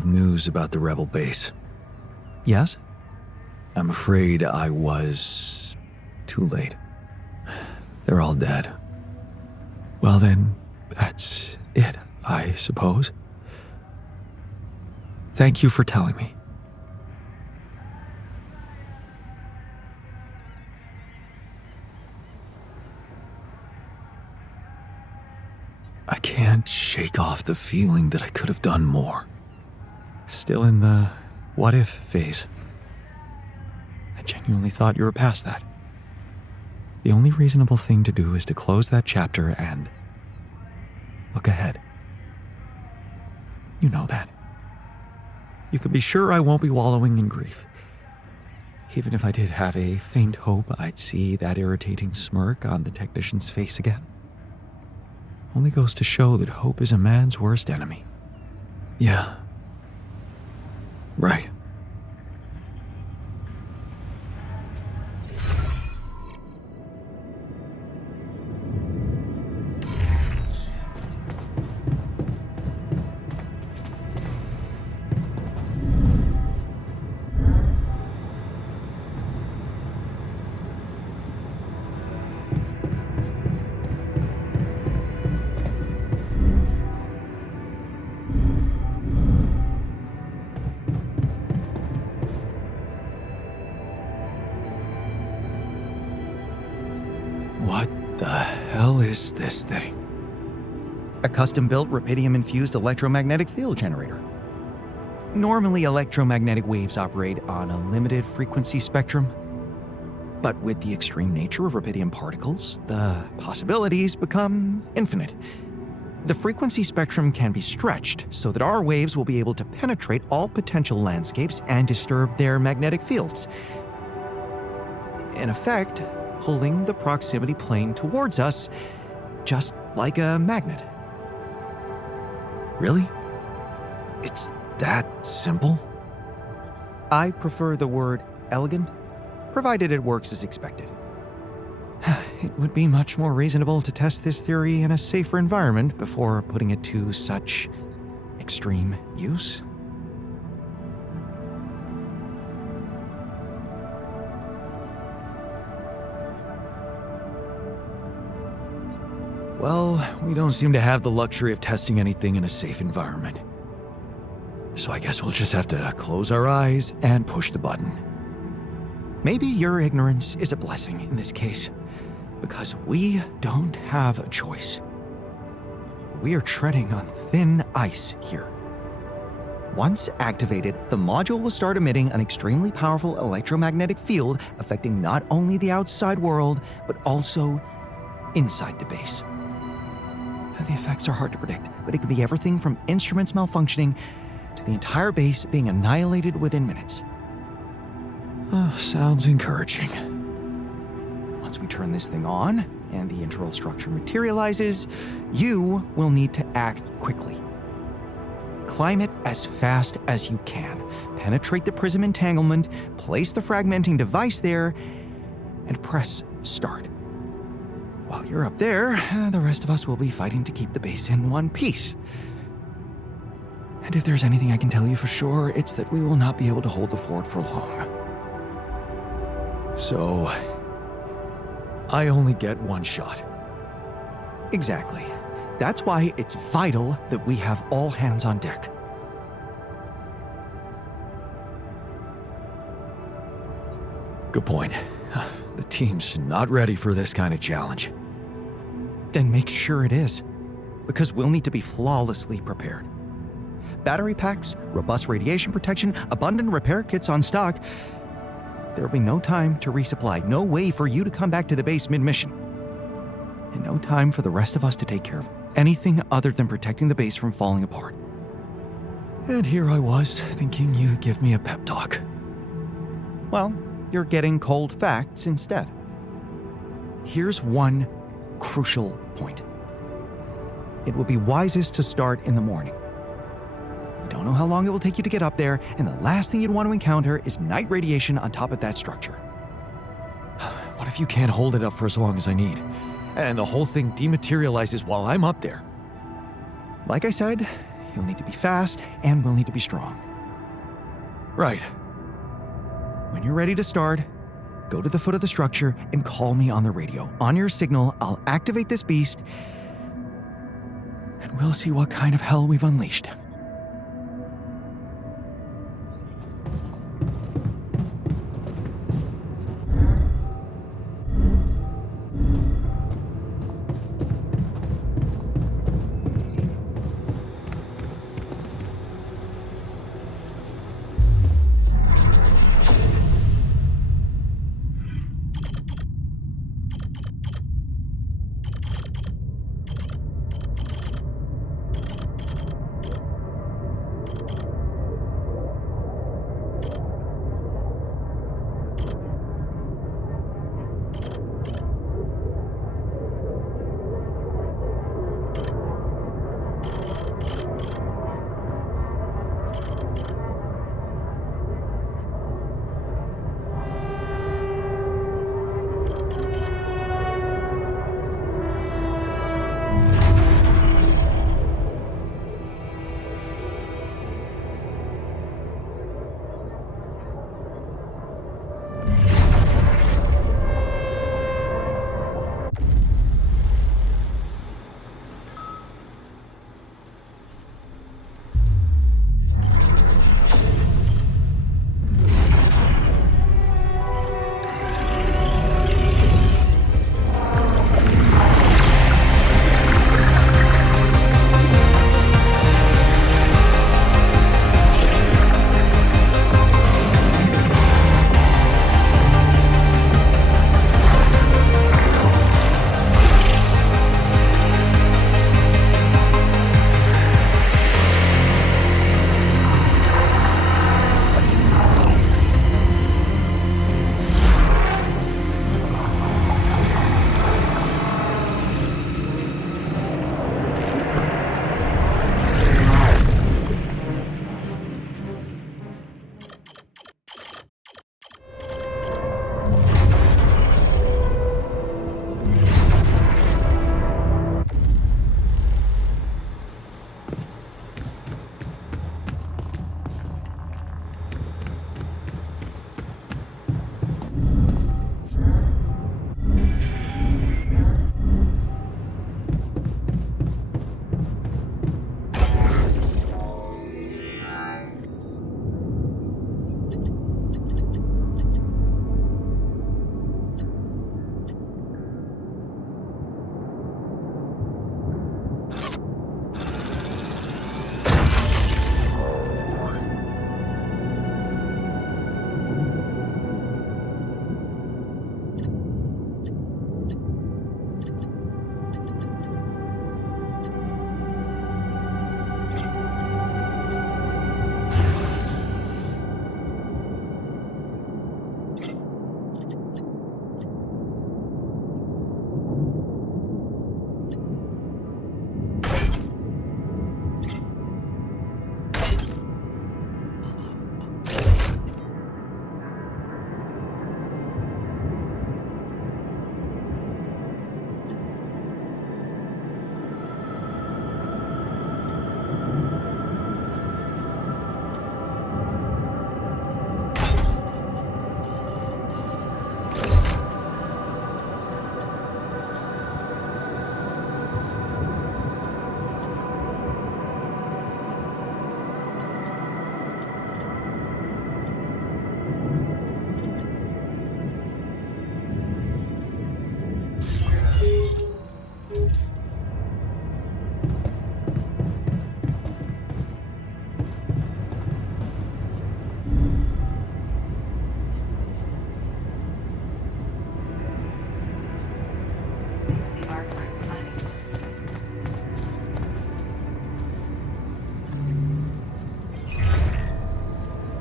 have news about the rebel base. Yes? I'm afraid I was too late. They're all dead. Well then, that's it, I suppose. Thank you for telling me. I can't shake off the feeling that I could have done more. Still in the what-if phase. I genuinely thought you were past that. The only reasonable thing to do is to close that chapter and look ahead. You know that. You can be sure I won't be wallowing in grief. Even if I did have a faint hope I'd see that irritating smirk on the technician's face again. Only goes to show that hope is a man's worst enemy. Yeah. Right. What the hell is this thing? A custom-built rubidium-infused electromagnetic field generator. Normally, electromagnetic waves operate on a limited frequency spectrum. But with the extreme nature of rubidium particles, the possibilities become infinite. The frequency spectrum can be stretched so that our waves will be able to penetrate all potential landscapes and disturb their magnetic fields. In effect, pulling the proximity plane towards us, just like a magnet. Really? It's that simple? I prefer the word elegant, provided it works as expected. It would be much more reasonable to test this theory in a safer environment before putting it to such extreme use. Well, we don't seem to have the luxury of testing anything in a safe environment. So I guess we'll just have to close our eyes and push the button. Maybe your ignorance is a blessing in this case, because we don't have a choice. We are treading on thin ice here. Once activated, the module will start emitting an extremely powerful electromagnetic field affecting not only the outside world, but also inside the base. The effects are hard to predict, but it can be everything from instruments malfunctioning to the entire base being annihilated within minutes. Sounds encouraging. Once we turn this thing on and the internal structure materializes, you will need to act quickly. Climb it as fast as you can, penetrate the prism entanglement, place the fragmenting device there, and press start. While you're up there, the rest of us will be fighting to keep the base in one piece. And if there's anything I can tell you for sure, it's that we will not be able to hold the fort for long. So, I only get one shot. Exactly. That's why it's vital that we have all hands on deck. Good point. The team's not ready for this kind of challenge. Then make sure it is, because we'll need to be flawlessly prepared. Battery packs, robust radiation protection, abundant repair kits on stock. There'll be no time to resupply, no way for you to come back to the base mid-mission. And no time for the rest of us to take care of anything other than protecting the base from falling apart. And here I was, thinking you'd give me a pep talk. Well, you're getting cold facts instead. Here's one crucial point. It would be wisest to start in the morning. We don't know how long it will take you to get up there, and the last thing you'd want to encounter is night radiation on top of that structure. What if you can't hold it up for as long as I need, and the whole thing dematerializes while I'm up there? Like I said, you'll need to be fast, and we'll need to be strong. Right. When you're ready to start, go to the foot of the structure and call me on the radio. On your signal, I'll activate this beast, and we'll see what kind of hell we've unleashed.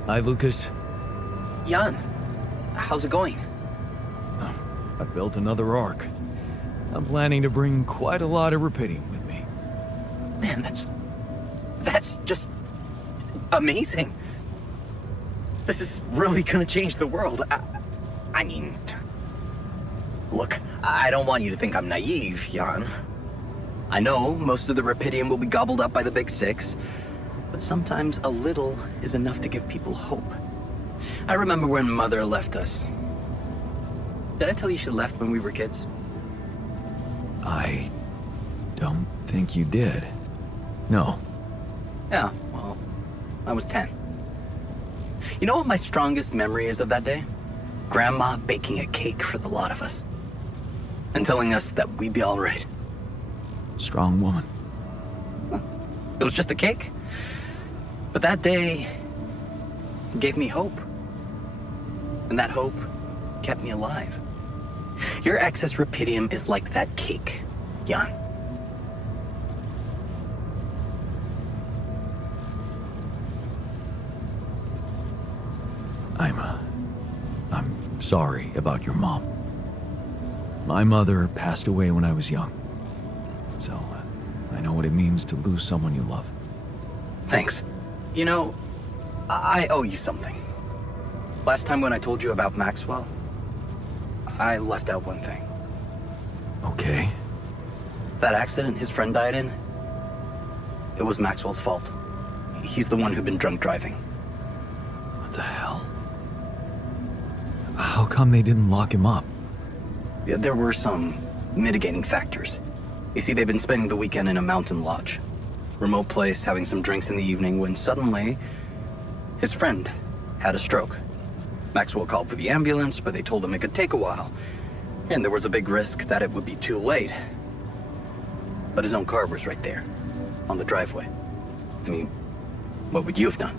Hi, Lucas. Jan, how's it going? I built another Ark. I'm planning to bring quite a lot of Rapidium with me. Man, that's just amazing. This is really gonna change the world. I mean, look, I don't want you to think I'm naive, Jan. I know most of the Rapidium will be gobbled up by the big six, but sometimes a little is enough to give people hope. I remember when Mother left us. Did I tell you she left when we were kids? I don't think you did. No. Yeah, well, I was 10. You know what my strongest memory is of that day? Grandma baking a cake for the lot of us. And telling us that we'd be all right. Strong woman. It was just a cake. But that day gave me hope. And that hope kept me alive. Your excess Rapidium is like that cake, Jan. I'm sorry about your mom. My mother passed away when I was young. So, I know what it means to lose someone you love. Thanks. You know, I owe you something. Last time when I told you about Maxwell, I left out one thing. Okay. That accident his friend died in, it was Maxwell's fault. He's the one who'd been drunk driving. What the hell? How come they didn't lock him up? Yeah, there were some mitigating factors. You see, they'd been spending the weekend in a mountain lodge. Remote place, having some drinks in the evening, when suddenly, his friend had a stroke. Maxwell called for the ambulance, but they told him it could take a while. And there was a big risk that it would be too late. But his own car was right there, on the driveway. I mean, what would you have done?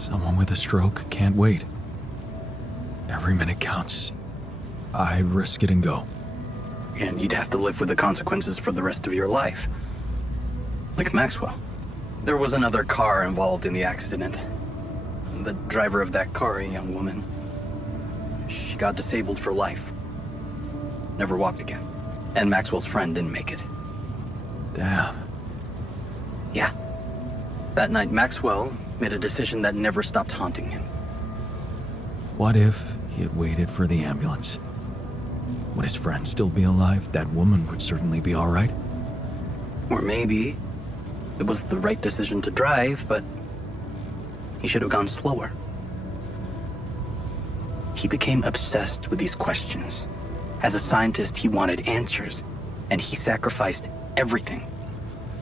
Someone with a stroke can't wait. Every minute counts. I'd risk it and go. And you'd have to live with the consequences for the rest of your life. Like Maxwell. There was another car involved in the accident. The driver of that car, a young woman, she got disabled for life. Never walked again. And Maxwell's friend didn't make it. Damn. Yeah. That night, Maxwell made a decision that never stopped haunting him. What if he had waited for the ambulance? Would his friend still be alive? That woman would certainly be all right. Or maybe it was the right decision to drive, but he should have gone slower. He became obsessed with these questions. As a scientist, he wanted answers, and he sacrificed everything.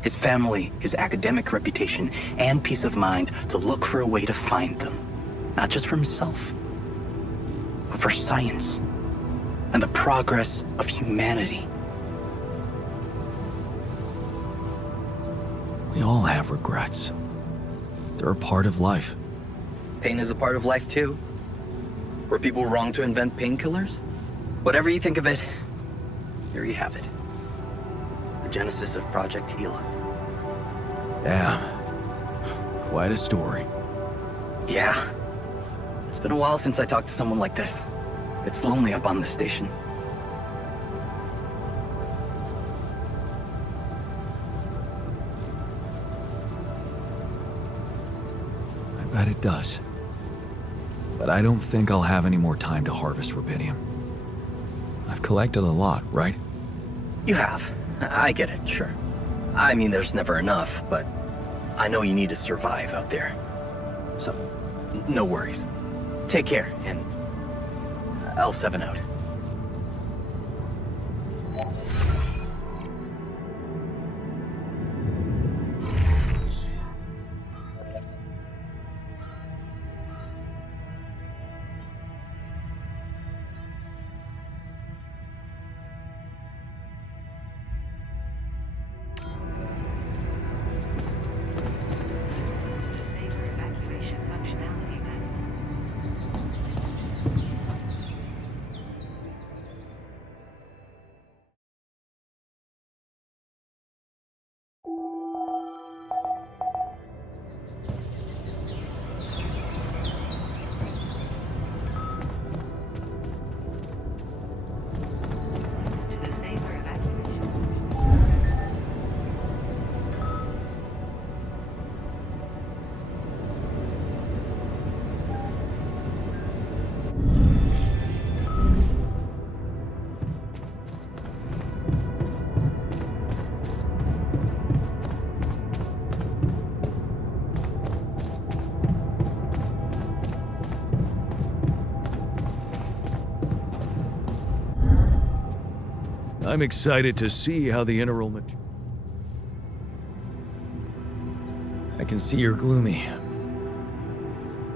His family, his academic reputation, and peace of mind to look for a way to find them. Not just for himself, but for science and the progress of humanity. We all have regrets. They're a part of life. Pain is a part of life too. Were people wrong to invent painkillers? Whatever you think of it, here you have it. The genesis of Project Gila. Damn. Quite a story. Yeah. It's been a while since I talked to someone like this. It's lonely up on this station. I bet it does. But I don't think I'll have any more time to harvest rubidium. I've collected a lot, right? You have. I get it, sure. I mean, there's never enough, but I know you need to survive out there. So, no worries. Take care, and I'll 7 out. I'm excited to see how the enrollment... I can see you're gloomy.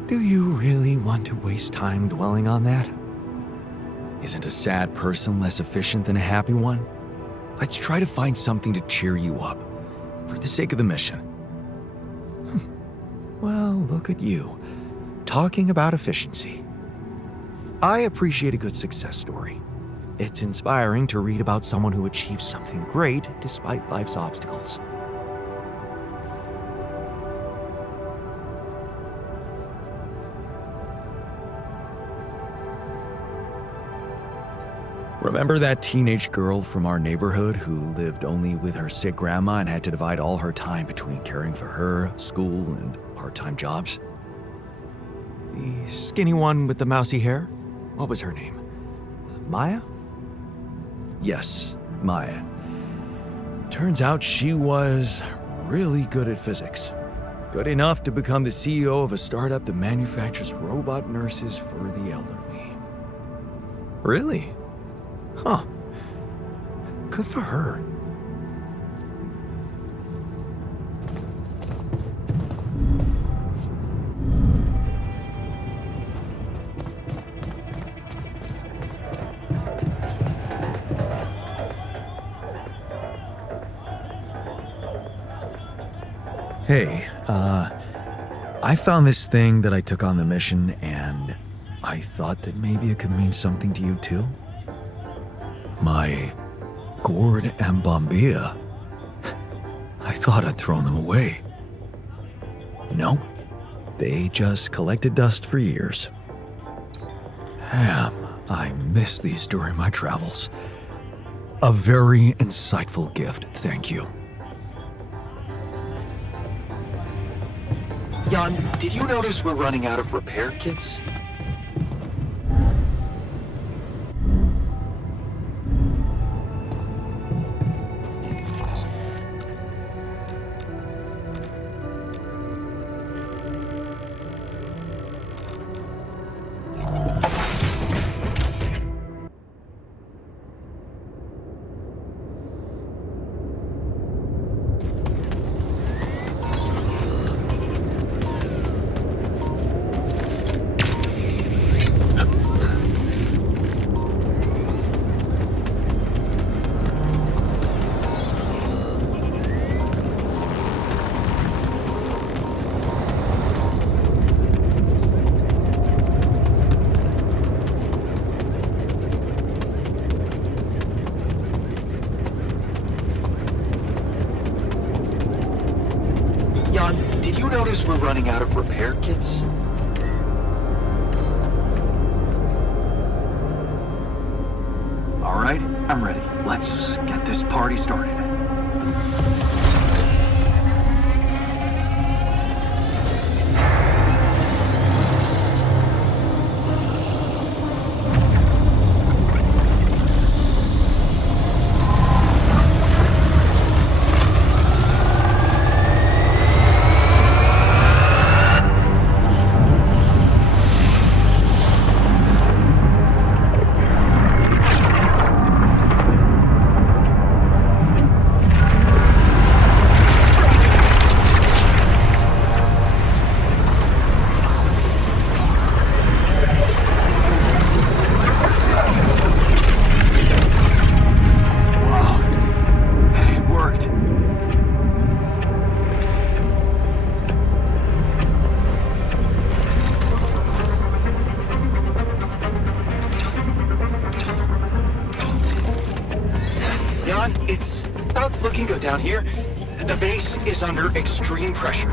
Do you really want to waste time dwelling on that? Isn't a sad person less efficient than a happy one? Let's try to find something to cheer you up, for the sake of the mission. Well, look at you, talking about efficiency. I appreciate a good success story. It's inspiring to read about someone who achieves something great despite life's obstacles. Remember that teenage girl from our neighborhood who lived only with her sick grandma and had to divide all her time between caring for her, school, and part-time jobs? The skinny one with the mousy hair? What was her name? Maya? Yes, Maya. Turns out she was really good at physics. Good enough to become the CEO of a startup that manufactures robot nurses for the elderly. Really? Huh. Good for her. Hey, I found this thing that I took on the mission, and I thought that maybe it could mean something to you too. My gourd and bombilla. I thought I'd thrown them away. No, they just collected dust for years. Damn, I missed these during my travels. A very insightful gift, thank you. Jan, did you notice we're running out of repair kits? Did you notice we're running out of repair kits? All right, I'm ready. Let's get this party started. It's not looking good down here. The base is under extreme pressure.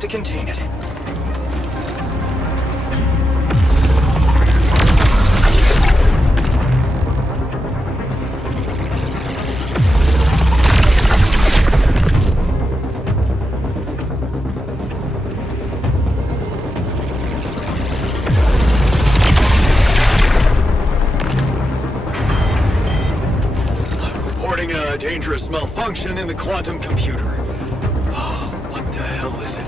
To contain it. dangerous malfunction in the quantum computer. What the hell is it?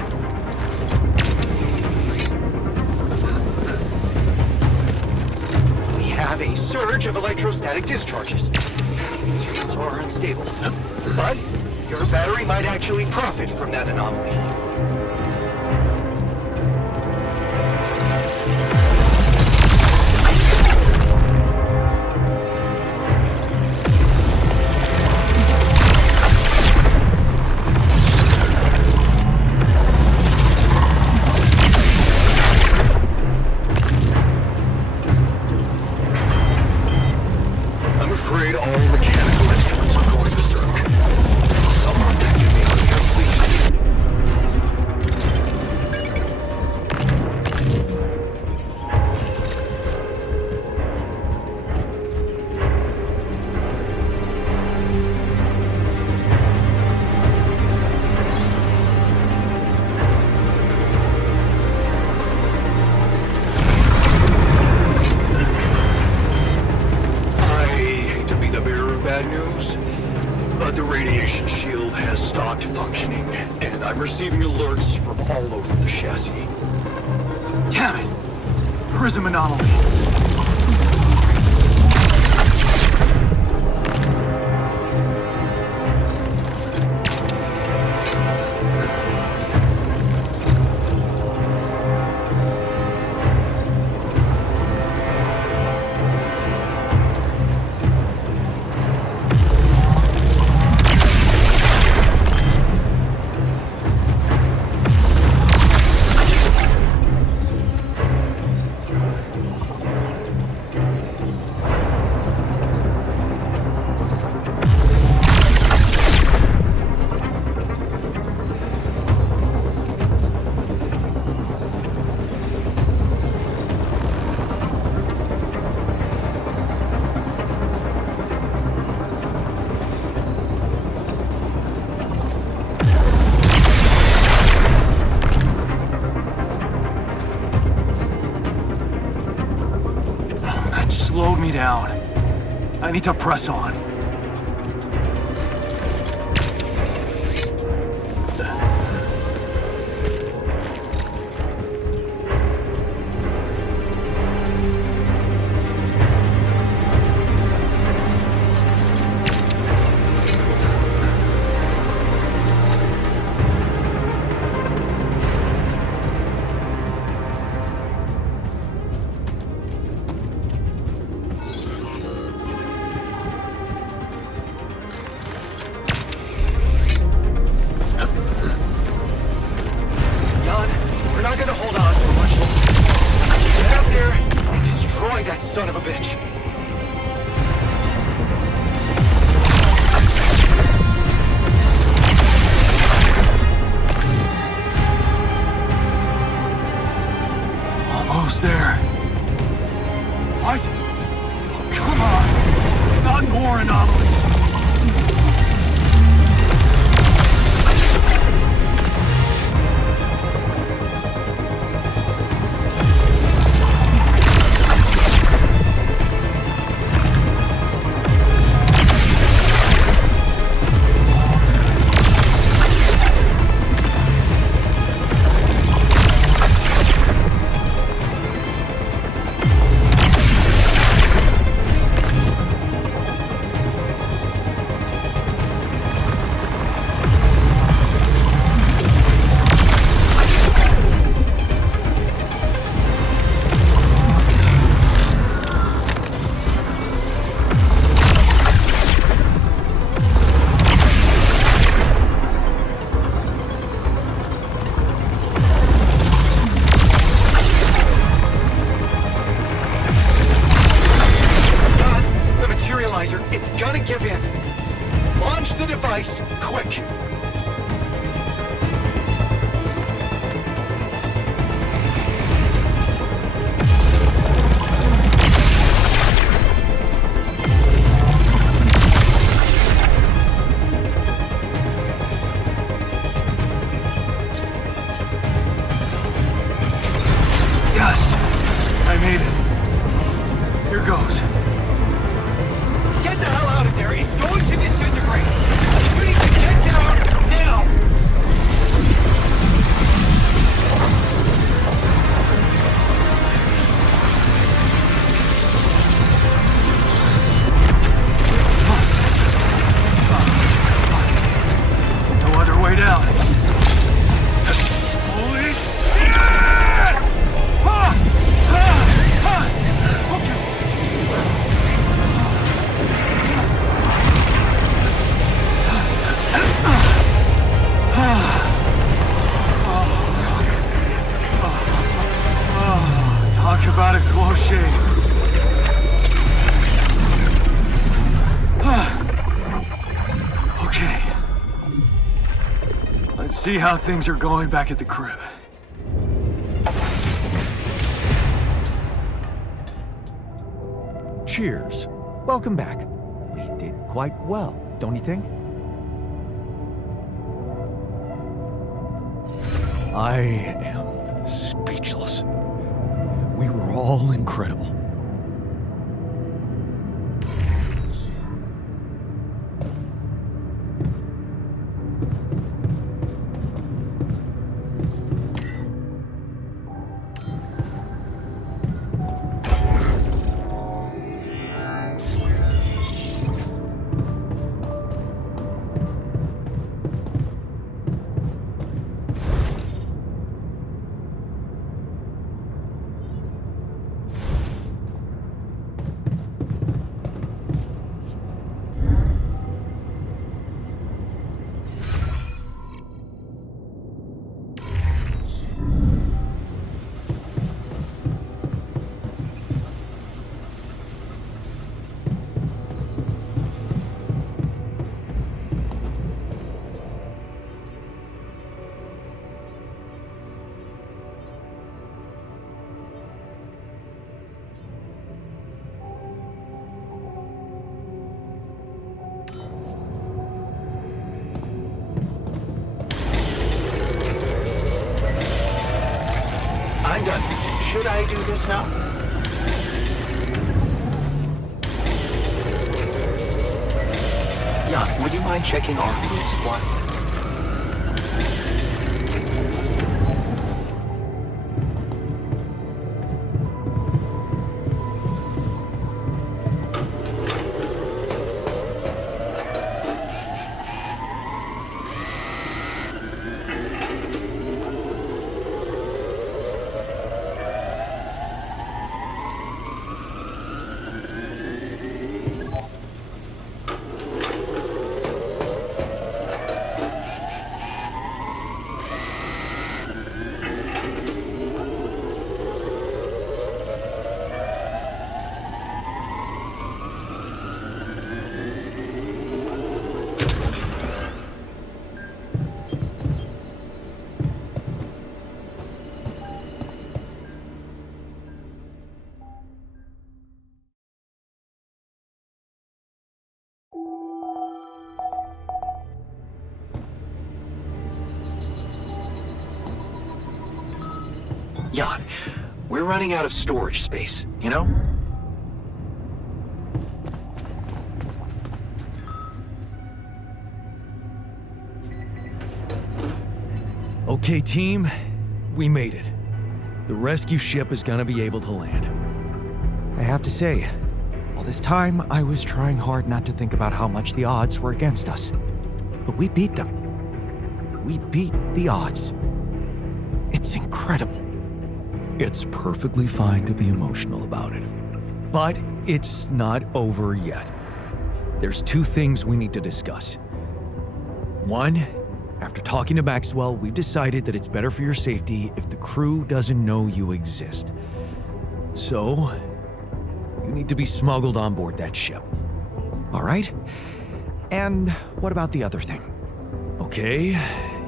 We have a surge of electrostatic discharges. Instruments are unstable. But your battery might actually profit from that anomaly. I'm afraid all mechanical instruments are going berserk. Someone get me out of here, please. I hate to be the bearer of bad news, but the radiation shield has stopped functioning, and I'm receiving alerts from all over the chassis. Damn it! Prism anomaly. That slowed me down. I need to press on. Jan, we're not gonna hold on for much longer. Get out there and destroy that son of a bitch. Almost there. What? Oh, come on. Not more anomalies. It's gonna give in. Launch the device, quick. Yes! I made it. Here goes. Get the hell out of there! It's going to disintegrate! shame. Okay. Let's see how things are going back at the crib. Cheers. Welcome back. We did quite well, don't you think? I am speechless. We were all incredible. I'm done. Should I do this now? Jan, would you mind checking our food supply? Jan, we're running out of storage space, you know? Okay, team, we made it. The rescue ship is gonna be able to land. I have to say, all this time I was trying hard not to think about how much the odds were against us. But we beat them. We beat the odds. It's incredible. It's perfectly fine to be emotional about it. But it's not over yet. There's two things we need to discuss. One, after talking to Maxwell, we've decided that it's better for your safety if the crew doesn't know you exist. So, you need to be smuggled on board that ship. All right? And what about the other thing? Okay,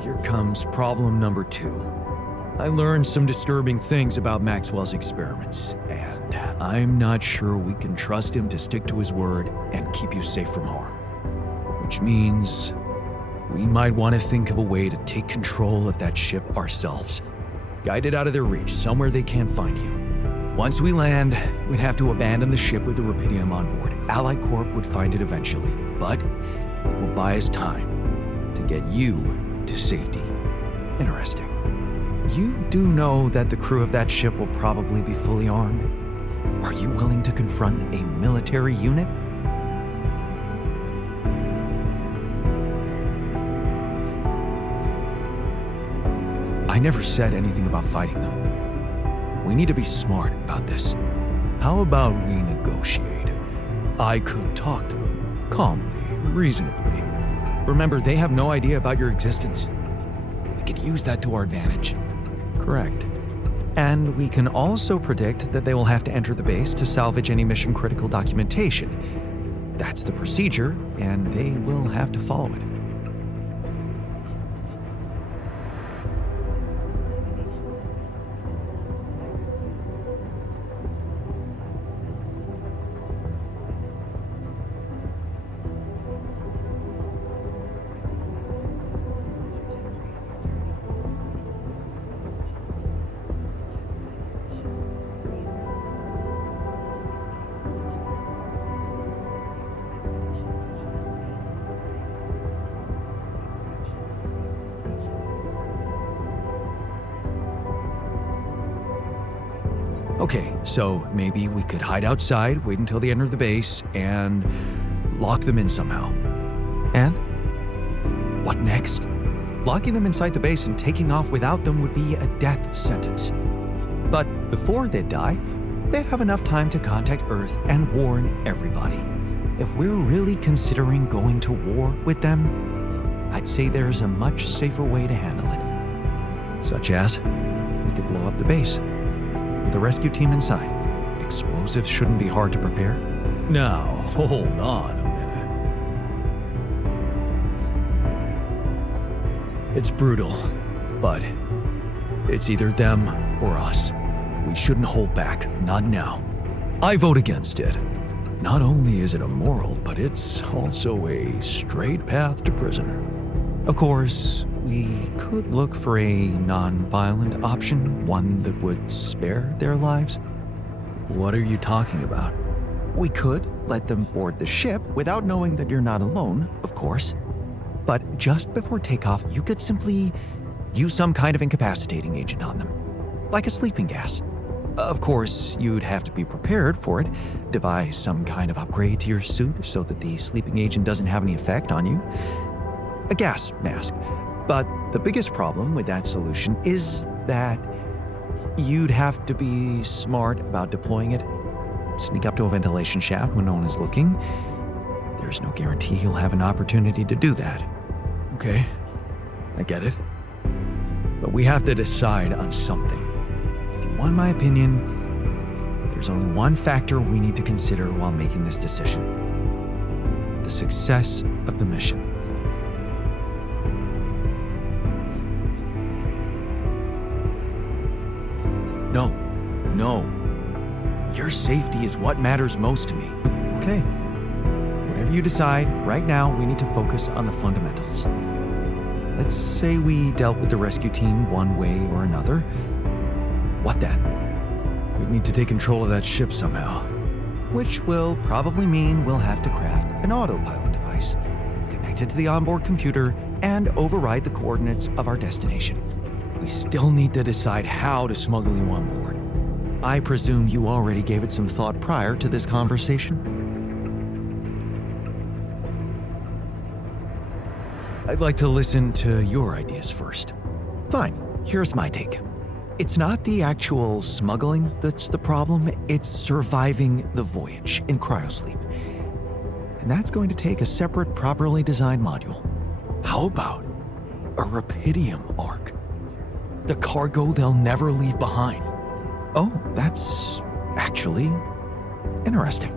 here comes problem number 2. I learned some disturbing things about Maxwell's experiments, and I'm not sure we can trust him to stick to his word and keep you safe from harm. Which means we might want to think of a way to take control of that ship ourselves. Guide it out of their reach, somewhere they can't find you. Once we land, we'd have to abandon the ship with the Rapidium on board. Ally Corp would find it eventually, but it will buy us time to get you to safety. Interesting. You do know that the crew of that ship will probably be fully armed. Are you willing to confront a military unit? I never said anything about fighting them. We need to be smart about this. How about we negotiate? I could talk to them, calmly, reasonably. Remember, they have no idea about your existence. We could use that to our advantage. Correct. And we can also predict that they will have to enter the base to salvage any mission-critical documentation. That's the procedure, and they will have to follow it. Okay, so maybe we could hide outside, wait until they enter the base, and lock them in somehow. And? What next? Locking them inside the base and taking off without them would be a death sentence. But before they die, they'd have enough time to contact Earth and warn everybody. If we're really considering going to war with them, I'd say there's a much safer way to handle it. Such as, we could blow up the base. With the rescue team inside. Explosives shouldn't be hard to prepare. Now, hold on a minute. It's brutal, but it's either them or us. We shouldn't hold back, not now. I vote against it. Not only is it immoral, but it's also a straight path to prison. Of course, we could look for a non-violent option, one that would spare their lives. What are you talking about? We could let them board the ship without knowing that you're not alone, of course. But just before takeoff, you could simply use some kind of incapacitating agent on them, like a sleeping gas. Of course, you'd have to be prepared for it, devise some kind of upgrade to your suit so that the sleeping agent doesn't have any effect on you. A gas mask. But the biggest problem with that solution is that you'd have to be smart about deploying it. Sneak up to a ventilation shaft when no one is looking. There's no guarantee you'll have an opportunity to do that. Okay, I get it. But we have to decide on something. If you want my opinion, there's only one factor we need to consider while making this decision. The success of the mission. No. Your safety is what matters most to me. Okay. Whatever you decide, right now we need to focus on the fundamentals. Let's say we dealt with the rescue team one way or another. What then? We'd need to take control of that ship somehow. Which will probably mean we'll have to craft an autopilot device, connect it to the onboard computer, and override the coordinates of our destination. We still need to decide how to smuggle you on board. I presume you already gave it some thought prior to this conversation? I'd like to listen to your ideas first. Fine, here's my take. It's not the actual smuggling that's the problem, it's surviving the voyage in cryosleep. And that's going to take a separate, properly designed module. How about a Rapidium arc? The cargo they'll never leave behind. Oh, that's actually interesting.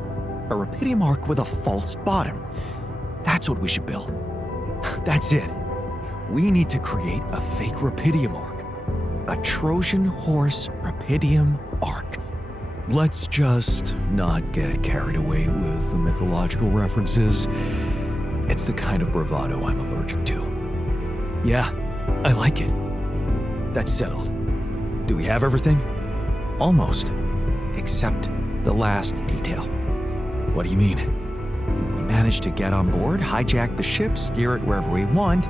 A Rapidium arc with a false bottom. That's what we should build. That's it. We need to create a fake Rapidium arc. A Trojan horse Rapidium arc. Let's just not get carried away with the mythological references. It's the kind of bravado I'm allergic to. Yeah, I like it. That's settled. Do we have everything? Almost. Except the last detail. What do you mean? We managed to get on board, hijack the ship, steer it wherever we want.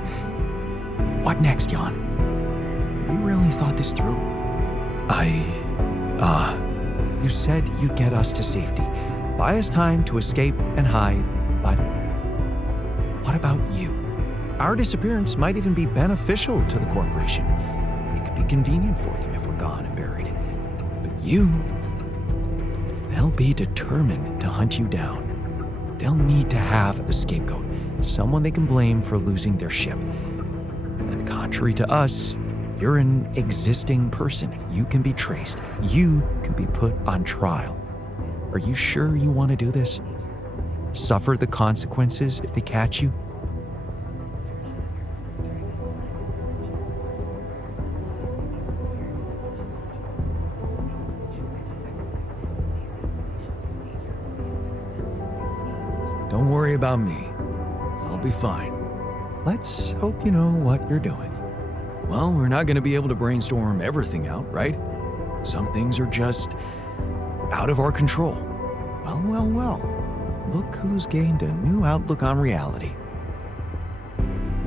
What next, Jan? We really thought this through. You said you'd get us to safety, buy us time to escape and hide, but what about you? Our disappearance might even be beneficial to the corporation. It could be convenient for them if we're gone and buried. But you, they'll be determined to hunt you down. They'll need to have a scapegoat, someone they can blame for losing their ship. And contrary to us, You're an existing person. You can be traced. You can be put on trial. Are you sure you want to do this? Suffer the consequences if they catch you? Don't worry about me. I'll be fine. Let's hope you know what you're doing. Well, we're not going to be able to brainstorm everything out, right? Some things are just out of our control. Well. Look who's gained a new outlook on reality.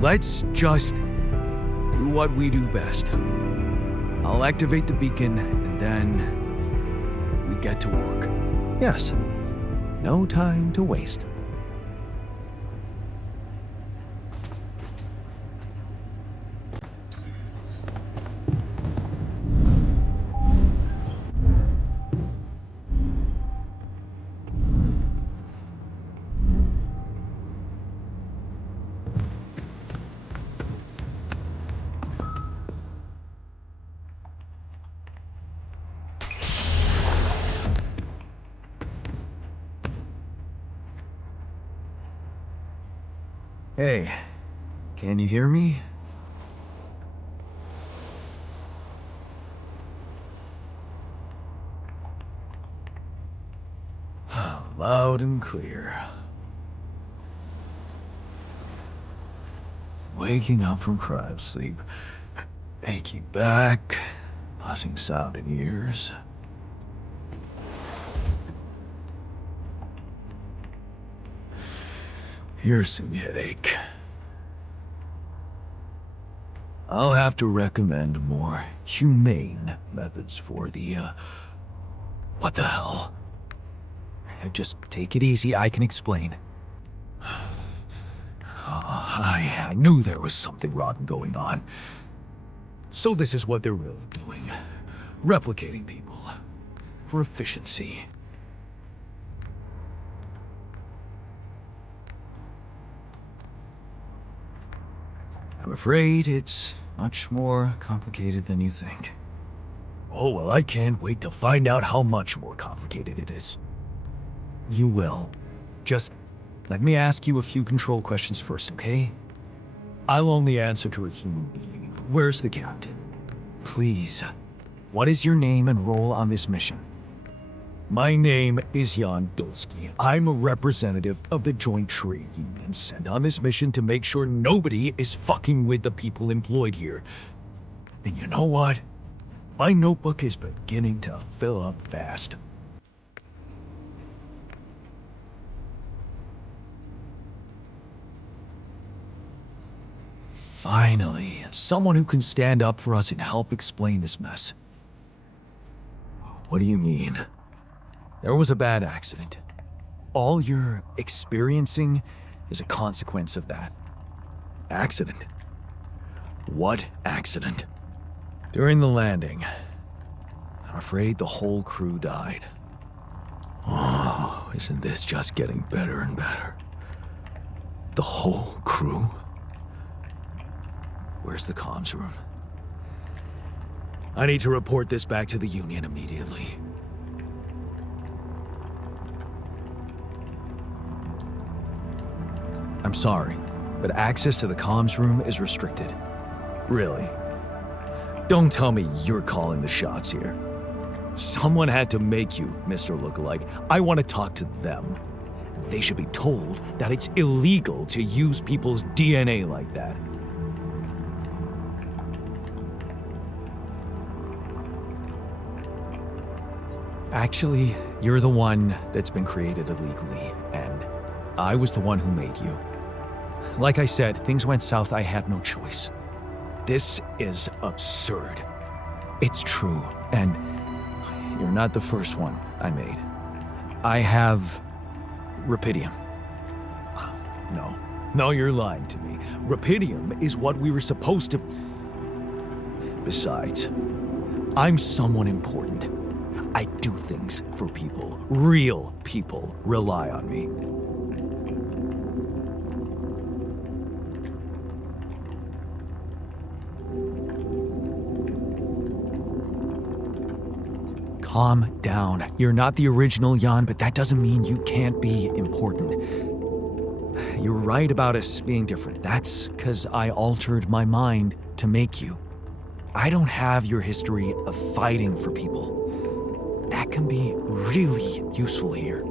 Let's just do what we do best. I'll activate the beacon, and then we get to work. Yes. No time to waste. Hey, can you hear me? Loud and clear. Waking up from cryo sleep. Achy back. Buzzing sound in ears. Piercing headache. I'll have to recommend more humane methods for the, what the hell? Just take it easy, I can explain. I knew there was something rotten going on. So this is what they're really doing. Replicating people. For efficiency. I'm afraid it's much more complicated than you think. Oh, well, I can't wait to find out how much more complicated it is. You will. Just let me ask you a few control questions first, okay? I'll only answer to a human being. Where's the captain? Please. What is your name and role on this mission? My name is Jan Dolsky. I'm a representative of the Joint Trade Union sent on this mission to make sure nobody is fucking with the people employed here. And you know what? My notebook is beginning to fill up fast. Finally, someone who can stand up for us and help explain this mess. What do you mean? There was a bad accident. All you're experiencing is a consequence of that. Accident? What accident? During the landing, I'm afraid the whole crew died. Oh, isn't this just getting better and better? The whole crew? Where's the comms room? I need to report this back to the Union immediately. I'm sorry, but access to the comms room is restricted. Really? Don't tell me you're calling the shots here. Someone had to make you, Mr. Lookalike. I want to talk to them. They should be told that it's illegal to use people's DNA like that. Actually, you're the one that's been created illegally, and I was the one who made you. Like I said, things went south, I had no choice. This is absurd. It's true, and you're not the first one I made. I have Rapidium. No, you're lying to me. Rapidium is what we were supposed to... Besides, I'm someone important. I do things for people. Real people rely on me. calm down. You're not the original Jan, but that doesn't mean you can't be important. You're right about us being different. That's because I altered my mind to make you. I don't have your history of fighting for people. That can be really useful here.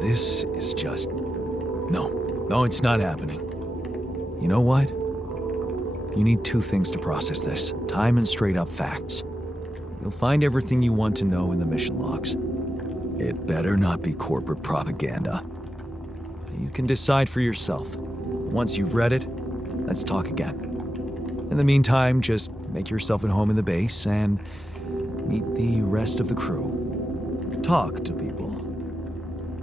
This is just... No, it's not happening. You know what? You need two things to process this. Time and straight-up facts. You'll find everything you want to know in the mission logs. It better not be corporate propaganda. You can decide for yourself. Once you've read it, let's talk again. In the meantime, just make yourself at home in the base and meet the rest of the crew. Talk to people.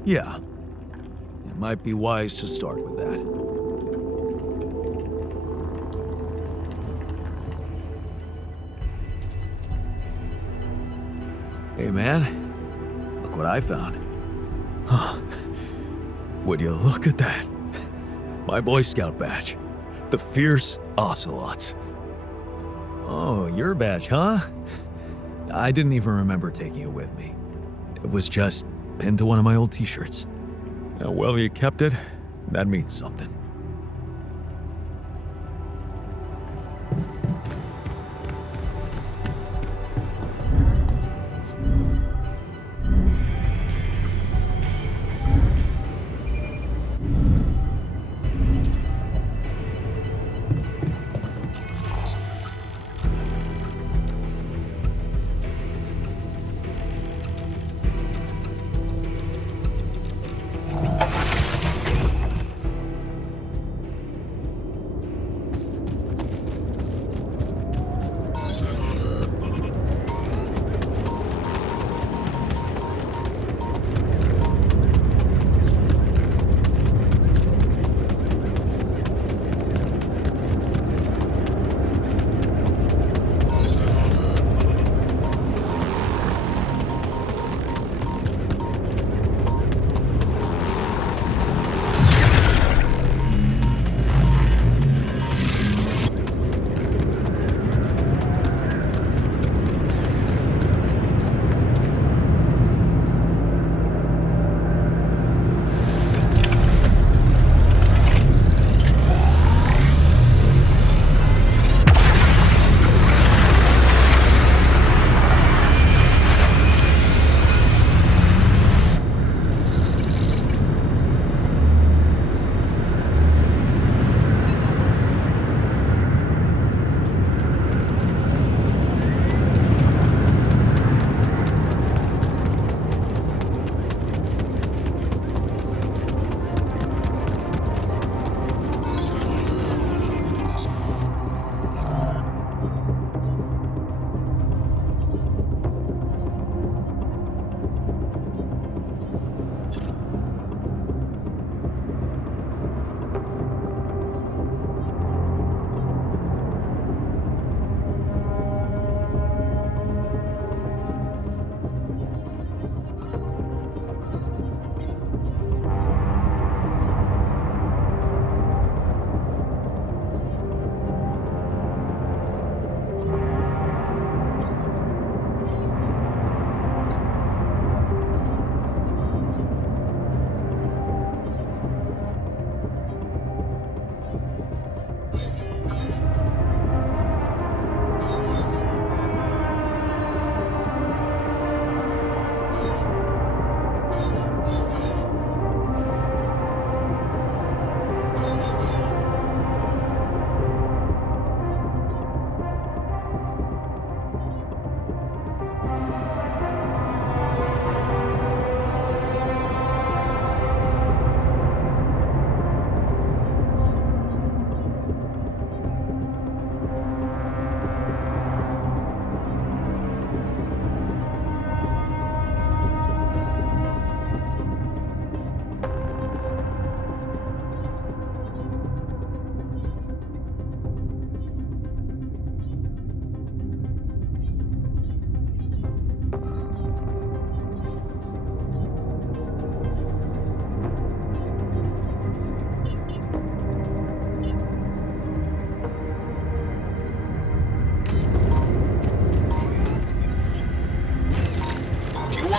Yeah. It might be wise to start with that. Hey man, look what I found. Huh. Would you look at that? My Boy Scout badge. The Fierce Ocelots. Oh, your badge, huh? I didn't even remember taking it with me. It was just pinned to one of my old t-shirts. Well, you kept it. That means something.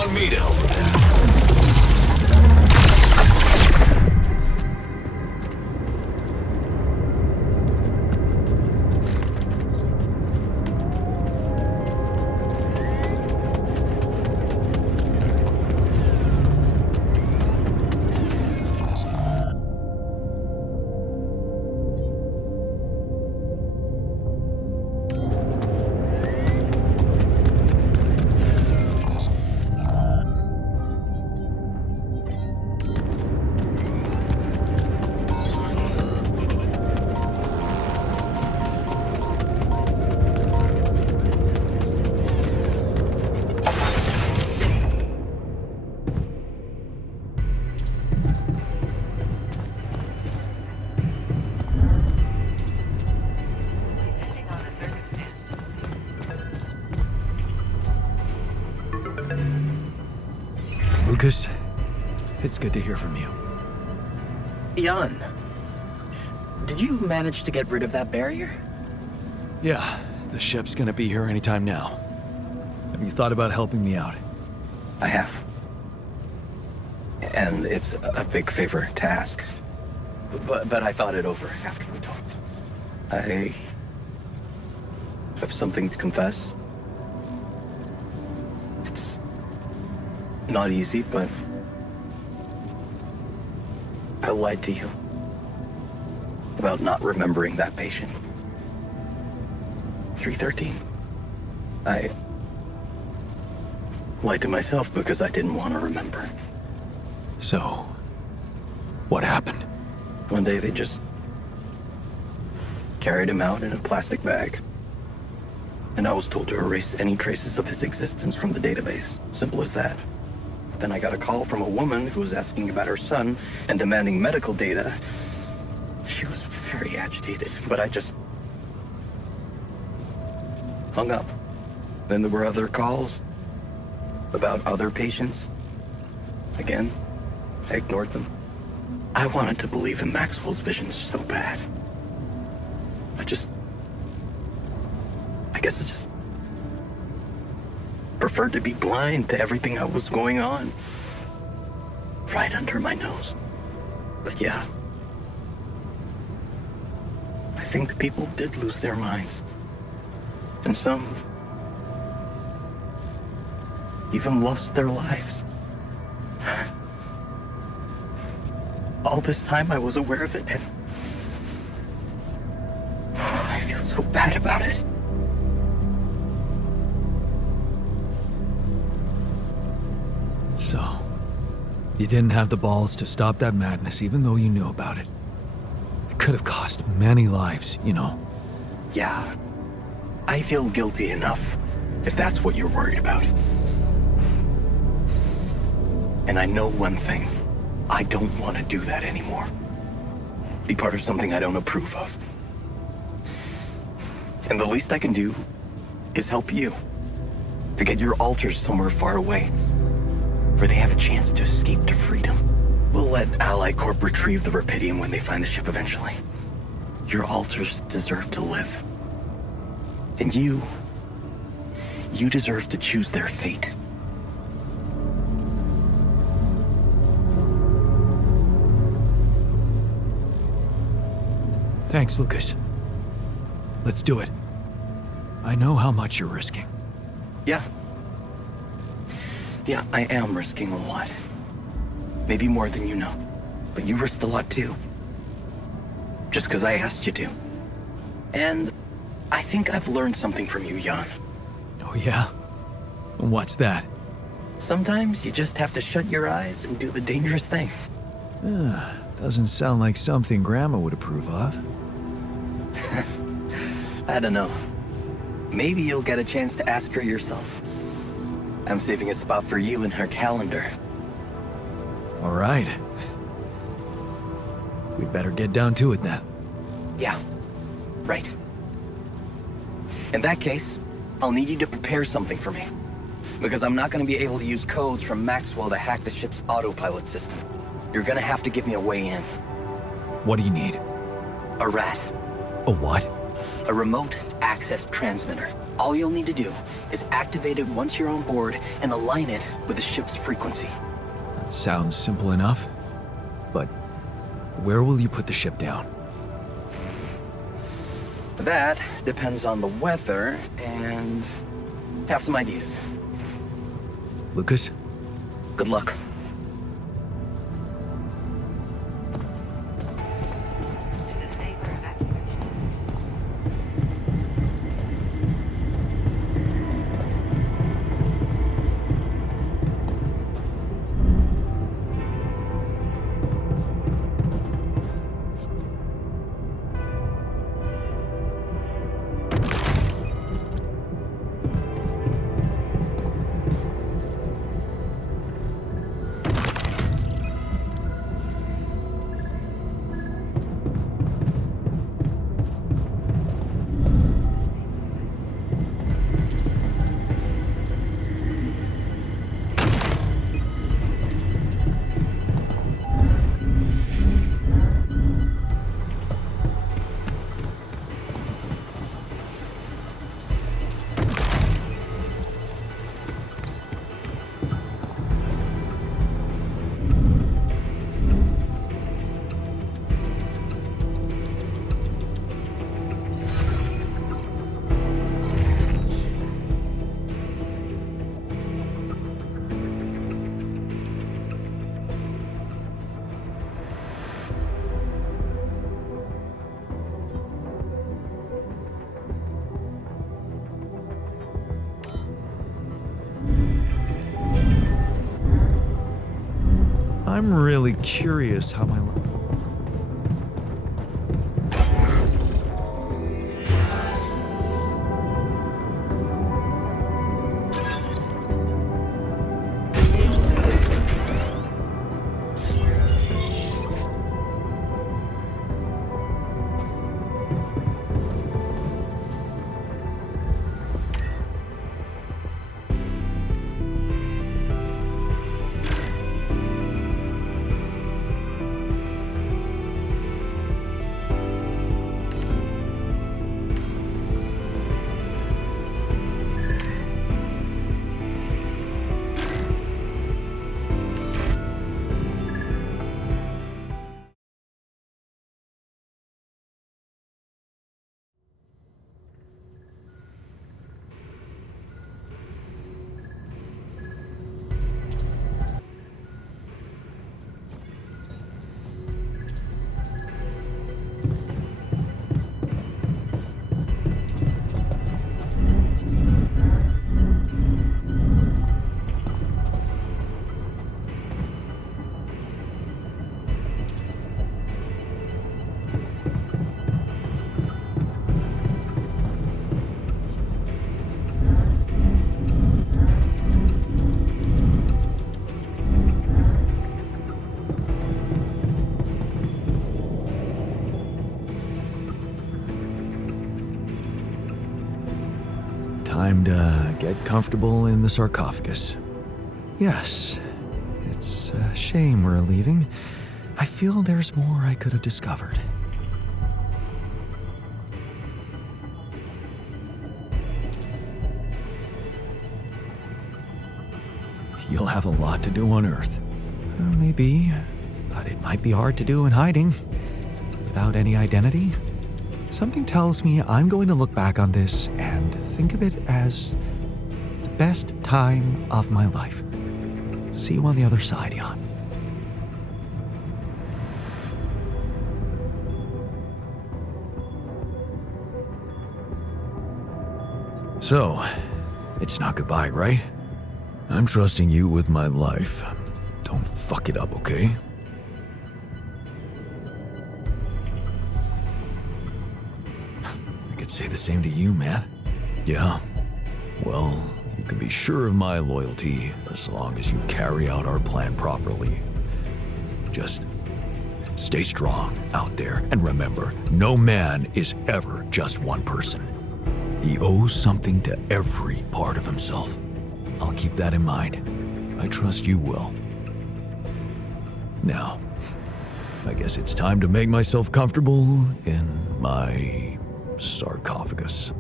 on me to help with that. Lucas, it's good to hear from you. Jan, did you manage to get rid of that barrier? Yeah, the ship's gonna be here anytime now. Have you thought about helping me out? I have. And it's a big favor to ask. But I thought it over after we talked. I have something to confess. It's not easy, but I lied to you about not remembering that patient. 313. I lied to myself because I didn't want to remember. So, what happened? One day they just carried him out in a plastic bag. And I was told to erase any traces of his existence from the database. Simple as that. Then I got a call from a woman who was asking about her son and demanding medical data. She was very agitated, but I just hung up. Then there were other calls about other patients. Again, I ignored them. I wanted to believe in Maxwell's visions so bad. I guess I just preferred to be blind to everything that was going on. Right under my nose. But yeah, I think people did lose their minds. And some even lost their lives. All this time I was aware of it, and I feel so bad about it. So, you didn't have the balls to stop that madness even though you knew about it. It could have cost many lives, you know. Yeah, I feel guilty enough, if that's what you're worried about. And I know one thing. I don't want to do that anymore. Be part of something I don't approve of. And the least I can do is help you. To get your alters somewhere far away, where they have a chance to escape to freedom. We'll let Ally Corp retrieve the Rapidium when they find the ship eventually. Your alters deserve to live. And you deserve to choose their fate. Thanks, Lucas. Let's do it. I know how much you're risking. Yeah, I am risking a lot. Maybe more than you know. But you risked a lot too. Just because I asked you to. And I think I've learned something from you, Jan. Oh yeah? What's that? Sometimes you just have to shut your eyes and do the dangerous thing. Doesn't sound like something Grandma would approve of. I don't know. Maybe you'll get a chance to ask her yourself. I'm saving a spot for you in her calendar. All right. We'd better get down to it then. Yeah, right. In that case, I'll need you to prepare something for me. Because I'm not going to be able to use codes from Maxwell to hack the ship's autopilot system. You're going to have to give me a way in. What do you need? A rat. A what? A remote access transmitter. All you'll need to do is activate it once you're on board and align it with the ship's frequency. Sounds simple enough. But where will you put the ship down? That depends on the weather and have some ideas. Lucas? Good luck. I'm really curious how my... Time to get comfortable in the sarcophagus. Yes, it's a shame we're leaving. I feel there's more I could have discovered. You'll have a lot to do on Earth. Maybe, but it might be hard to do in hiding. Without any identity. Something tells me I'm going to look back on this and think of it as the best time of my life. See you on the other side, Jan. So, it's not goodbye, right? I'm trusting you with my life. Don't fuck it up, okay? I could say the same to you, man. Yeah. Well, you can be sure of my loyalty as long as you carry out our plan properly. Just stay strong out there, and remember, no man is ever just one person. He owes something to every part of himself. I'll keep that in mind. I trust you will. Now, I guess it's time to make myself comfortable in my sarcophagus.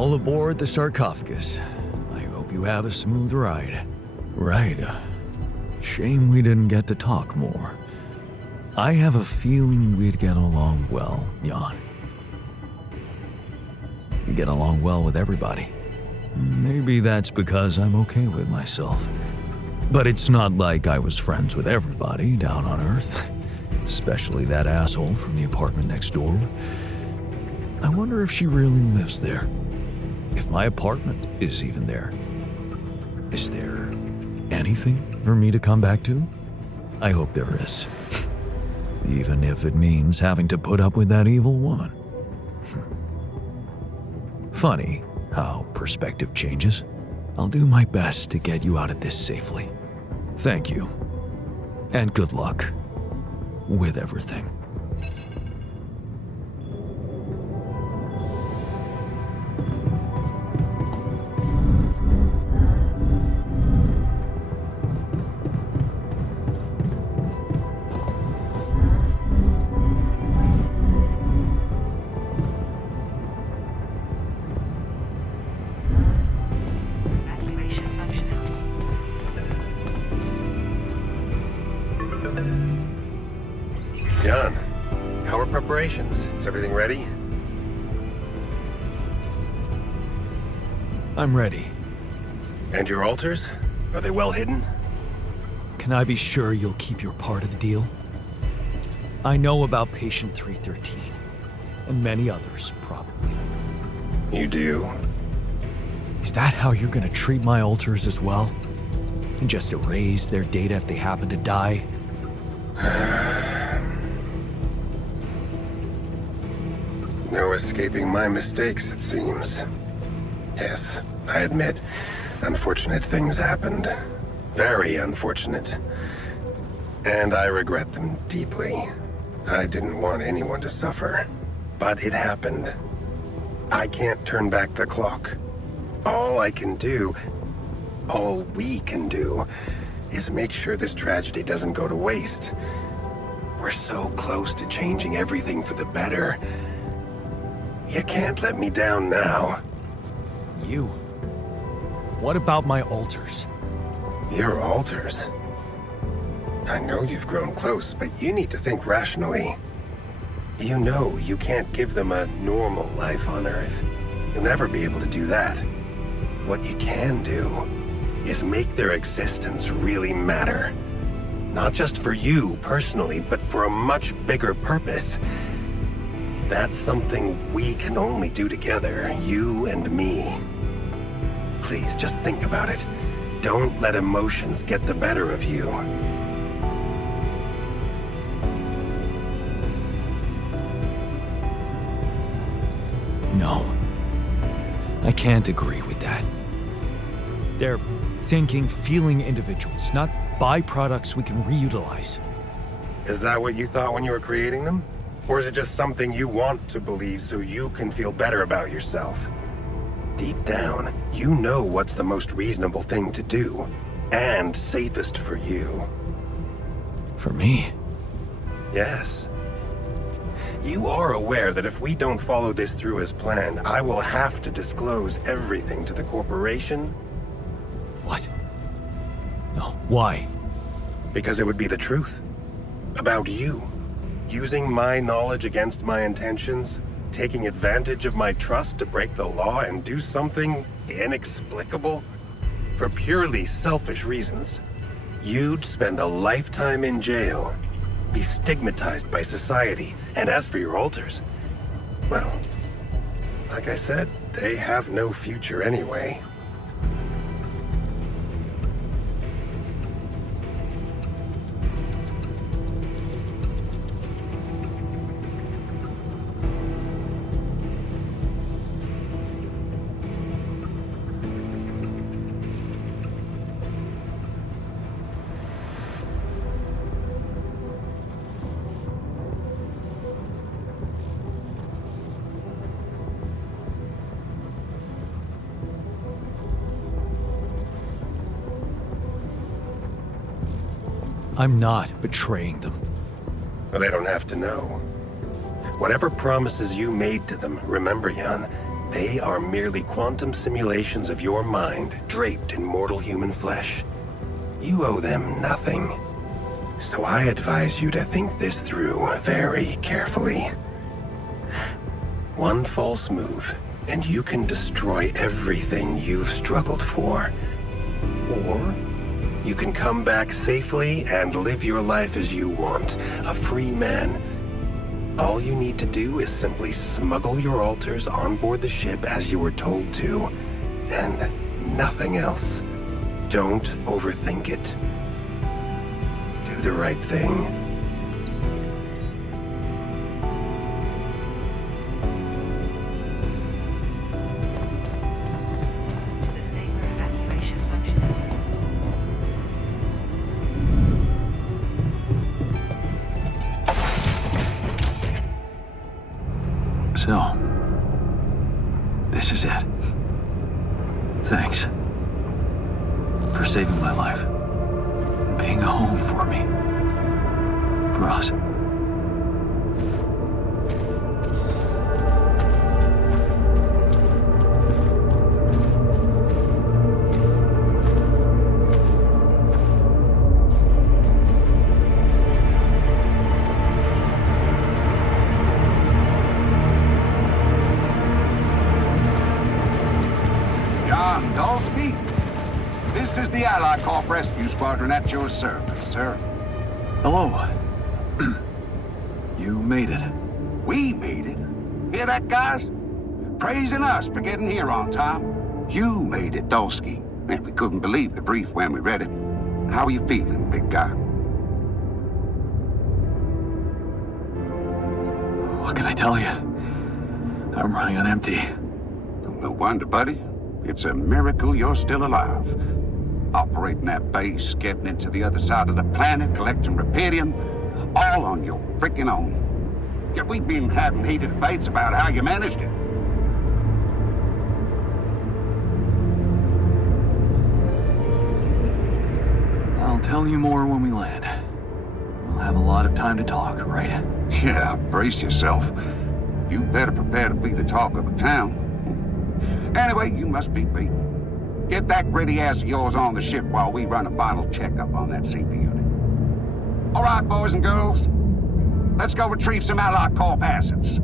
All aboard the sarcophagus. I hope you have a smooth ride. Right. Shame we didn't get to talk more. I have a feeling we'd get along well, Jan. You get along well with everybody. Maybe that's because I'm okay with myself. But it's not like I was friends with everybody down on Earth. Especially that asshole from the apartment next door. I wonder if she really lives there. If my apartment is even there. Is there anything for me to come back to? I hope there is. Even if it means having to put up with that evil woman. Funny how perspective changes. I'll do my best to get you out of this safely. Thank you. And good luck with everything. Jan, how are preparations? Is everything ready? I'm ready. And your altars? Are they well hidden? Can I be sure you'll keep your part of the deal? I know about Patient 313, and many others, probably. You do. Is that how you're gonna treat my alters as well? And just erase their data if they happen to die? No escaping my mistakes, it seems. Yes, I admit, unfortunate things happened. Very unfortunate. And I regret them deeply. I didn't want anyone to suffer. But it happened. I can't turn back the clock. All I can do, all we can do, is make sure this tragedy doesn't go to waste. We're so close to changing everything for the better. You can't let me down now. You? What about my alters? Your alters? I know you've grown close, but you need to think rationally. You know you can't give them a normal life on Earth. You'll never be able to do that. What you can do is make their existence really matter. Not just for you personally, but for a much bigger purpose. That's something we can only do together, you and me. Please, just think about it. Don't let emotions get the better of you. No. I can't agree with that. They're thinking, feeling individuals, not byproducts we can reutilize. Is that what you thought when you were creating them? Or is it just something you want to believe so you can feel better about yourself? Deep down, you know what's the most reasonable thing to do, and safest for you. For me? Yes. You are aware that if we don't follow this through as planned, I will have to disclose everything to the corporation? What? No, why? Because it would be the truth. About you. Using my knowledge against my intentions, taking advantage of my trust to break the law and do something inexplicable for purely selfish reasons. You'd spend a lifetime in jail, be stigmatized by society, and as for your alters, well, like I said, they have no future anyway. I'm not betraying them. Well, they don't have to know. Whatever promises you made to them, remember, Jan, They are merely quantum simulations of your mind, draped in mortal human flesh. You owe them nothing. So I advise you to think this through very carefully. One false move, and you can destroy everything you've struggled for. Or you can come back safely and live your life as you want, a free man. All you need to do is simply smuggle your altars on board the ship as you were told to, and nothing else. Don't overthink it. Do the right thing. So, this is it. Thanks for saving my life, and being a home for me, for us. This is the Allied Corp Rescue Squadron at your service, sir. Hello. You made it. We made it. Hear that, guys? Praising us for getting here on time. You made it, Dolsky. And we couldn't believe the brief when we read it. How are you feeling, big guy? What can I tell you? I'm running on empty. No wonder, buddy. It's a miracle you're still alive. Operating that base, getting into the other side of the planet, collecting rupidium, all on your freaking own. Yet we've been having heated debates about how you managed it. I'll tell you more when we land. We'll have a lot of time to talk, right? Yeah, brace yourself. You better prepare to be the talk of the town. Anyway, you must be beaten. Get that gritty ass of yours on the ship while we run a final checkup on that CB unit. All right, boys and girls. Let's go retrieve some Allied Corp assets.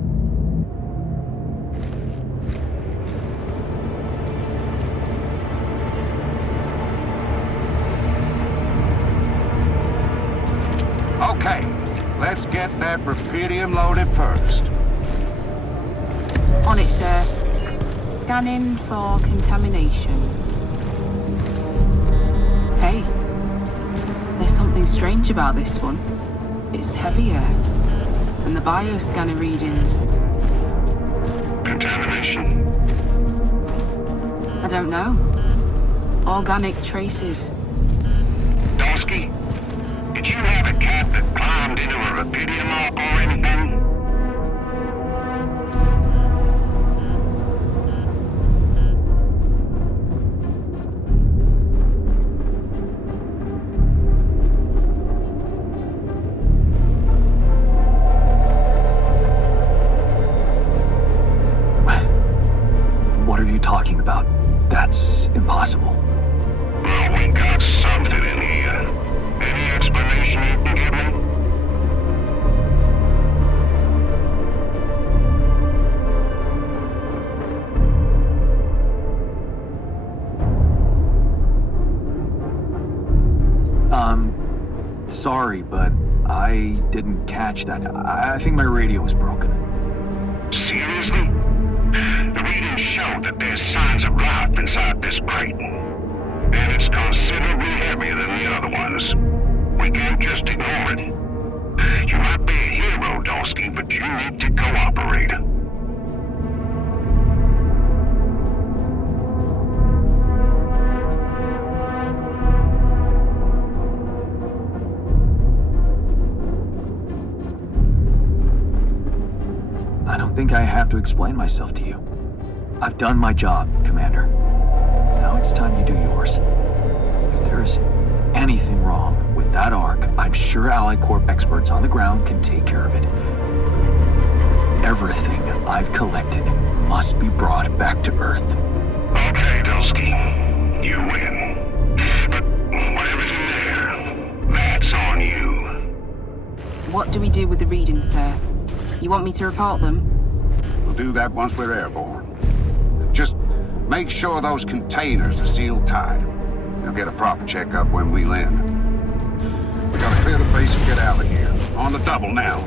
Okay, let's get that rupidium loaded first. On it, sir. Scanning for contamination. Hey, there's something strange about this one. It's heavier than the bioscanner readings. Contamination? I don't know. Organic traces. Dosky, did you have a cat that climbed into a rupidium arc or anything? Talking about. That's impossible. Well, we got something in here. Any explanation you can give me? Sorry, but I didn't catch that. I think my radio was broken. Seriously? The readings show that there's signs of life inside this crate. And it's considerably heavier than the other ones. We can't just ignore it. You might be a hero, Dolsky, but you need to cooperate. I don't think I have to explain myself to you. I've done my job, Commander. Now it's time you do yours. If there is anything wrong with that arc, I'm sure Allied Corp experts on the ground can take care of it. Everything I've collected must be brought back to Earth. Okay, Dulski. You win. But whatever's in there, that's on you. What do we do with the readings, sir? You want me to report them? We'll do that once we're airborne. Just make sure those containers are sealed tight. We'll get a proper checkup when we land. We gotta clear the base and get out of here. On the double now.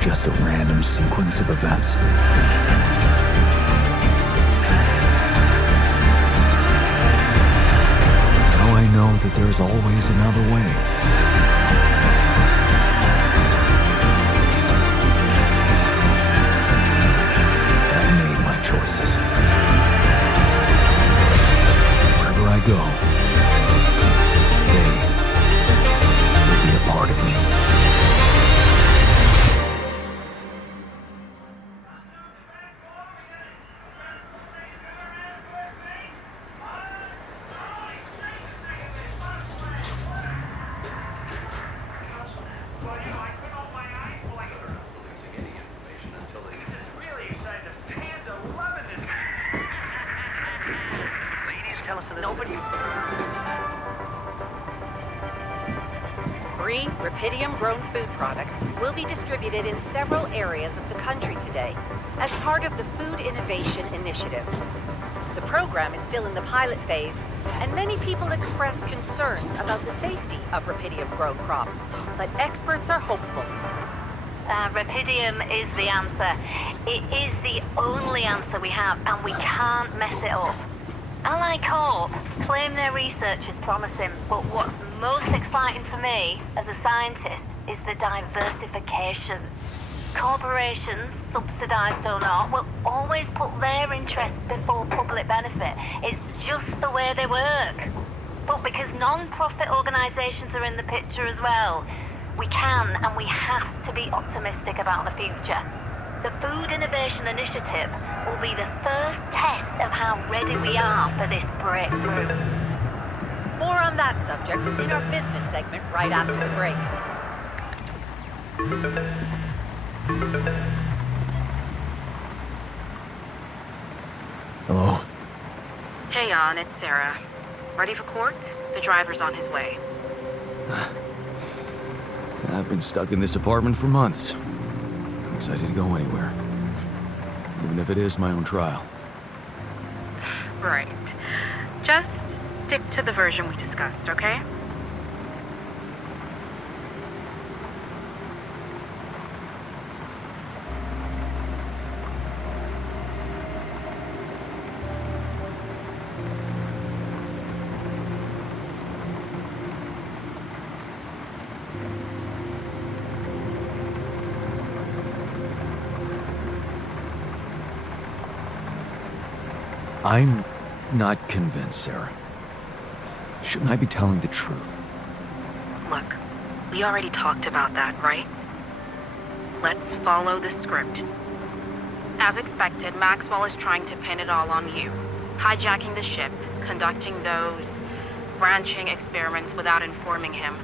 Just a random sequence of events. Now I know that there's always another way. I've made my choices. Wherever I go, they will be a part of me. Free Rapidium-grown food products will be distributed in several areas of the country today as part of the Food Innovation Initiative. The program is still in the pilot phase, and many people express concerns about the safety of Rapidium-grown crops, but experts are hopeful. Rapidium is the answer. It is the only answer we have, and we can't mess it up. Ally Corp claim their research is promising, but what's most exciting for me as a scientist is the diversification. Corporations, subsidized or not, will always put their interests before public benefit. It's just the way they work. But because non-profit organizations are in the picture as well, we can and we have to be optimistic about the future. The Food Innovation Initiative will be the first test of how ready we are for this breakthrough. More on that subject in our business segment right after the break. Hello? Hey, Jan, it's Sarah. Ready for court? The driver's on his way. I've been stuck in this apartment for months. I'm excited to go anywhere. Even if it is my own trial. Right. Just stick to the version we discussed, okay? I'm not convinced, Sarah. Shouldn't I be telling the truth? Look, we already talked about that, right? Let's follow the script. As expected, Maxwell is trying to pin it all on you. Hijacking the ship, conducting those branching experiments without informing him.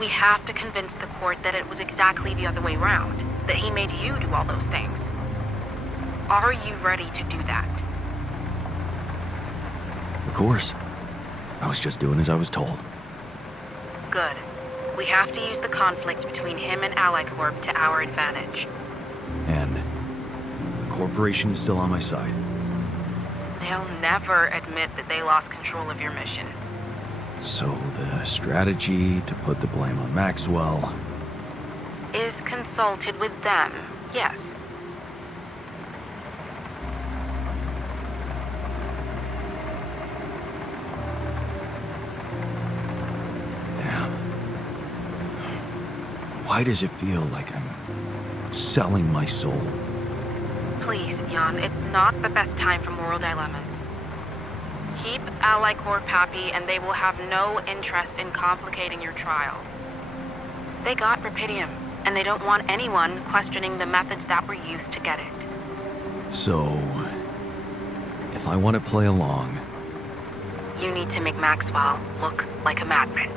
We have to convince the court that it was exactly the other way around, that he made you do all those things. Are you ready to do that? Of course. I was just doing as I was told. Good. We have to use the conflict between him and Ally Corp to our advantage. And the corporation is still on my side. They'll never admit that they lost control of your mission. So the strategy to put the blame on Maxwell Is consulted with them, yes. Damn. Why does it feel like I'm selling my soul? Please, Jan, it's not the best time for moral dilemmas. Keep Ally Corp happy and they will have no interest in complicating your trial. They got Rapidium, and they don't want anyone questioning the methods that were used to get it. So, if I want to play along, You need to make Maxwell look like a madman.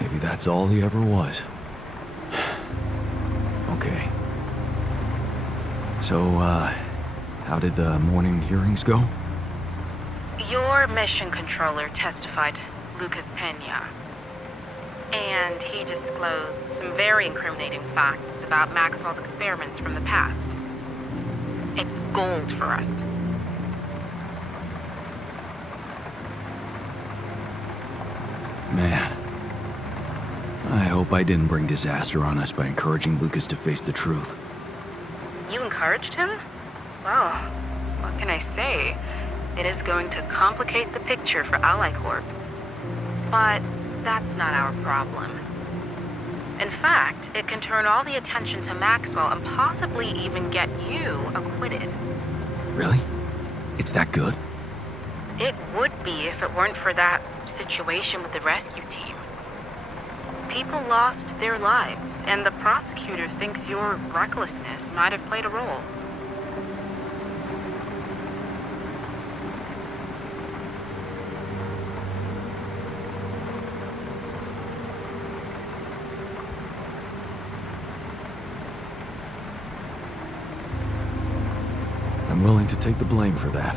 maybe that's all he ever was. Okay. So, how did the morning hearings go? Your mission controller testified, Lucas Pena. And he disclosed some very incriminating facts about Maxwell's experiments from the past. It's gold for us. Man. I hope I didn't bring disaster on us by encouraging Lucas to face the truth. You encouraged him? Well, what can I say? It is going to complicate the picture for Ally Corp. But that's not our problem. In fact, it can turn all the attention to Maxwell and possibly even get you acquitted. Really? It's that good? It would be if it weren't for that situation with the rescue team. People lost their lives, and the prosecutor thinks your recklessness might have played a role. I'm willing to take the blame for that.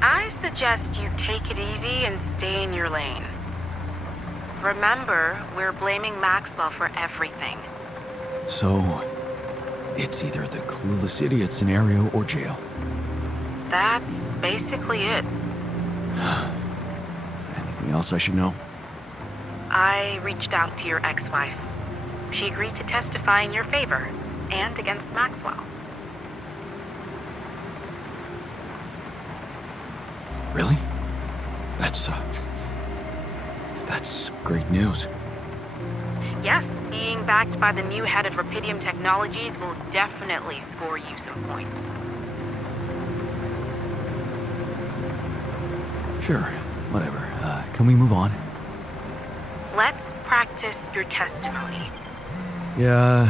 I suggest you take it easy and stay in your lane. Remember, we're blaming Maxwell for everything. So, it's either the clueless idiot scenario or jail. That's basically it. Anything else I should know? I reached out to your ex-wife. She agreed to testify in your favor, and against Maxwell. Really? That's great news. Yes, being backed by the new head of Rapidium Technologies will definitely score you some points. Sure, whatever. Can we move on? Let's practice your testimony. Yeah,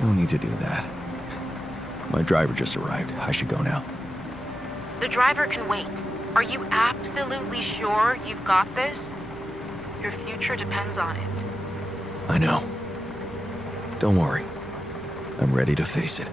no need to do that. My driver just arrived. I should go now. The driver can wait. Are you absolutely sure you've got this? Your future depends on it. I know. Don't worry. I'm ready to face it.